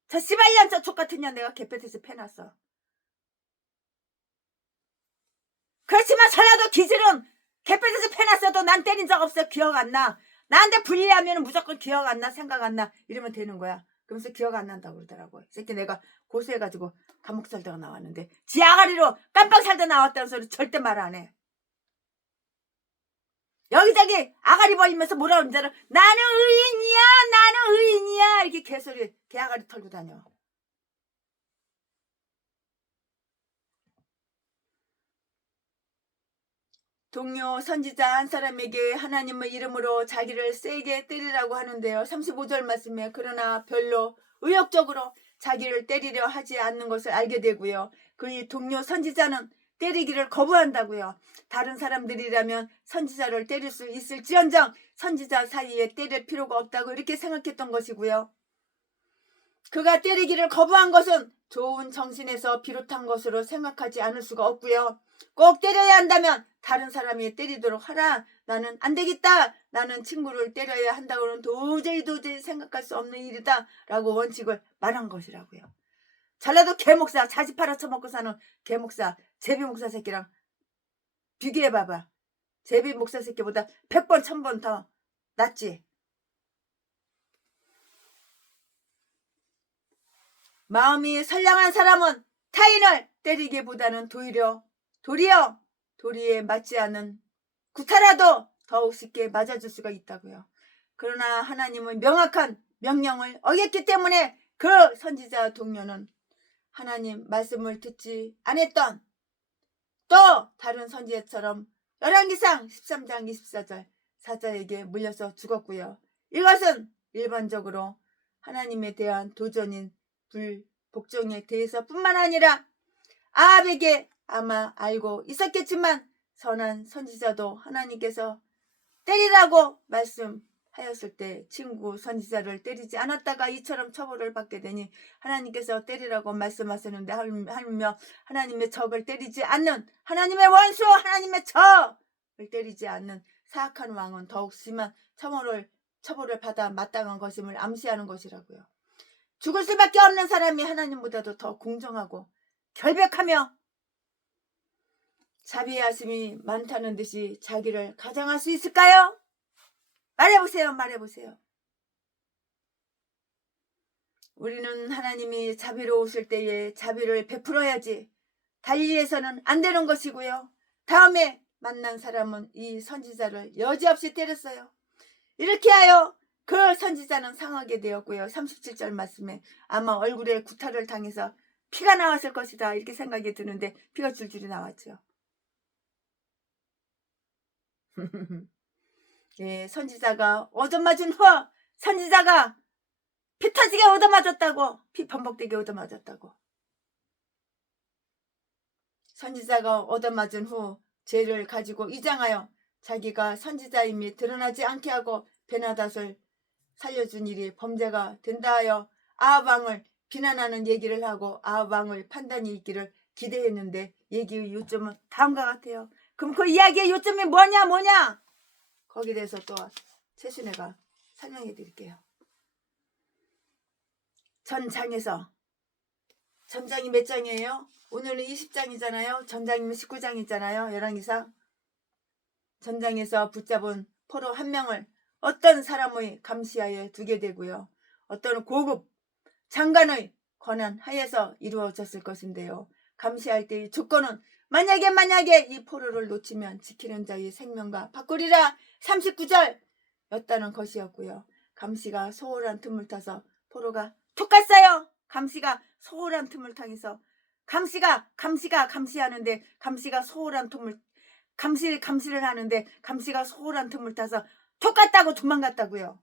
저 씨발년 저 족같은 년 내가 개패트에서 패놨어. 그렇지만 설라도 기질은 개패트에서 패놨어도 난 때린 적 없어. 기억 안 나. 나한테 불리하면 무조건 기억 안 나 생각 안 나 이러면 되는 거야. 그러면서 기억 안 난다고 그러더라고. 이 새끼 내가 고소해가지고 감옥 살다가 나왔는데 지 아가리로 깜빡 살다 나왔다는 소리 절대 말 안 해. 여기저기 아가리 벌리면서 뭐라 그러는 줄 알아? 나는 의인이야 나는 의인이야 이렇게 개소리 개아가리 털고 다녀. 동료 선지자 한 사람에게 하나님의 이름으로 자기를 세게 때리라고 하는데요. 35절 말씀에 그러나 별로 의욕적으로 자기를 때리려 하지 않는 것을 알게 되고요. 그의 동료 선지자는 때리기를 거부한다고요. 다른 사람들이라면 선지자를 때릴 수 있을지언정 선지자 사이에 때릴 필요가 없다고 이렇게 생각했던 것이고요. 그가 때리기를 거부한 것은 좋은 정신에서 비롯한 것으로 생각하지 않을 수가 없고요. 꼭 때려야 한다면 다른 사람이 때리도록 하라. 나는 안 되겠다. 나는 친구를 때려야 한다고는 도저히 생각할 수 없는 일이다. 라고 원칙을 말한 것이라고요. 전라도 개목사 자지 팔아쳐먹고 사는 개목사 제비 목사 새끼랑 비교해봐봐. 제비 목사 새끼보다 100번 1000번 더 낫지. 마음이 선량한 사람은 타인을 때리기보다는 도리에 맞지 않는 구타라도 더욱 쉽게 맞아줄 수가 있다고요. 그러나 하나님은 명확한 명령을 어겼기 때문에 그 선지자 동료는 하나님 말씀을 듣지 않았던 또 다른 선지자처럼 열왕기상 13장 24절 사자에게 물려서 죽었고요. 이것은 일반적으로 하나님에 대한 도전인 불복종에 대해서 뿐만 아니라 아합에게 아마 알고 있었겠지만 선한 선지자도 하나님께서 때리라고 말씀하였을 때 친구 선지자를 때리지 않았다가 이처럼 처벌을 받게 되니 하나님께서 때리라고 말씀하셨는데 하며 하나님의 적을 때리지 않는 하나님의 원수 하나님의 적을 때리지 않는 사악한 왕은 더욱 심한 처벌을 받아 마땅한 것임을 암시하는 것이라고요. 죽을 수밖에 없는 사람이 하나님보다도 더 공정하고 결백하며 자비하심이 많다는 듯이 자기를 가장할 수 있을까요? 말해보세요. 우리는 하나님이 자비로우실 때에 자비를 베풀어야지 달리해서는 안 되는 것이고요. 다음에 만난 사람은 이 선지자를 여지없이 때렸어요. 이렇게 하여 그 선지자는 상하게 되었고요. 37절 말씀에 아마 얼굴에 구타를 당해서 피가 나왔을 것이다 이렇게 생각이 드는데 피가 줄줄이 나왔죠. 예, 선지자가 얻어맞은 후 선지자가 피 터지게 얻어맞았다고, 피 범벅되게 얻어맞았다고. 선지자가 얻어맞은 후 죄를 가지고 이장하여 자기가 선지자임이 드러나지 않게 하고 베나닷을 살려준 일이 범죄가 된다 하여 아합 왕을 비난하는 얘기를 하고 아합 왕의 판단이 있기를 기대했는데 얘기의 요점은 다음과 같아요. 그럼 그 이야기의 요점이 뭐냐? 거기에 대해서 또 최순애가 설명해 드릴게요. 전장에서, 전장이 몇 장이에요? 오늘은 20장이잖아요. 전장이면 19장이잖아요. 열왕기상. 전장에서 붙잡은 포로 한 명을 어떤 사람의 감시하에 두게 되고요. 어떤 고급 장관의 권한 하에서 이루어졌을 것인데요. 감시할 때의 조건은 만약에 이 포로를 놓치면 지키는 자의 생명과 바꾸리라 39절였다는 것이었고요. 감시가 소홀한 틈을 타서 포로가 툭 갔어요. 감시가 소홀한 틈을 타서 감시하는데 감시가 소홀한 틈을 감시를 하는데 감시가 소홀한 틈을 타서 툭 갔다고 도망갔다고요.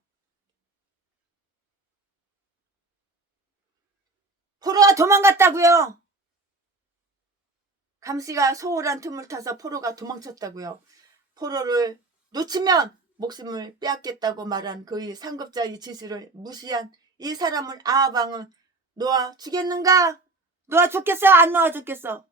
포로가 도망갔다고요. 감시가 소홀한 틈을 타서 포로가 도망쳤다고요. 포로를 놓치면 목숨을 빼앗겠다고 말한 그의 상급자의 지시를 무시한 이 사람을 아합 왕은 놓아 주겠는가? 놓아 줬겠어? 안 놓아 줬겠어?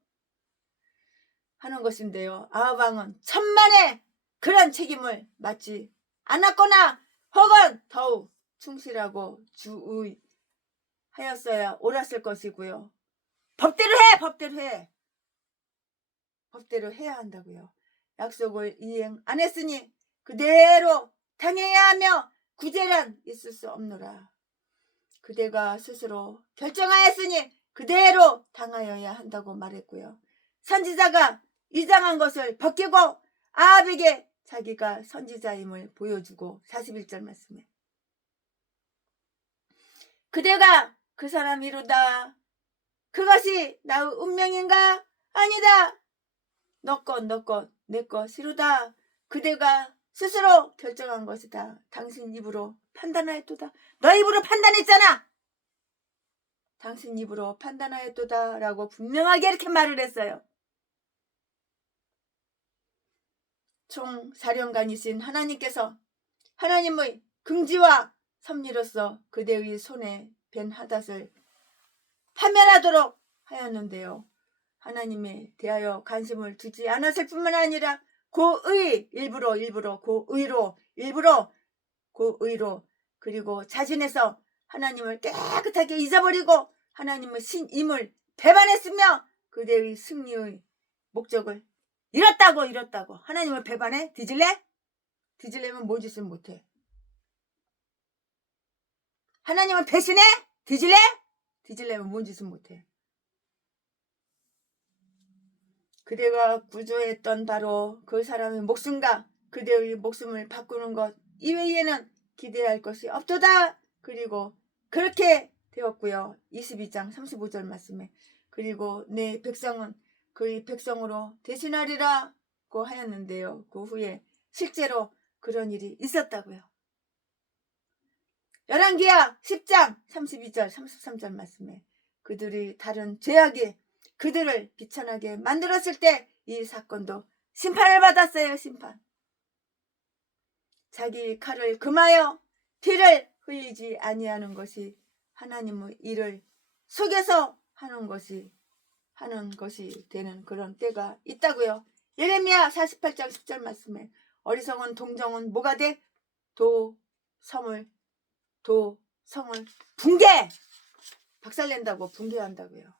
하는 것인데요. 아합 왕은 천만에 그런 책임을 맡지 않았거나 혹은 더욱 충실하고 주의하였어야 옳았을 것이고요. 법대로 해야 한다고요. 약속을 이행 안 했으니 그대로 당해야 하며 구제란 있을 수 없노라. 그대가 스스로 결정하였으니 그대로 당하여야 한다고 말했고요. 선지자가 이장한 것을 벗기고 아합에게 자기가 선지자임을 보여주고 41절 말씀에 그대가 그 사람이로다. 그것이 나의 운명인가? 아니다. 너 것 내 것이로다. 그대가 스스로 결정한 것이다. 당신 입으로 판단하였도다. 너 입으로 판단했잖아. 당신 입으로 판단하였도다 라고 분명하게 이렇게 말을 했어요. 총사령관이신 하나님께서 하나님의 긍지와 섭리로서 그대의 손에 벤 하닷을 파멸하도록 하였는데요. 하나님에 대하여 관심을 두지 않았을 뿐만 아니라 일부러 고의로 그리고 자진해서 하나님을 깨끗하게 잊어버리고 하나님의 신임을 배반했으며 그대의 승리의 목적을 잃었다고. 하나님을 배반해? 뒤질래면 뭐 짓을 못해. 하나님을 배신해? 뒤질래면 뭔 짓을 못해. 그대가 구조했던 바로 그 사람의 목숨과 그대의 목숨을 바꾸는 것 이외에는 기대할 것이 없도다. 그리고 그렇게 되었고요. 22장 35절 말씀에 그리고 내 백성은 그의 백성으로 대신하리라고 하였는데요. 그 후에 실제로 그런 일이 있었다고요. 열왕기하 10장 32절 33절 말씀에 그들이 다른 죄악이 그들을 비천하게 만들었을 때 이 사건도 심판을 받았어요. 심판. 자기 칼을 금하여 피를 흘리지 아니하는 것이 하나님의 일을 속여서 하는 것이 되는 그런 때가 있다고요. 예레미야 48장 10절 말씀에 어리석은 동정은 뭐가 돼? 성을 박살낸다고 붕괴한다고요.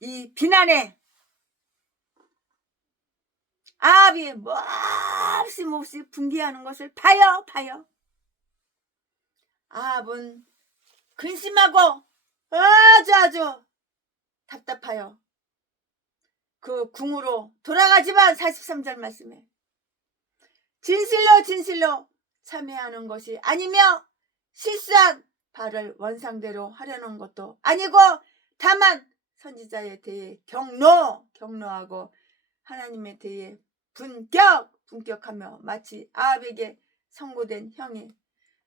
이 비난에 아합이 몹시 붕괴하는 것을 봐요. 아합은 근심하고 아주 답답하여 그 궁으로 돌아가지만 43절 말씀에 진실로 참회하는 것이 아니며 실수한 바를 원상대로 하려는 것도 아니고 다만 선지자에 대해 경노하고 하나님에 대해 분격 분격하며 마치 아합에게 선고된 형이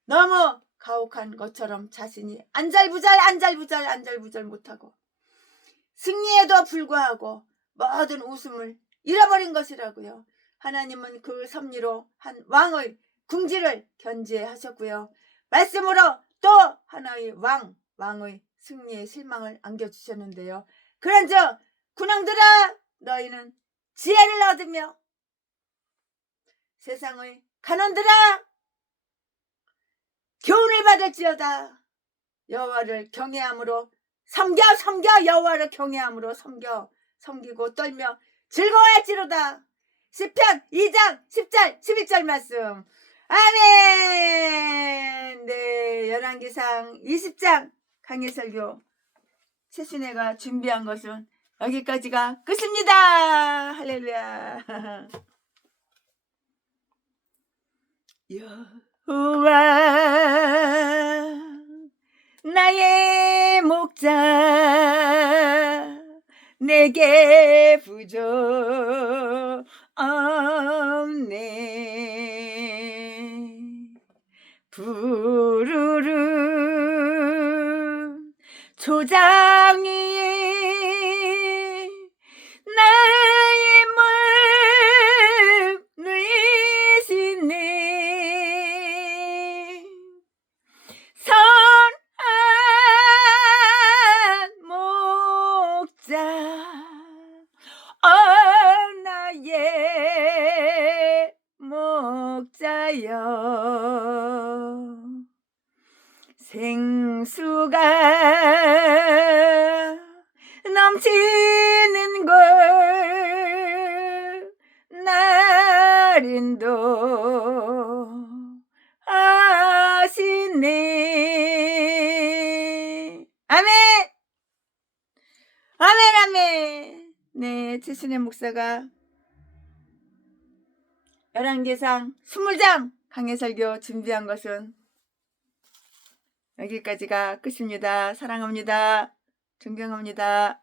너무 가혹한 것처럼 자신이 안절부절 못하고 승리에도 불구하고 모든 웃음을 잃어버린 것이라고요. 하나님은 그 섭리로 한 왕의 궁지를 견지하셨고요. 말씀으로 또 하나의 왕의 승리의 실망을 안겨주셨는데요. 그런즉 군왕들아 너희는 지혜를 얻으며 세상의 간원들아 교훈을 받을지어다. 여호와를 경외함으로 섬겨 여호와를 경외함으로 섬기고 떨며 즐거워할지로다. 시편 2장 10절 11절 말씀. 아멘. 네, 열왕기상 20장 강해설교 최순애가 준비한 것은 여기까지가 끝입니다. 할렐루야. 여호와 나의 목자 내게 부족 없네. 푸르른 초장 위에 나의 몸 누이시네. 선한 목자 나의 목자여. 생수가 넘치는 곳 날인도 아시네. 아멘. 아멘. 네, 최순애 목사가 열왕기상 20장 강해설교 준비한 것은 여기까지가 끝입니다. 사랑합니다. 존경합니다.